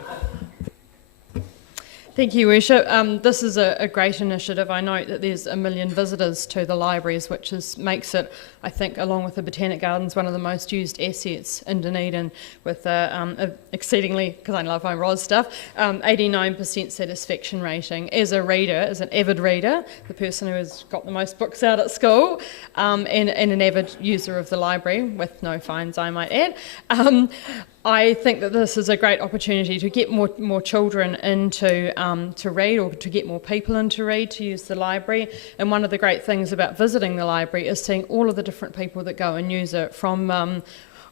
Thank you, Worship. This is a great initiative. I note that there's 1 million visitors to the libraries, which makes it, I think, along with the Botanic Gardens, one of the most used assets in Dunedin, with exceedingly, because I love my ROS stuff, 89% satisfaction rating. As a reader, as an avid reader, the person who has got the most books out at school, and an avid user of the library, with no fines, I might add, I think that this is a great opportunity to get more children into to read, or to get more people in to read, to use the library. And one of the great things about visiting the library is seeing all of the different people that go and use it, from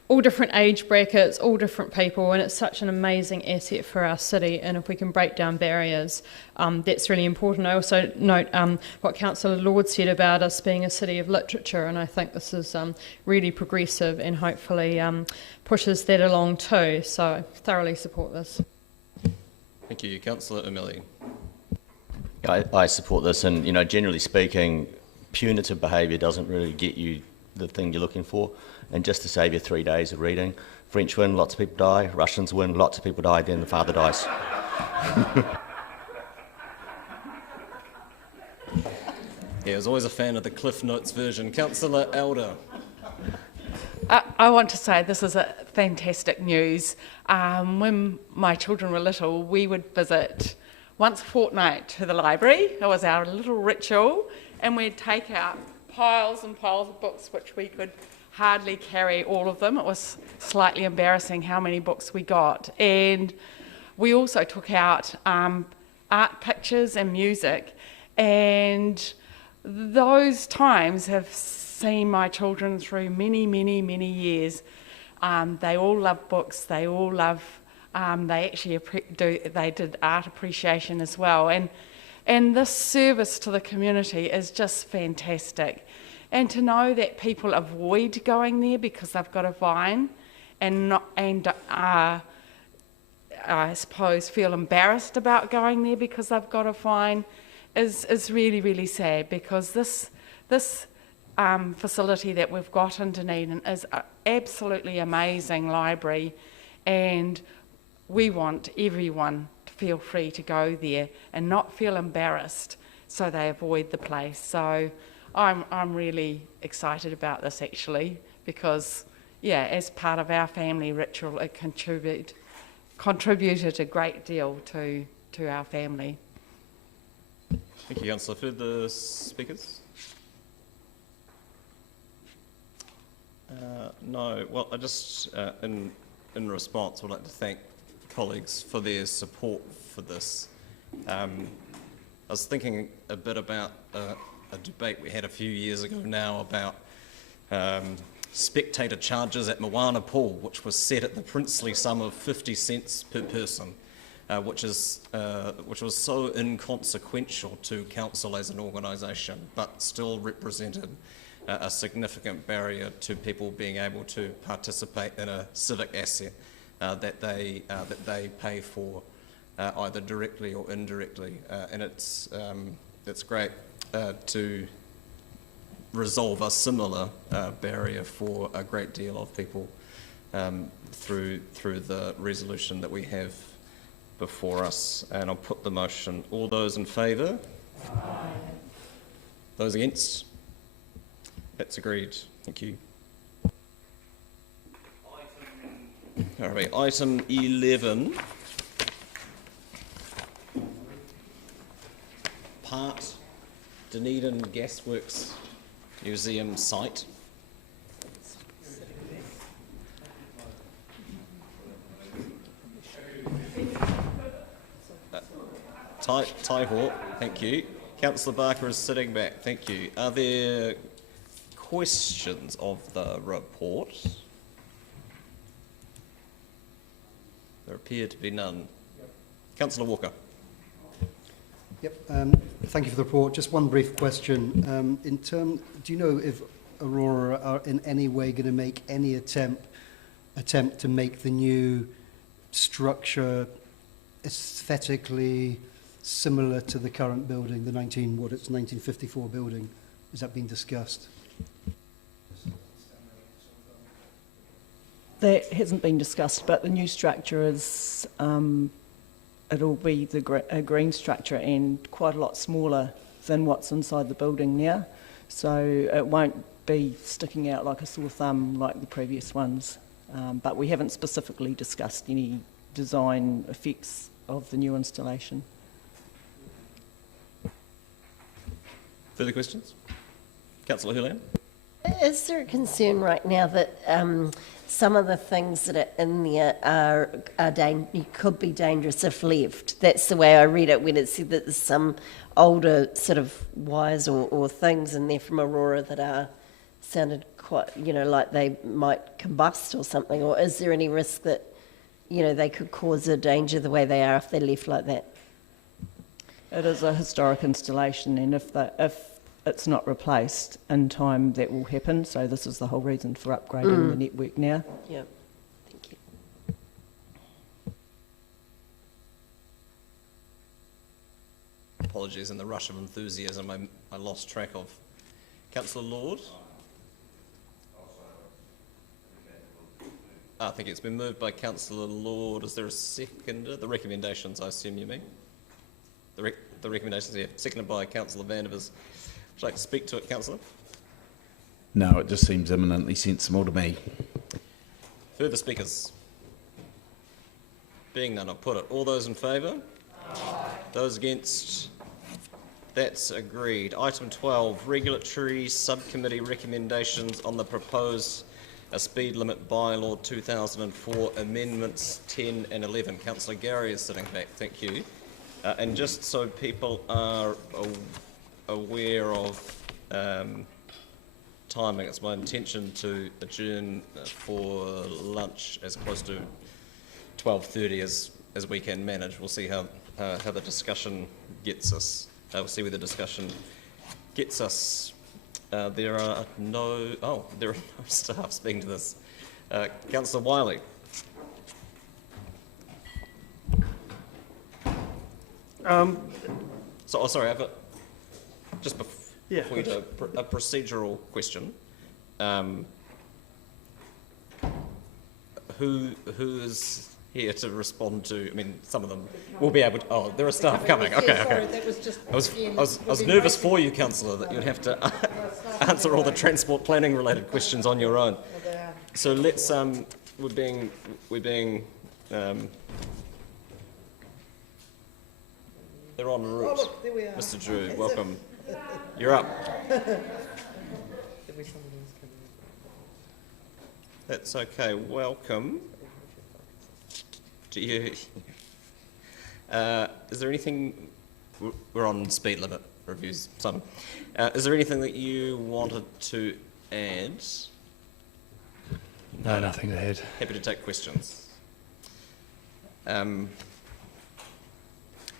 all different age brackets, all different people, and it's such an amazing asset for our city. And if we can break down barriers, that's really important. I also note what Councillor Lord said about us being a city of literature, and I think this is really progressive and hopefully pushes that along too. So I thoroughly support this. Thank you. Councillor O'Malley. I support this, and generally speaking, punitive behaviour doesn't really get you the thing you're looking for. And just to save you 3 days of reading, French win, lots of people die. Russians win, lots of people die. Then the father dies. Yeah, I was always a fan of the Cliff Notes version. Councillor Elder. I want to say this is a fantastic news. When my children were little, we would visit once a fortnight to the library. It was our little ritual, and we'd take out piles and piles of books, which we could hardly carry all of them. It was slightly embarrassing how many books we got. And we also took out art pictures and music, and those times have seen my children through many, many, many years. They all love books. They all love. They actually they did art appreciation as well, and this service to the community is just fantastic. And to know that people avoid going there because they've got a fine, and I suppose feel embarrassed about going there because they've got a fine, is really, really sad, because this facility that we've got in Dunedin is an absolutely amazing library, and we want everyone to feel free to go there and not feel embarrassed, so they avoid the place. So I'm really excited about this, actually, because as part of our family ritual, it contributed a great deal to our family. Thank you, Councillor. Further speakers? No. Well, I just, in response, would like to thank colleagues for their support for this. I was thinking a bit about a debate we had a few years ago now about spectator charges at Moana Pool, which was set at the princely sum of 50 cents per person, which was so inconsequential to council as an organisation, but still represented a significant barrier to people being able to participate in a civic asset that they pay for either directly or indirectly, and it's great to resolve a similar barrier for a great deal of people through the resolution that we have before us. And I'll put the motion. All those in favour? Aye. Those against? That's agreed. Thank you. All right, item 11. Part Dunedin Gasworks Museum site. Tai Hawk, thank you. Councillor Barker is sitting back, thank you. Are there questions of the report? There appear to be none. Councillor Walker. Yep. Thank you for the report. Just one brief question. Do you know if Aurora are in any way going to make any attempt to make the new structure aesthetically similar to the current building, the 1954 building? Is that being discussed? That hasn't been discussed, but the new structure is, it'll be a green structure and quite a lot smaller than what's inside the building now. So it won't be sticking out like a sore thumb like the previous ones. But we haven't specifically discussed any design effects of the new installation. Further questions? Councillor Hurland? Is there a concern right now that some of the things that are in there could be dangerous if left? That's the way I read it when it said that there's some older sort of wires or things in there from Aurora that sounded quite, like they might combust or something. Or is there any risk that, they could cause a danger the way they are if they're left like that? It is a historic installation, and if it's not replaced in time, that will happen. So this is the whole reason for upgrading the network now. Yeah, thank you. Apologies, in the rush of enthusiasm, I lost track of. Councillor Lord? I think it's been moved by Councillor Lord. Is there a seconder? The recommendations, I assume you mean? The recommendations, yeah. Seconded by Councillor Vandevers. Would you like to speak to it, Councillor? No, it just seems eminently sensible to me. Further speakers? Being none, I'll put it. All those in favour? Aye. Those against? That's agreed. Item 12, Regulatory Subcommittee recommendations on the proposed speed limit bylaw 2004 amendments 10 and 11. Councillor Gary is sitting back. Thank you. And just so people are aware of timing, it's my intention to adjourn for lunch as close to 12:30 as we can manage. We'll see how the discussion gets us. We'll see where the discussion gets us. There are no staff speaking to this. Councillor Wiley. Sorry, I've got just before you do a procedural question. Who is here to respond to? I mean, some of them will be able to. Oh, there are staff coming. Okay. Sorry, that was just. I was nervous for you, Councillor, that you'd have to answer all the transport planning related questions on your own. So let's. We're being. They're en route. Oh, look, there we are. Mr. Drew, welcome. You're up. That's okay. Welcome to you. Is there anything? We're on speed limit reviews, Simon. Is there anything that you wanted to add? No, nothing to add. Happy to take questions.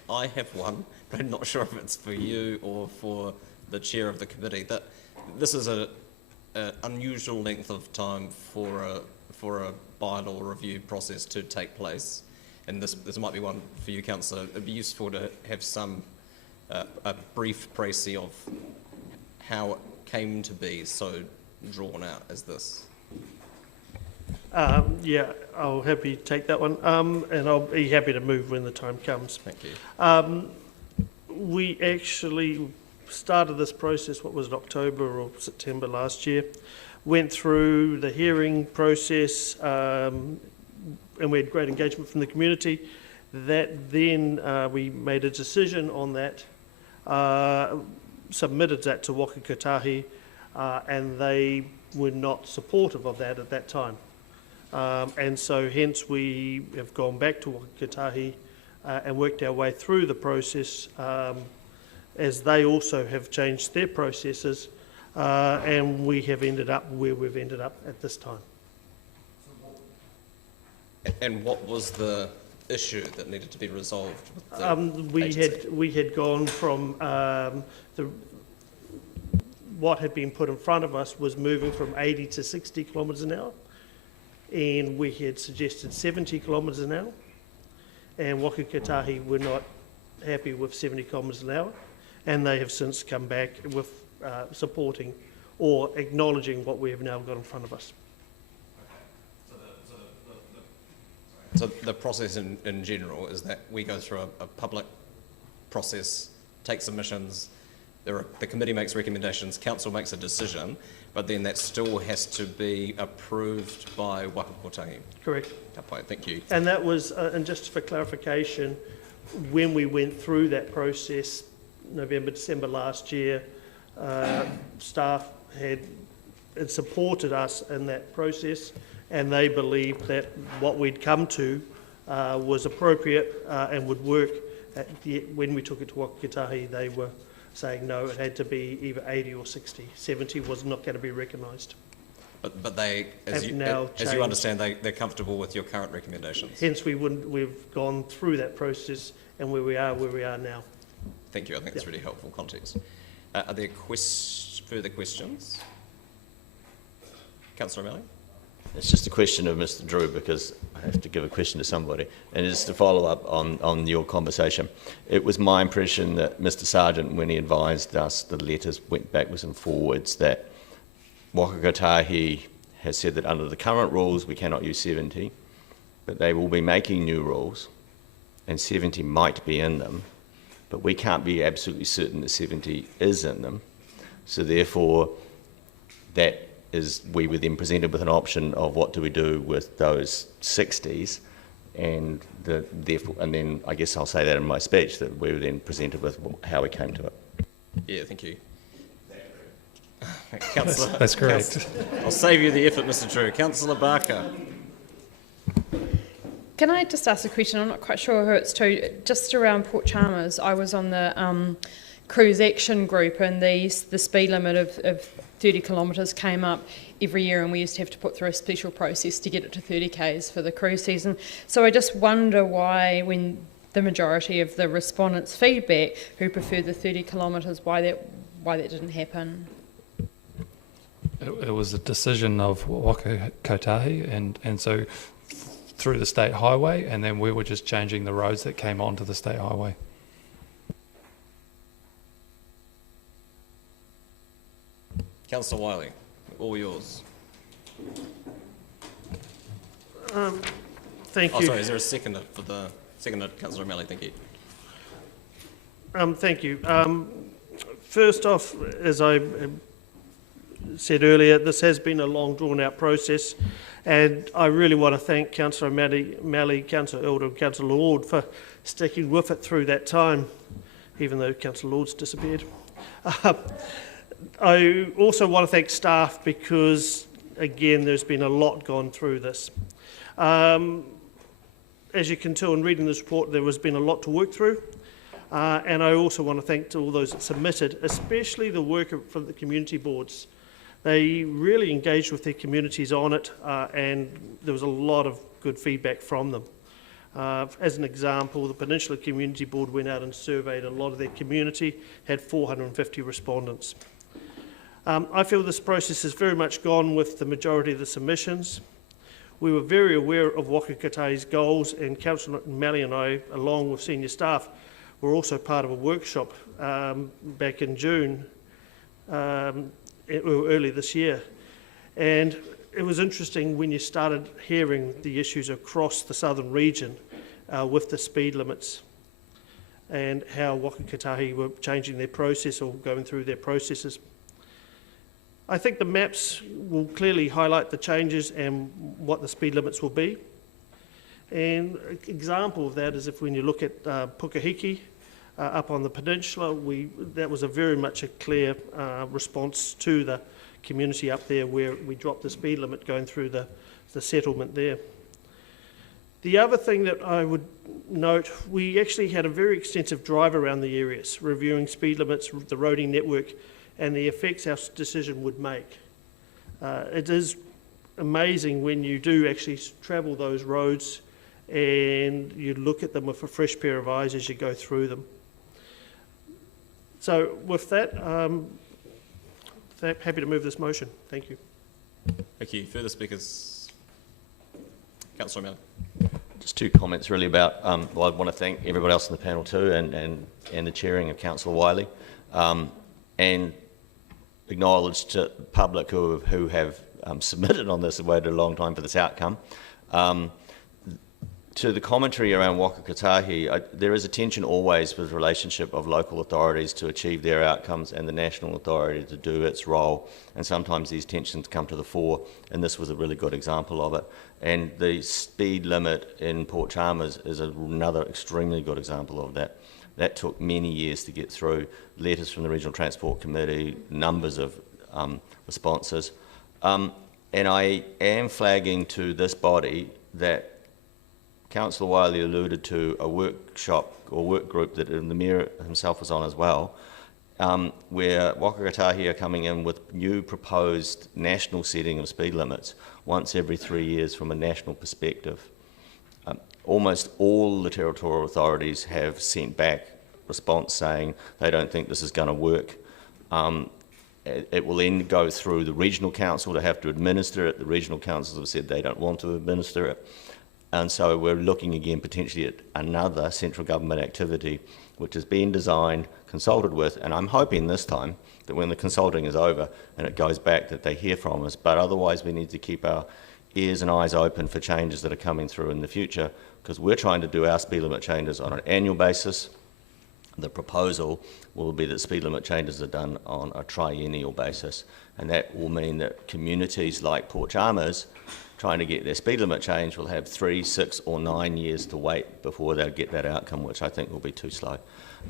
I have one, but I'm not sure if it's for you or for the chair of the committee. That this is an unusual length of time for a bylaw review process to take place, and this might be one for you, Councillor. It'd be useful to have some a brief précis of how it came to be so drawn out as this. Yeah, I'll happy to take that one, and I'll be happy to move when the time comes. Thank you. We actually started this process, what was it, October or September last year, went through the hearing process, and we had great engagement from the community. That then we made a decision on that, submitted that to Waka Kotahi, and they were not supportive of that at that time. And so hence we have gone back to Waka Kotahi and worked our way through the process as they also have changed their processes, and we have ended up where we've ended up at this time. And what was the issue that needed to be resolved with the we had gone from what had been put in front of us was moving from 80 to 60 kilometres an hour, and we had suggested 70 kilometres an hour, and Waka Kotahi were not happy with 70 kilometres an hour, and they have since come back with supporting or acknowledging what we have now got in front of us. So the process in general is that we go through a public process, take submissions, the committee makes recommendations, council makes a decision, but then that still has to be approved by Waka Kotahi. Correct. Thank you. And that was, and just for clarification, when we went through that process, November, December last year, staff had supported us in that process, and they believed that what we'd come to was appropriate and would work. When we took it to Waka Kotahi, they were saying no, it had to be either 80 or 60. 70 was not going to be recognised. But they, as you understand, they're comfortable with your current recommendations. Hence, we've gone through that process and where we are now. Thank you. I think that's really helpful context. Are there further questions? Councillor O'Malley? It's just a question of Mr. Drew, because I have to give a question to somebody, and it's to follow up on your conversation. It was my impression that Mr. Sargent, when he advised us, the letters went backwards and forwards, that Waka Kotahi has said that under the current rules we cannot use 70, but they will be making new rules, and 70 might be in them, but we can't be absolutely certain that 70 is in them. So therefore, that is, we were then presented with an option of what do we do with those 60s, and therefore, and then I guess I'll say that in my speech, that we were then presented with how we came to it. Yeah, thank you. Councillor, that's correct. I'll save you the effort, Mr. Drew. Councillor Barker. Can I just ask a question? I'm not quite sure who it's to. Just around Port Chalmers, I was on the cruise action group, and the speed limit of 30 kilometres came up every year, and we used to have to put through a special process to get it to 30 k's for the cruise season. So I just wonder why, when the majority of the respondents' feedback who preferred the 30 kilometres, why that didn't happen. It was a decision of Waka Kotahi, and so through the state highway, and then we were just changing the roads that came onto the state highway. Councillor Wiley, all yours. Thank you. Oh, sorry, is there a seconder for the seconder, Councillor O'Malley? Thank you. Thank you. First off, as I said earlier, this has been a long, drawn-out process, and I really want to thank Councillor O'Malley, Councillor Elder, and Councillor Lord for sticking with it through that time, even though Councillor Lord's disappeared. I also want to thank staff because, again, there's been a lot gone through this. As you can tell in reading this report, there has been a lot to work through. And I also want to thank all those that submitted, especially the work for the community boards. They really engaged with their communities on it, and there was a lot of good feedback from them. As an example, the Peninsula Community Board went out and surveyed a lot of their community, had 450 respondents. I feel this process has very much gone with the majority of the submissions. We were very aware of Waka Kotahi's goals, and Councillor O'Malley and I, along with senior staff, were also part of a workshop back in June, early this year. And it was interesting when you started hearing the issues across the southern region with the speed limits and how Waka Kotahi were changing their process or going through their processes. I think the maps will clearly highlight the changes and what the speed limits will be. And an example of that is if when you look at Pukahiki up on the peninsula, that was very much a clear response to the community up there where we dropped the speed limit going through the settlement there. The other thing that I would note, we actually had a very extensive drive around the areas, reviewing speed limits, the roading network, and the effects our decision would make. It is amazing when you do actually travel those roads and you look at them with a fresh pair of eyes as you go through them. So with that, happy to move this motion. Thank you. Thank you. Further speakers? Councillor O'Malley. Just two comments really about, well, I want to thank everybody else on the panel too, and the chairing of Councillor Wiley, and acknowledge to the public who have submitted on this and waited a long time for this outcome. To the commentary around Waka Kotahi, there is a tension always with the relationship of local authorities to achieve their outcomes and the national authority to do its role, and sometimes these tensions come to the fore, and this was a really good example of it. And the speed limit in Port Chalmers is another extremely good example of that. That took many years to get through, letters from the Regional Transport Committee, numbers of responses. And I am flagging to this body that Councillor Wiley alluded to a workshop or work group that the Mayor himself was on as well, where Waka Kotahi are coming in with new proposed national setting of speed limits once every 3 years from a national perspective. Almost all the territorial authorities have sent back response saying they don't think this is going to work. It will then go through the regional council to have to administer it. The regional councils have said they don't want to administer it. And so we're looking again potentially at another central government activity which has been designed, consulted with, and I'm hoping this time that when the consulting is over and it goes back that they hear from us. But otherwise we need to keep our ears and eyes open for changes that are coming through in the future, because we're trying to do our speed limit changes on an annual basis. The proposal will be that speed limit changes are done on a triennial basis, and that will mean that communities like Port Chalmers trying to get their speed limit change will have 3, 6 or 9 years to wait before they'll get that outcome, which I think will be too slow.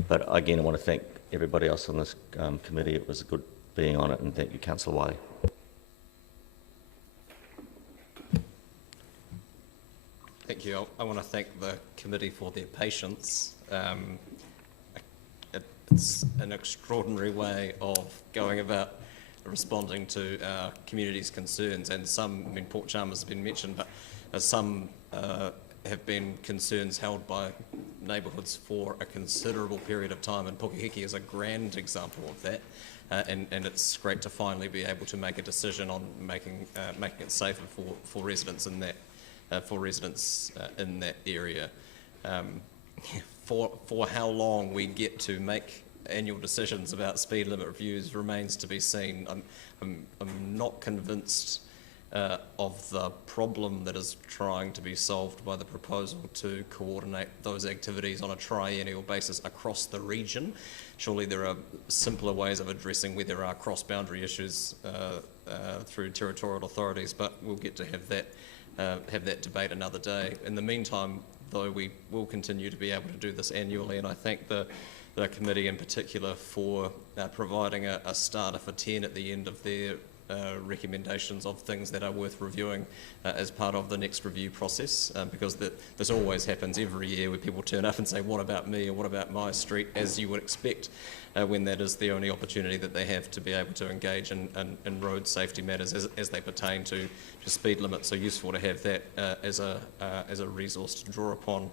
But again, I want to thank everybody else on this committee. It was good being on it, and thank you, Councillor Wiley. Thank you. I want to thank the committee for their patience. It's an extraordinary way of going about responding to our community's concerns, and some, I mean, Port Chalmers has been mentioned, but some have been concerns held by neighbourhoods for a considerable period of time, and Pukahiki is a grand example of that, and it's great to finally be able to make a decision on making it safer for residents in that in that area. For how long we get to make annual decisions about speed limit reviews remains to be seen. I'm not convinced of the problem that is trying to be solved by the proposal to coordinate those activities on a triennial basis across the region. Surely there are simpler ways of addressing where there are cross-boundary issues through territorial authorities, but we'll get to have that debate another day. In the meantime, though, we will continue to be able to do this annually, and I thank the committee in particular for providing a starter for 10 at the end of their recommendations of things that are worth reviewing as part of the next review process, because this always happens every year where people turn up and say, what about me, or what about my street, as you would expect when that is the only opportunity that they have to be able to engage in road safety matters as they pertain to speed limits. So useful to have that as a resource to draw upon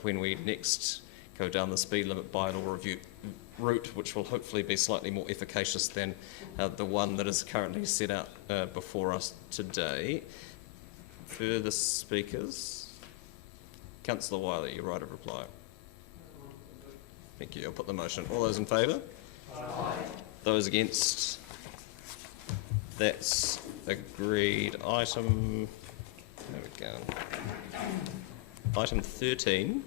when we next go down the speed limit bylaw review route, which will hopefully be slightly more efficacious than the one that is currently set out before us today. Further speakers? Councillor Wiley, your right of reply. Thank you. I'll put the motion. All those in favour? Aye. Those against? That's agreed. Item, there we go. Item 13.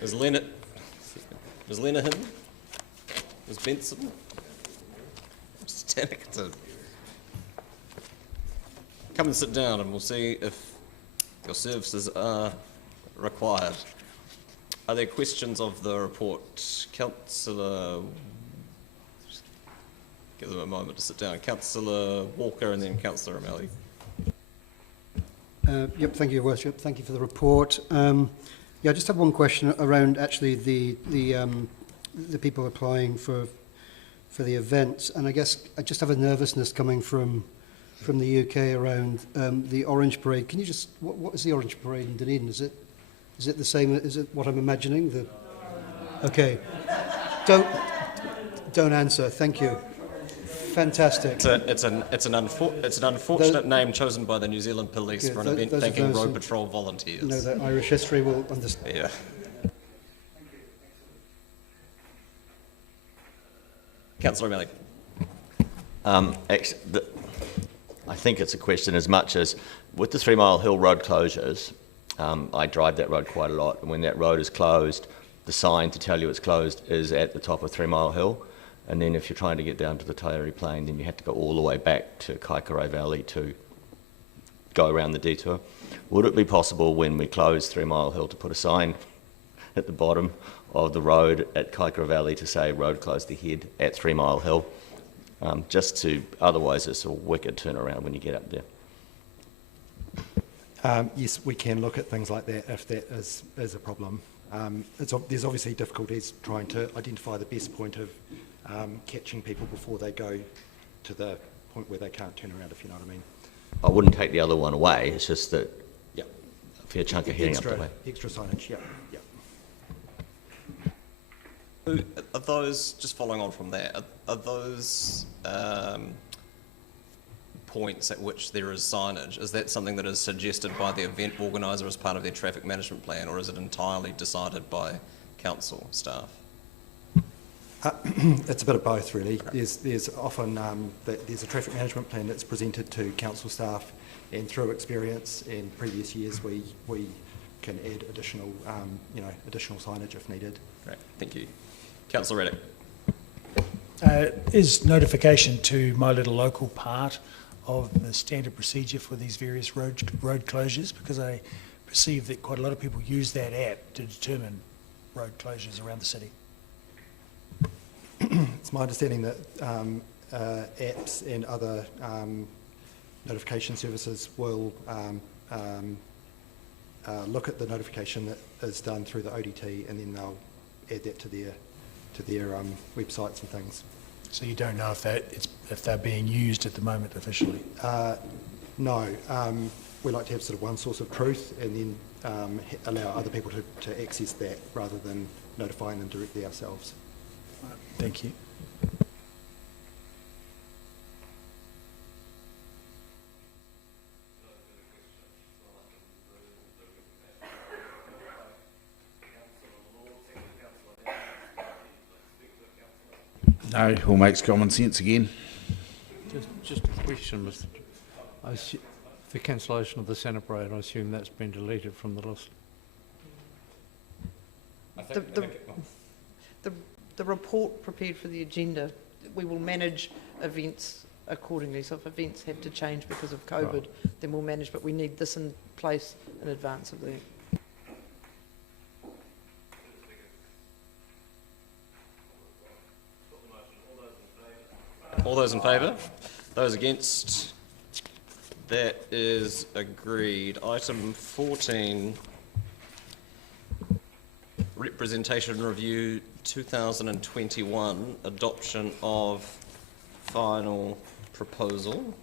Is Leonard here? Is Benson? Mr. Tanaka, come and sit down and we'll see if your services are required. Are there questions of the report? Councillor, give them a moment to sit down. Councillor Walker and then Councillor O'Malley. Yep, thank you, Your Worship. Thank you for the report. Yeah, I just have one question around actually the people applying for the event, and I guess I just have a nervousness coming from from the UK around the Orange Parade. Can you just, what is the Orange Parade in Dunedin? Is it the same, is it what I'm imagining? Okay. Don't answer, thank you. Fantastic. It's an unfortunate name chosen by the New Zealand Police for an event thanking road patrol volunteers. No, that Irish history will understand. Yeah. Councillor O'Malley. I think it's a question as much as with the 3 Mile Hill road closures. I drive that road quite a lot, and when that road is closed, the sign to tell you it's closed is at the top of 3 Mile Hill. And then if you're trying to get down to the Taieri Plain, then you have to go all the way back to Kaikorai Valley to go around the detour. Would it be possible when we close 3 Mile Hill to put a sign at the bottom of the road at Kaikorai Valley to say road closed ahead at 3 Mile Hill? Otherwise it's a wicked turnaround when you get up there. Yes, we can look at things like that if that is a problem. There's obviously difficulties trying to identify the best point of catching people before they go to the point where they can't turn around, if you know what I mean. I wouldn't take the other one away, it's just that a fair chunk of heading up the way. Extra signage, yeah. Are those, just following on from that, are those points at which there is signage, is that something that is suggested by the event organiser as part of their traffic management plan, or is it entirely decided by council staff? It's a bit of both, really. There's often there's a traffic management plan that's presented to council staff, and through experience in previous years, we can add additional signage if needed. Great, thank you. Councillor Reddick. Is notification to My Little Local part of the standard procedure for these various road closures? Because I perceive that quite a lot of people use that app to determine road closures around the city. It's my understanding that apps and other notification services will look at the notification that is done through the ODT, and then they'll add that to their websites and things. So you don't know if they're being used at the moment officially? No. We like to have sort of one source of truth, and then allow other people to access that rather than notifying them directly ourselves. Thank you. No, all makes common sense again. Just a question, Mr. The cancellation of the Santa Parade, I assume that's been deleted from the list. The report prepared for the agenda, we will manage events accordingly. So if events have to change because of COVID, then we'll manage, but we need this in place in advance of that. All those in favour? Those against? That is agreed. Item 14, Representation Review 2021, Adoption of Final Proposal.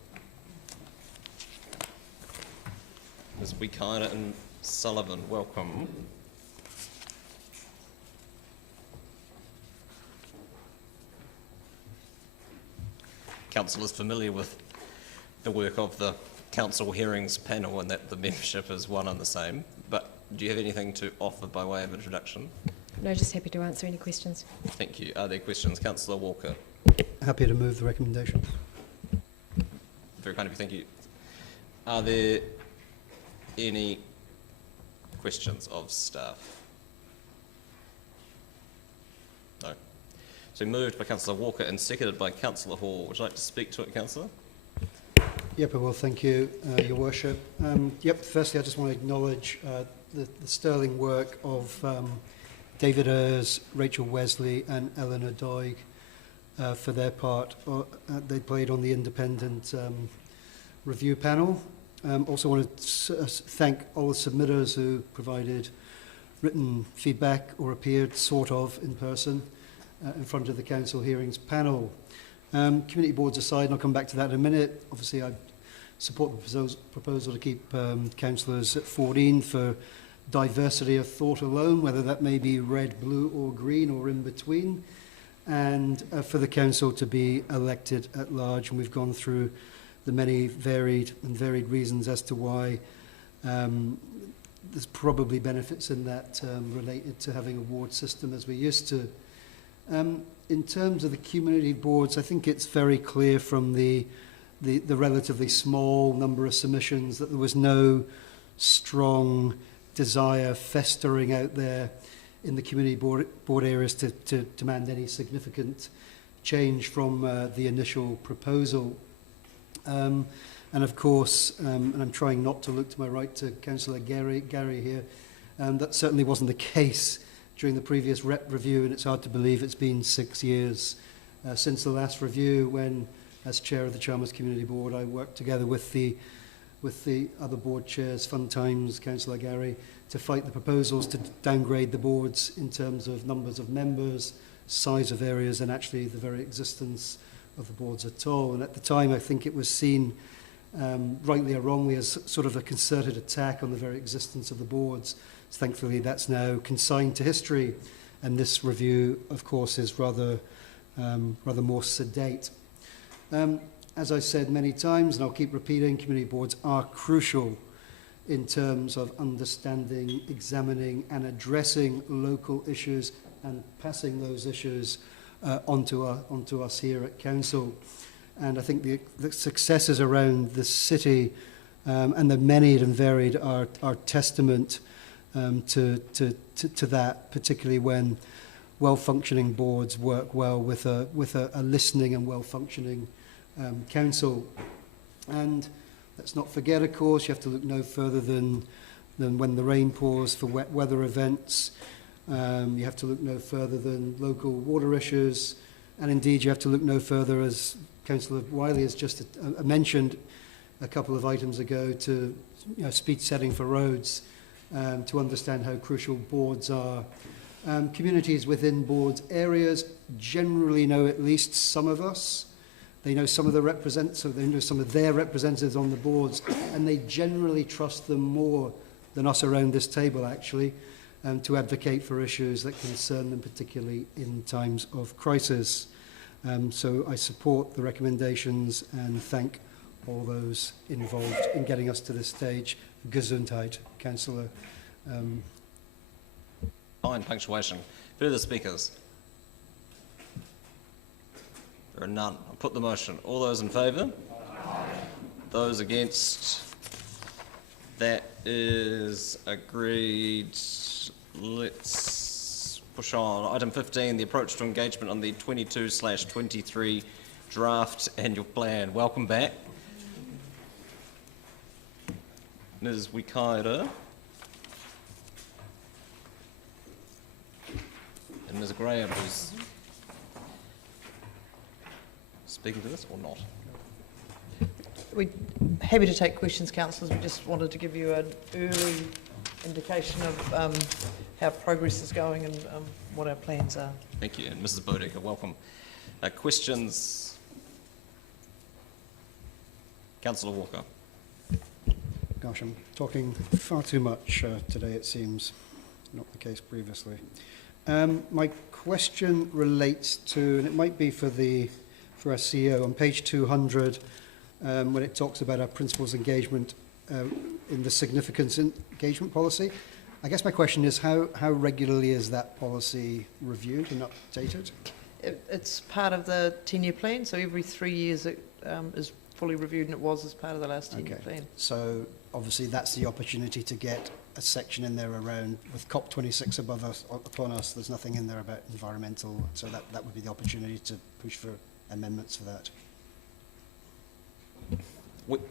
Ms. Wikaina and Sullivan, welcome. Council is familiar with the work of the council hearings panel and that the membership is one and the same, but do you have anything to offer by way of introduction? No, just happy to answer any questions. Thank you. Are there questions? Councillor Walker. Happy to move the recommendation. Very kind of you, thank you. Are there any questions of staff? No. So moved by Councillor Walker and seconded by Councillor Hall. Would you like to speak to it, Councillor? Yep, I will. Thank you, Your Worship. Firstly, I just want to acknowledge the sterling work of David Ayres, Rachel Wesley and Eleanor Doig for their part. They played on the independent review panel. Also want to thank all the submitters who provided written feedback or appeared sort of in person in front of the council hearings panel. Community boards aside, and I'll come back to that in a minute, obviously I support the proposal to keep councillors at 14 for diversity of thought alone, whether that may be red, blue or green or in between, and for the council to be elected at large. And we've gone through the many varied reasons as to why there's probably benefits in that related to having a ward system as we used to. In terms of the community boards, I think it's very clear from the relatively small number of submissions that there was no strong desire festering out there in the community board areas to demand any significant change from the initial proposal. And of course, and I'm trying not to look to my right to Councillor Gary here, that certainly wasn't the case during the previous rep review, and it's hard to believe it's been 6 years since the last review when, as chair of the Chalmers Community Board, I worked together with the other board chairs, Fun Times, Councillor Gary, to fight the proposals to downgrade the boards in terms of numbers of members, size of areas, and actually the very existence of the boards at all. And at the time, I think it was seen, rightly or wrongly, as sort of a concerted attack on the very existence of the boards. So thankfully, that's now consigned to history, and this review, of course, is rather more sedate. As I said many times, and I'll keep repeating, community boards are crucial in terms of understanding, examining, and addressing local issues and passing those issues onto us here at Council. And I think the successes around the city and the many and varied are testament to that, particularly when well-functioning boards work well with a listening and well-functioning council. And let's not forget, of course, you have to look no further than when the rain pours for wet weather events. You have to look no further than local water issues, and indeed you have to look no further, as Councillor Wiley has just mentioned a couple of items ago, to speed setting for roads, to understand how crucial boards are. Communities within boards areas generally know at least some of us. They know some of the they know some of their representatives on the boards, and they generally trust them more than us around this table, actually, to advocate for issues that concern them, particularly in times of crisis. So I support the recommendations and thank all those involved in getting us to this stage. Gesundheit, Councillor. Fine punctuation. Further speakers? There are none. I'll put the motion. All those in favour? Those against? That is agreed. Let's push on. Item 15, the approach to engagement on the 22/23 draft annual plan. Welcome back. Ms. Wikaira. And Ms. Graham, who's speaking to this or not? We're happy to take questions, councillors. We just wanted to give you an early indication of how progress is going and what our plans are. Thank you. And Mrs. Bodecker, welcome. Questions? Councillor Walker. Gosh, I'm talking far too much today, it seems. Not the case previously. My question relates to, and it might be for our CEO, on page 200, when it talks about our principals engagement in the significance engagement policy. I guess my question is, how regularly is that policy reviewed and updated? It's part of the 10-year plan, so every 3 years it is fully reviewed, and it was as part of the last 10-year plan. So obviously that's the opportunity to get a section in there around, with COP26 upon us, there's nothing in there about environmental, so that would be the opportunity to push for amendments for that.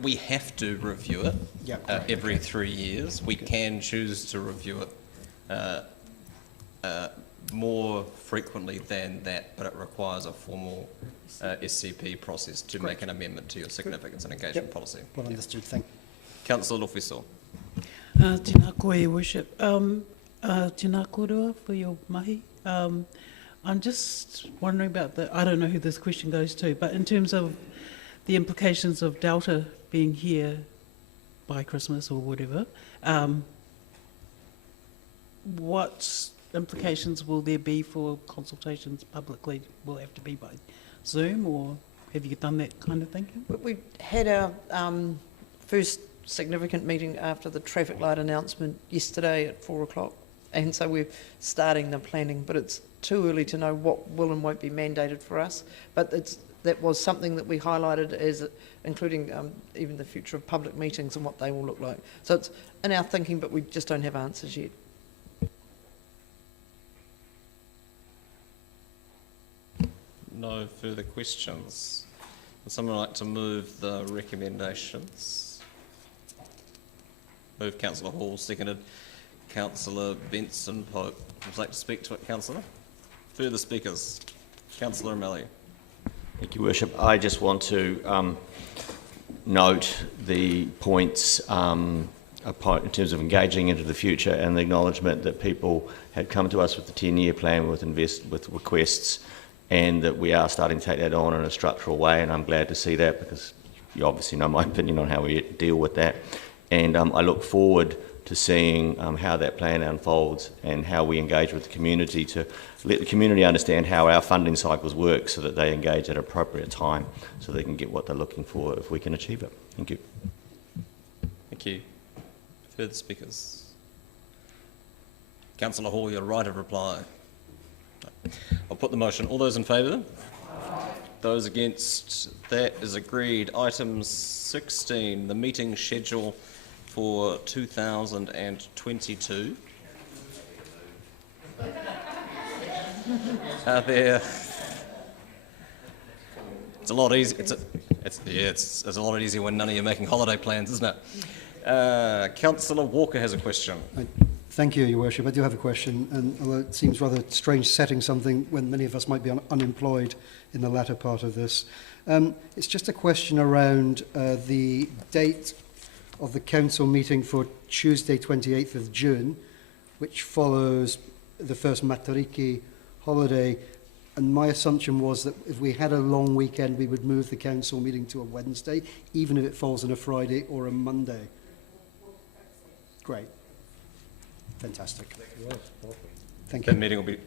We have to review it every 3 years. We can choose to review it more frequently than that, but it requires a formal SCP process to make an amendment to your significance and engagement policy. Well understood, thank you. Councillor Lofiso. Tēnā koe, Your Worship. Tēnā korua for your mahi. I'm just wondering about I don't know who this question goes to, but in terms of the implications of Delta being here by Christmas or whatever, what implications will there be for consultations publicly? Will it have to be by Zoom, or have you done that kind of thinking? We had our first significant meeting after the traffic light announcement yesterday at 4 o'clock, and so we're starting the planning, but it's too early to know what will and won't be mandated for us. But that was something that we highlighted as including even the future of public meetings and what they will look like. So it's in our thinking, but we just don't have answers yet. No further questions. Would someone like to move the recommendations? Moved Councillor Hall, seconded Councillor Benson Pope. Would you like to speak to it, Councillor? Further speakers? Councillor O'Malley. Thank you, Worship. I just want to note the points in terms of engaging into the future and the acknowledgement that people had come to us with the 10-year plan with requests, and that we are starting to take that on in a structural way, and I'm glad to see that, because you obviously know my opinion on how we deal with that. And I look forward to seeing how that plan unfolds and how we engage with the community to let the community understand how our funding cycles work, so that they engage at an appropriate time so they can get what they're looking for if we can achieve it. Thank you. Thank you. Further speakers? Councillor Hall, your right of reply. I'll put the motion. All those in favour? Aye. Those against? That is agreed. Item 16, the meeting schedule for 2022. Are there? It's a lot easier. It's a lot easier when none of you are making holiday plans, isn't it? Councillor Walker has a question. Thank you, Your Worship. I do have a question, and although it seems rather strange setting something when many of us might be unemployed in the latter part of this, it's just a question around the date of the council meeting for Tuesday 28th of June, which follows the first Matariki holiday. And my assumption was that if we had a long weekend, we would move the council meeting to a Wednesday, even if it falls on a Friday or a Monday. Great. Fantastic. Thank you. The meeting will be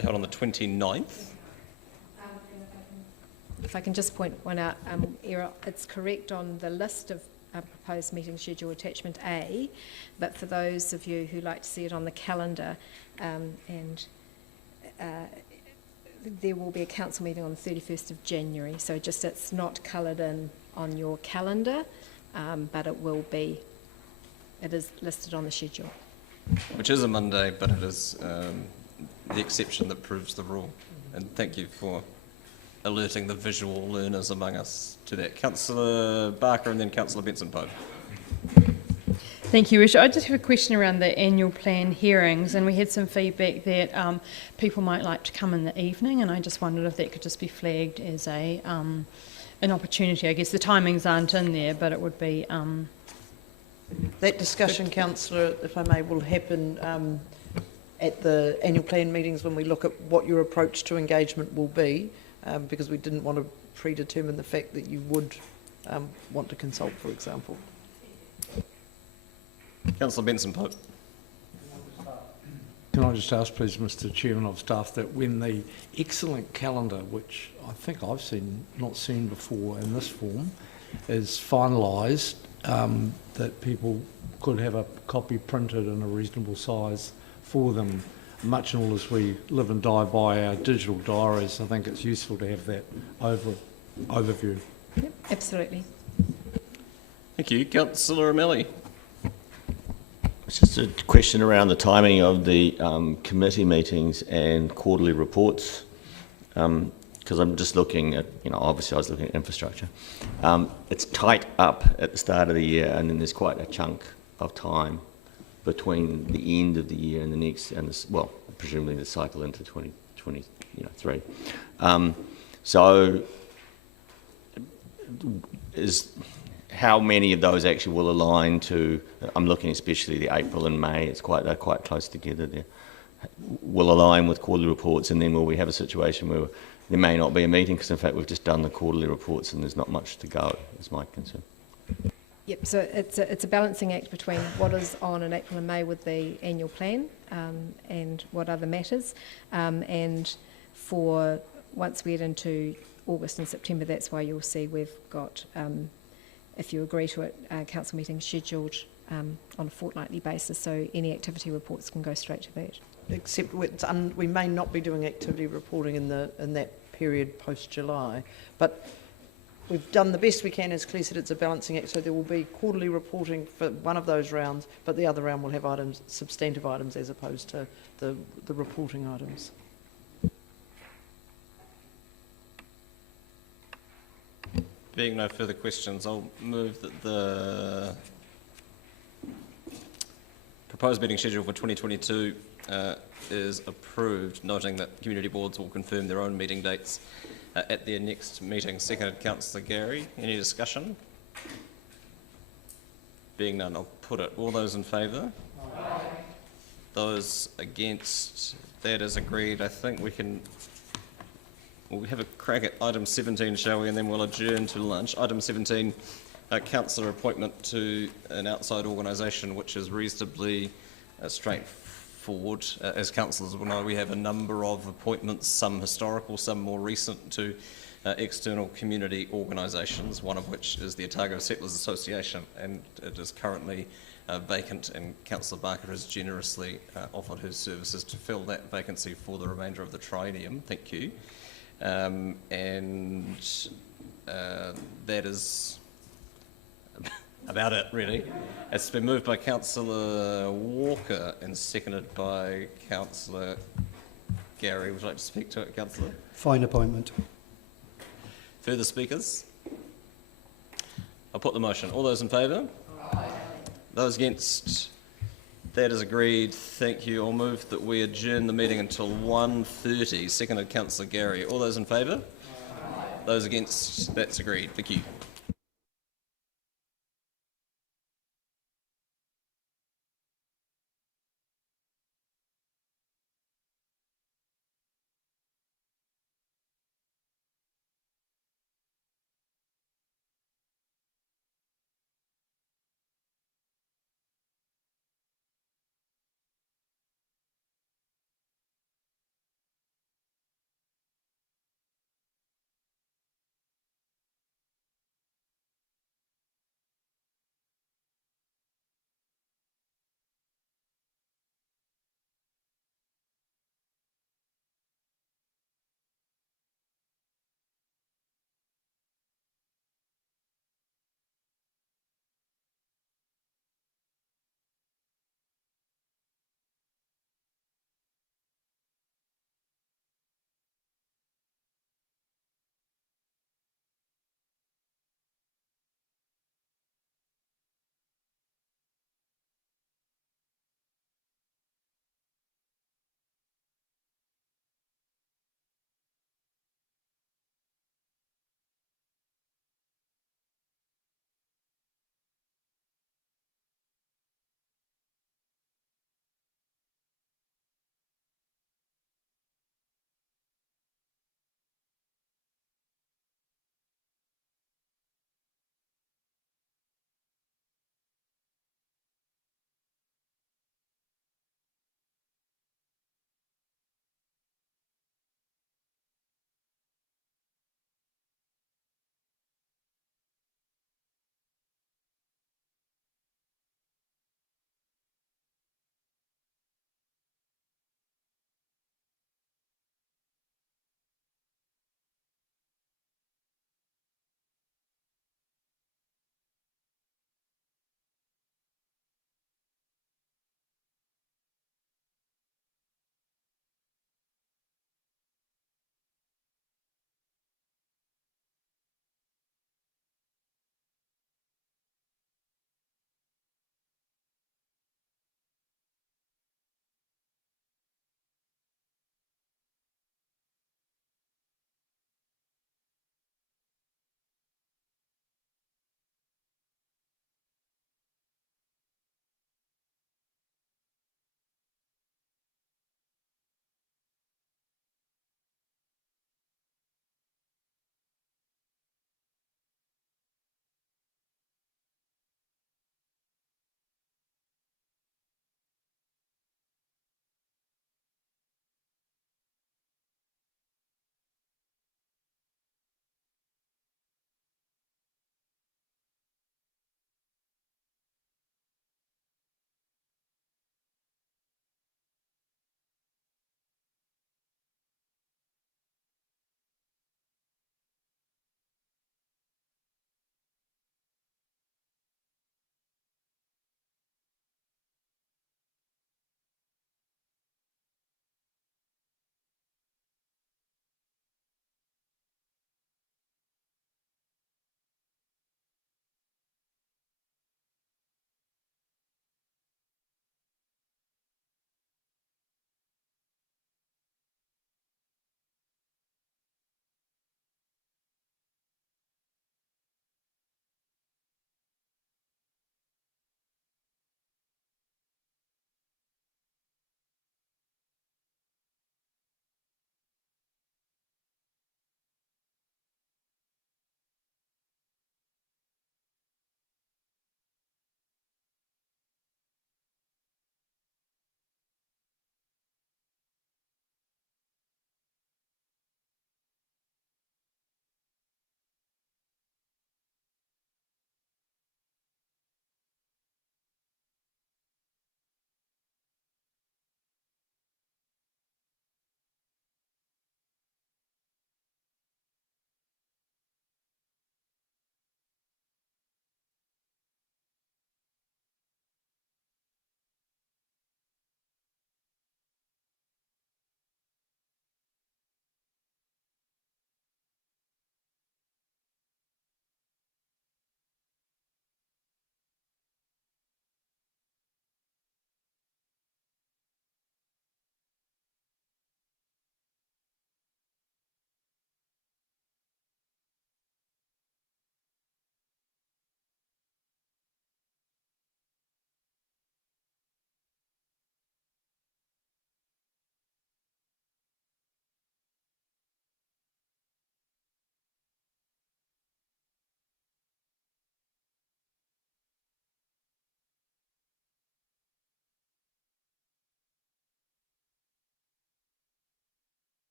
held on the 29th. If I can just point one out, it's correct on the list of proposed meeting schedule attachment A, but for those of you who like to see it on the calendar, there will be a council meeting on the 31st of January, so just it's not coloured in on your calendar, but it is listed on the schedule. Which is a Monday, but it is the exception that proves the rule. And thank you for alerting the visual learners among us to that. Councillor Barker and then Councillor Benson Pope. Thank you, Richard. I just have a question around the annual plan hearings, and we had some feedback that people might like to come in the evening, and I just wondered if that could just be flagged as an opportunity. I guess the timings aren't in there, but it would be... That discussion, Councillor, if I may, will happen at the annual plan meetings when we look at what your approach to engagement will be, because we didn't want to predetermine the fact that you would want to consult, for example. Councillor Benson Pope. Can I just ask, please, Mr. Chairman of Staff, that when the excellent calendar, which I think I've not seen before in this form, is finalised, that people could have a copy printed in a reasonable size for them, much and all as we live and die by our digital diaries. I think it's useful to have that overview. Yep, absolutely. Thank you. Councillor O'Malley. It's just a question around the timing of the committee meetings and quarterly reports. Because I'm just looking at, obviously I was looking at infrastructure. It's tight up at the start of the year, and then there's quite a chunk of time between the end of the year and the next, and presumably the cycle into 2023. So, how many of those actually will align to? I'm looking especially the April and May. They're quite close together there. Will align with quarterly reports, and then will we have a situation where there may not be a meeting because, in fact, we've just done the quarterly reports and there's not much to go, is my concern. Yep, so it's a balancing act between what is on in April and May with the annual plan and what other matters. And for once we get into August and September, that's why you'll see we've got, if you agree to it, council meetings scheduled on a fortnightly basis, so any activity reports can go straight to that. Except we may not be doing activity reporting in that period post-July, but we've done the best we can. As Claire said, it's a balancing act, so there will be quarterly reporting for one of those rounds, but the other round will have items, substantive items, as opposed to the reporting items. Being no further questions, I'll move that the proposed meeting schedule for 2022 is approved, noting that community boards will confirm their own meeting dates at their next meeting. Seconded, Councillor Gary. Any discussion? Being none, I'll put it. All those in favour? Aye. Those against? That is agreed. I think we can... We'll have a crack at item 17, shall we, and then we'll adjourn to lunch. Item 17, councillor appointment to an outside organisation, which is reasonably straightforward. As councillors will know, we have a number of appointments, some historical, some more recent, to external community organisations, one of which is the Otago Settlers Association, and it is currently vacant, and Councillor Barker has generously offered her services to fill that vacancy for the remainder of the triennium. Thank you. That is about it, really. It's been moved by Councillor Walker and seconded by Councillor Gary. Would you like to speak to it, Councillor? Fine appointment. Further speakers? I'll put the motion. All those in favour? Aye. Those against? That is agreed. Thank you. I'll move that we adjourn the meeting until 1:30. Seconded, Councillor Gary. All those in favour? Aye. Those against? That's agreed. Thank you.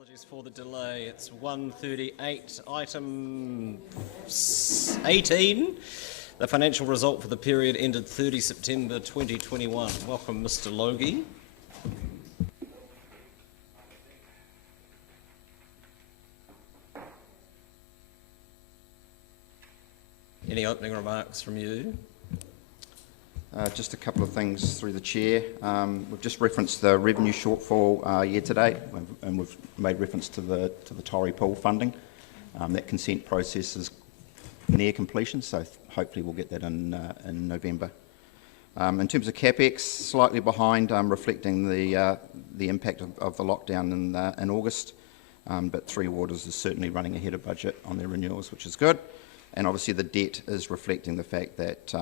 Apologies for the delay. It's 1:38, item 18. The financial result for the period ended 30 September 2021. Welcome, Mr. Logie. Any opening remarks from you? Just a couple of things through the chair. We've just referenced the revenue shortfall year to date, and we've made reference to the Tory pool funding. That consent process is near completion, so hopefully we'll get that in November. In terms of capex, slightly behind, reflecting the impact of the lockdown in August, but Three Waters is certainly running ahead of budget on their renewals, which is good. And obviously the debt is reflecting the fact that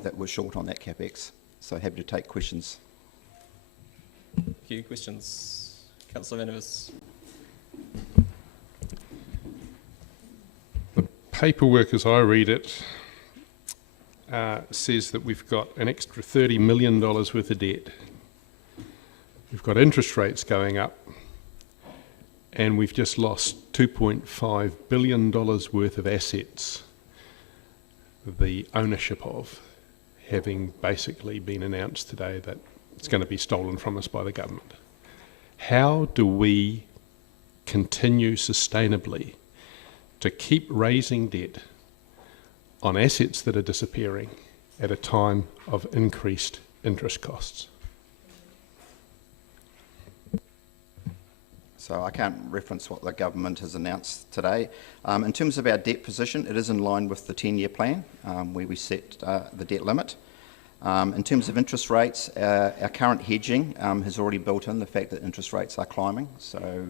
that we're short on that capex. So happy to take questions. Thank you. Questions? Councillor Van Uvers. The paperwork, as I read it, says that we've got an extra $30 million worth of debt. We've got interest rates going up, and we've just lost $2.5 billion worth of assets, the ownership of, having basically been announced today that it's going to be stolen from us by the government. How do we continue sustainably to keep raising debt on assets that are disappearing at a time of increased interest costs? So I can't reference what the government has announced today. In terms of our debt position, it is in line with the 10-year plan, where we set the debt limit. In terms of interest rates, our current hedging has already built in the fact that interest rates are climbing. So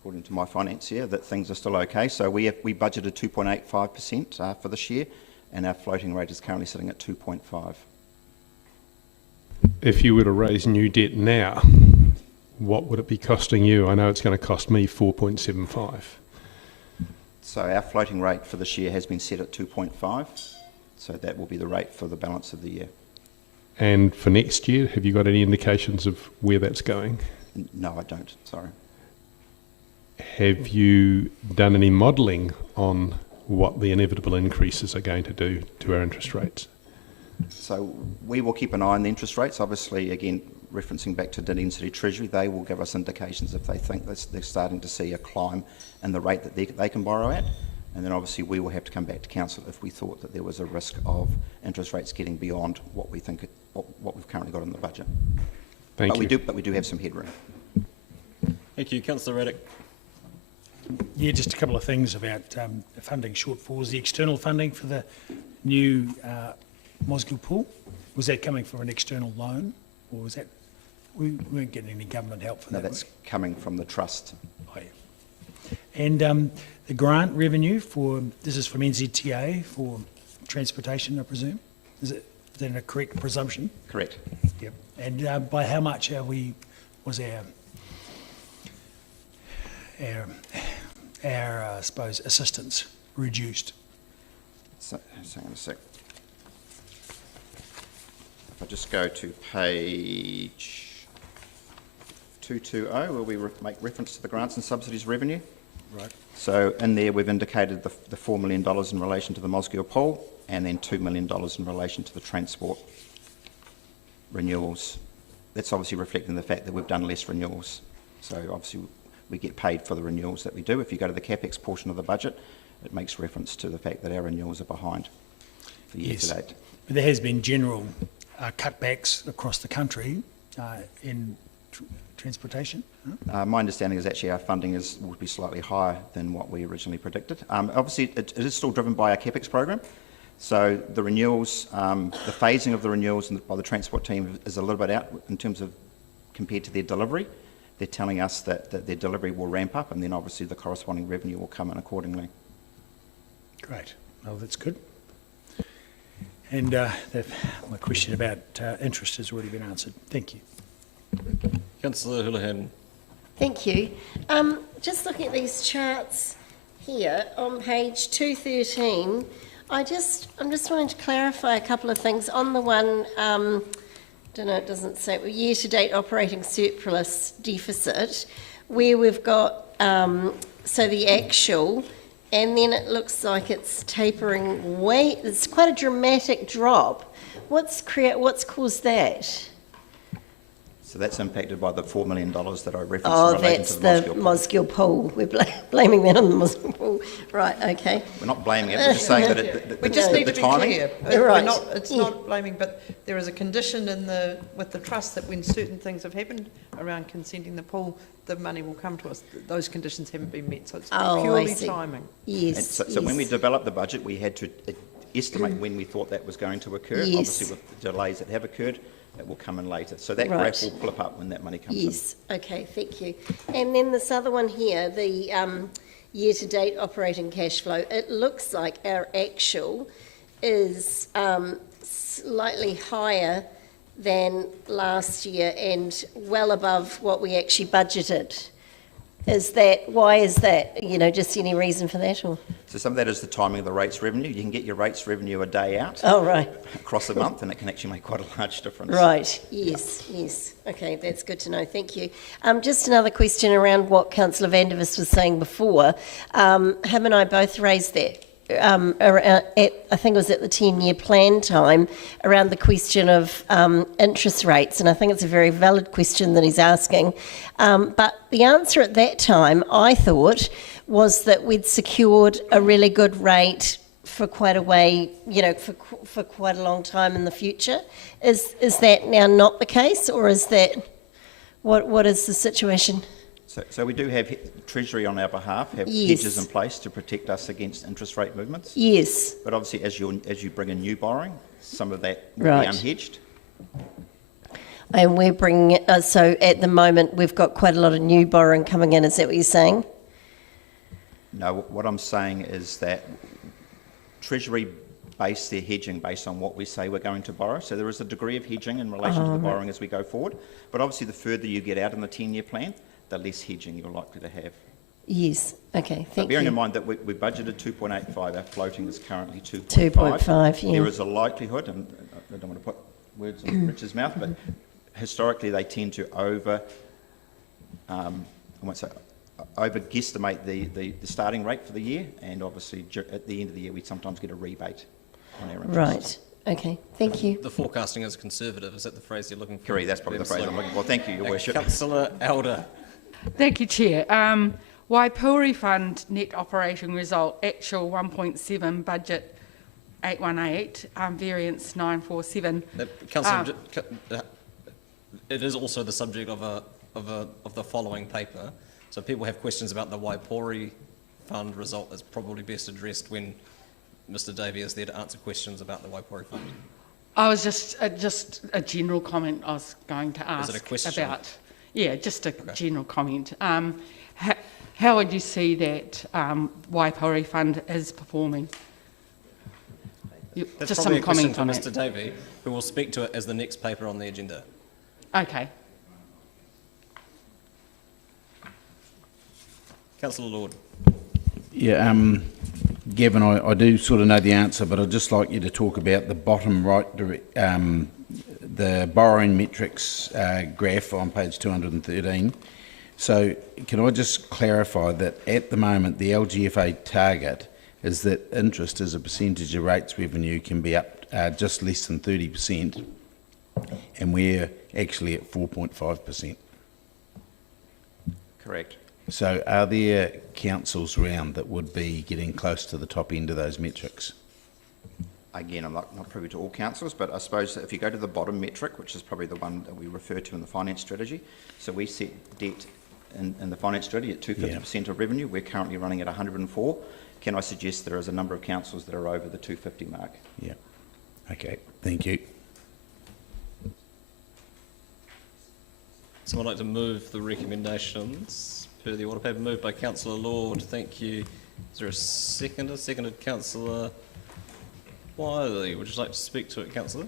according to my financier, that things are still okay. So we budgeted 2.85% for this year, and our floating rate is currently sitting at 2.5. If you were to raise new debt now, what would it be costing you? I know it's going to cost me 4.75. So our floating rate for this year has been set at 2.5. So that will be the rate for the balance of the year. And for next year, have you got any indications of where that's going? No, I don't. Sorry. Have you done any modelling on what the inevitable increases are going to do to our interest rates? So we will keep an eye on the interest rates. Obviously, again, referencing back to Dunedin City Treasury, they will give us indications if they think they're starting to see a climb in the rate that they can borrow at. And then obviously we will have to come back to council if we thought that there was a risk of interest rates getting beyond what we think what we've currently got in the budget. Thank you. But we do have some headroom. Thank you. Councillor Raddick. Yeah, just a couple of things about the funding shortfalls. The external funding for the new Mosgiel pool, was that coming from an external loan, or was that we weren't getting any government help for that? No, that's coming from the trust. Oh, yeah. And the grant revenue this is from NZTA for transportation, I presume. Is that a correct presumption? Correct. Yep. And by how much was our I suppose assistance reduced? So, hang on a sec. If I just go to page 220, where we make reference to the grants and subsidies revenue. Right. So in there we've indicated the $4 million in relation to the Mosgiel pool, and then $2 million in relation to the transport renewals. That's obviously reflecting the fact that we've done less renewals. So obviously we get paid for the renewals that we do. If you go to the capex portion of the budget, it makes reference to the fact that our renewals are behind for year to date. But there has been general cutbacks across the country in transportation. Huh? My understanding is actually our funding would be slightly higher than what we originally predicted. Obviously, it is still driven by our capex program. So the renewals, the phasing of the renewals by the transport team is a little bit out in terms of compared to their delivery. They're telling us that their delivery will ramp up, and then obviously the corresponding revenue will come in accordingly. Great. Well, that's good. And my question about interest has already been answered. Thank you. Councillor Houlihan. Thank you. Just looking at these charts here on page 213, I'm just wanting to clarify a couple of things. On the one, don't know, it doesn't say, year-to-date operating surplus deficit, where we've got, so the actual, and then it looks like it's tapering way, it's quite a dramatic drop. What's caused that? So that's impacted by the $4 million that I referenced. Oh, relating that's to the Mosgiel pool. We're blaming that on the Mosgiel pool. Right, okay. We're not blaming it, we're just saying that We just need to be clear. Right. It's not blaming, but there is a condition with the trust that when certain things have happened around consenting the pool, the money will come to us. Those conditions haven't been met, so it's purely timing. Yes. So when we developed the budget, we had to estimate when we thought that was going to occur. Yes. Obviously, with the delays that have occurred, it will come in later. So that graph will flip up when that money comes in. Yes, okay, thank you. And then this other one here, the year-to-date operating cash flow, it looks like our actual is slightly higher than last year and well above what we actually budgeted. Why is that? You know, just any reason for that? Or? So some of that is the timing of the rates revenue. You can get your rates revenue a day out. Oh, right. Across a month, and it can actually make quite a large difference. Right, yes. Okay, that's good to know, thank you. Just another question around what Councillor Vandervis was saying before. Him and I both raised that. I think it was at the 10-year plan time, around the question of interest rates, and I think it's a very valid question that he's asking. But the answer at that time, I thought, was that we'd secured a really good rate for quite a way, you know, for quite a long time in the future. Is that now not the case, or is that, what is the situation? So we do have Treasury on our behalf, have hedges in place to protect us against interest rate movements. Yes. But obviously, as you bring in new borrowing, some of that will be unhedged. And we're bringing it, so at the moment we've got quite a lot of new borrowing coming in, is that what you're saying? No, what I'm saying is that Treasury base their hedging based on what we say we're going to borrow. So there is a degree of hedging in relation to the borrowing as we go forward. But obviously the further you get out in the 10-year plan, the less hedging you're likely to have. Yes, okay, thank you. Bearing in mind that we budgeted 2.85, our floating is currently 2.5, yeah. There is a likelihood, and I don't want to put words in Richard's mouth, but historically they tend to over-guesstimate the starting rate for the year, and obviously at the end of the year we sometimes get a rebate on our interest. Right, okay, thank you. The forecasting is conservative, is that the phrase you're looking for? Correct, that's probably the phrase I'm looking for. Thank you, Your Worship. Councillor Elder. Thank you, Chair. Waipori Fund net operating result, actual 1.7, budget 818, variance 947. Councillor, it is also the subject of the following paper. So if people have questions about the Waipori Fund result, it's probably best addressed when Mr Davey is there to answer questions about the Waipori Fund. I was just a general comment I was going to ask. Is it a question? About. Yeah, just a general comment. How would you see that Waipori Fund is performing? That's just probably some comment for on Mr it. Davey, who will speak to it as the next paper on the agenda. Okay. Councillor Lord. Yeah, Gavin, I do sort of know the answer, but I'd just like you to talk about the bottom right, the borrowing metrics graph on page 213. So can I just clarify that at the moment the LGFA target is that interest as a percentage of rates revenue can be up just less than 30%, and we're actually at 4.5%. Correct. So are there councils around that would be getting close to the top end of those metrics? Again, I'm not privy to all councils, but I suppose that if you go to the bottom metric, which is probably the one that we refer to in the finance strategy, so we set debt in the finance strategy at 250% of revenue. We're currently running at 104. Can I suggest there is a number of councils that are over the 250 mark? Yeah. Okay, thank you. Someone like to move the recommendations per the order paper, moved by Councillor Lord. Thank you. Is there a seconder? Seconded Councillor Wiley. Would you like to speak to it, Councillor?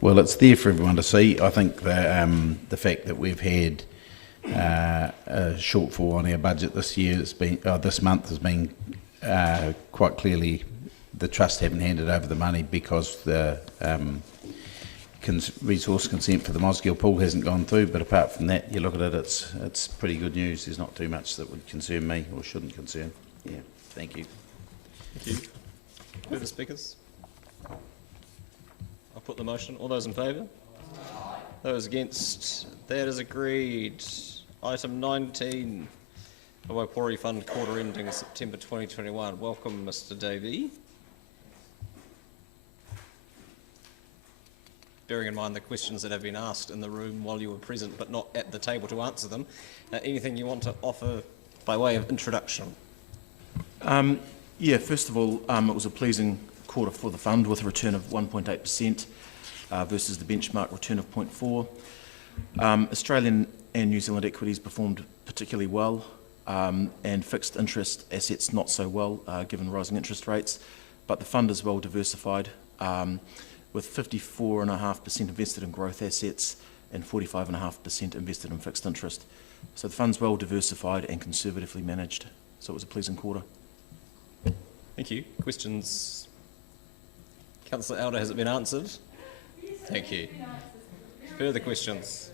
Well, it's there for everyone to see. I think the fact that we've had a shortfall on our budget this year, this month, has been quite clearly the trust haven't handed over the money because the resource consent for the Mosgiel pool hasn't gone through, but apart from that, you look at it, it's pretty good news. There's not too much that would concern me or shouldn't concern. Yeah, thank you. Thank you. Further speakers? I'll put the motion. All those in favour? Those against? That is agreed. Item 19. The Waipori Fund quarter ending September 2021. Welcome, Mr. Davey. Bearing in mind the questions that have been asked in the room while you were present but not at the table to answer them, anything you want to offer by way of introduction? Yeah, first of all, it was a pleasing quarter for the fund with a return of 1.8% versus the benchmark return of 0.4%. Australian and New Zealand equities performed particularly well, and fixed interest assets not so well given rising interest rates, but the fund is well diversified, with 54.5% invested in growth assets and 45.5% invested in fixed interest. So the fund's well diversified and conservatively managed. So it was a pleasing quarter. Thank you. Questions? Councillor Elder, has it been answered? Thank you. Further questions?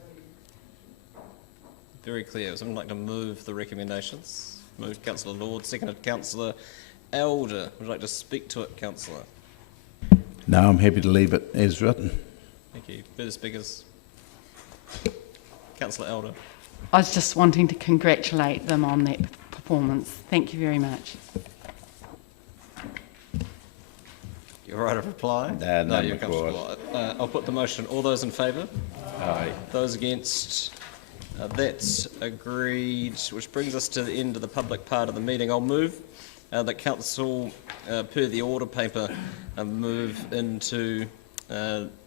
Very clear. Someone like to move the recommendations? Moved Councillor Lord, seconded Councillor Elder. Would you like to speak to it, Councillor? No, I'm happy to leave it as written. Thank you. Further speakers? Councillor Elder. I was just wanting to congratulate them on that performance. Thank you very much. You're right of reply? No, you're comfortable. I'll put the motion. All those in favour? Aye. Those against? That's agreed, which brings us to the end of the public part of the meeting. I'll move that Council, per the order paper, move into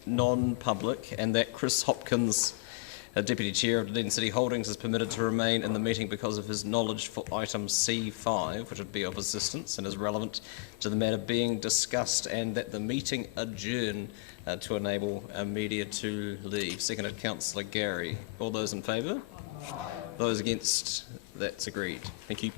non-public, and that Chris Hopkins, Deputy Chair of Dunedin City Holdings, is permitted to remain in the meeting because of his knowledge for item C5, which would be of assistance and is relevant to the matter being discussed, and that the meeting adjourn to enable media to leave. Seconded Councillor Gary. All those in favour? Those against? That's agreed. Thank you.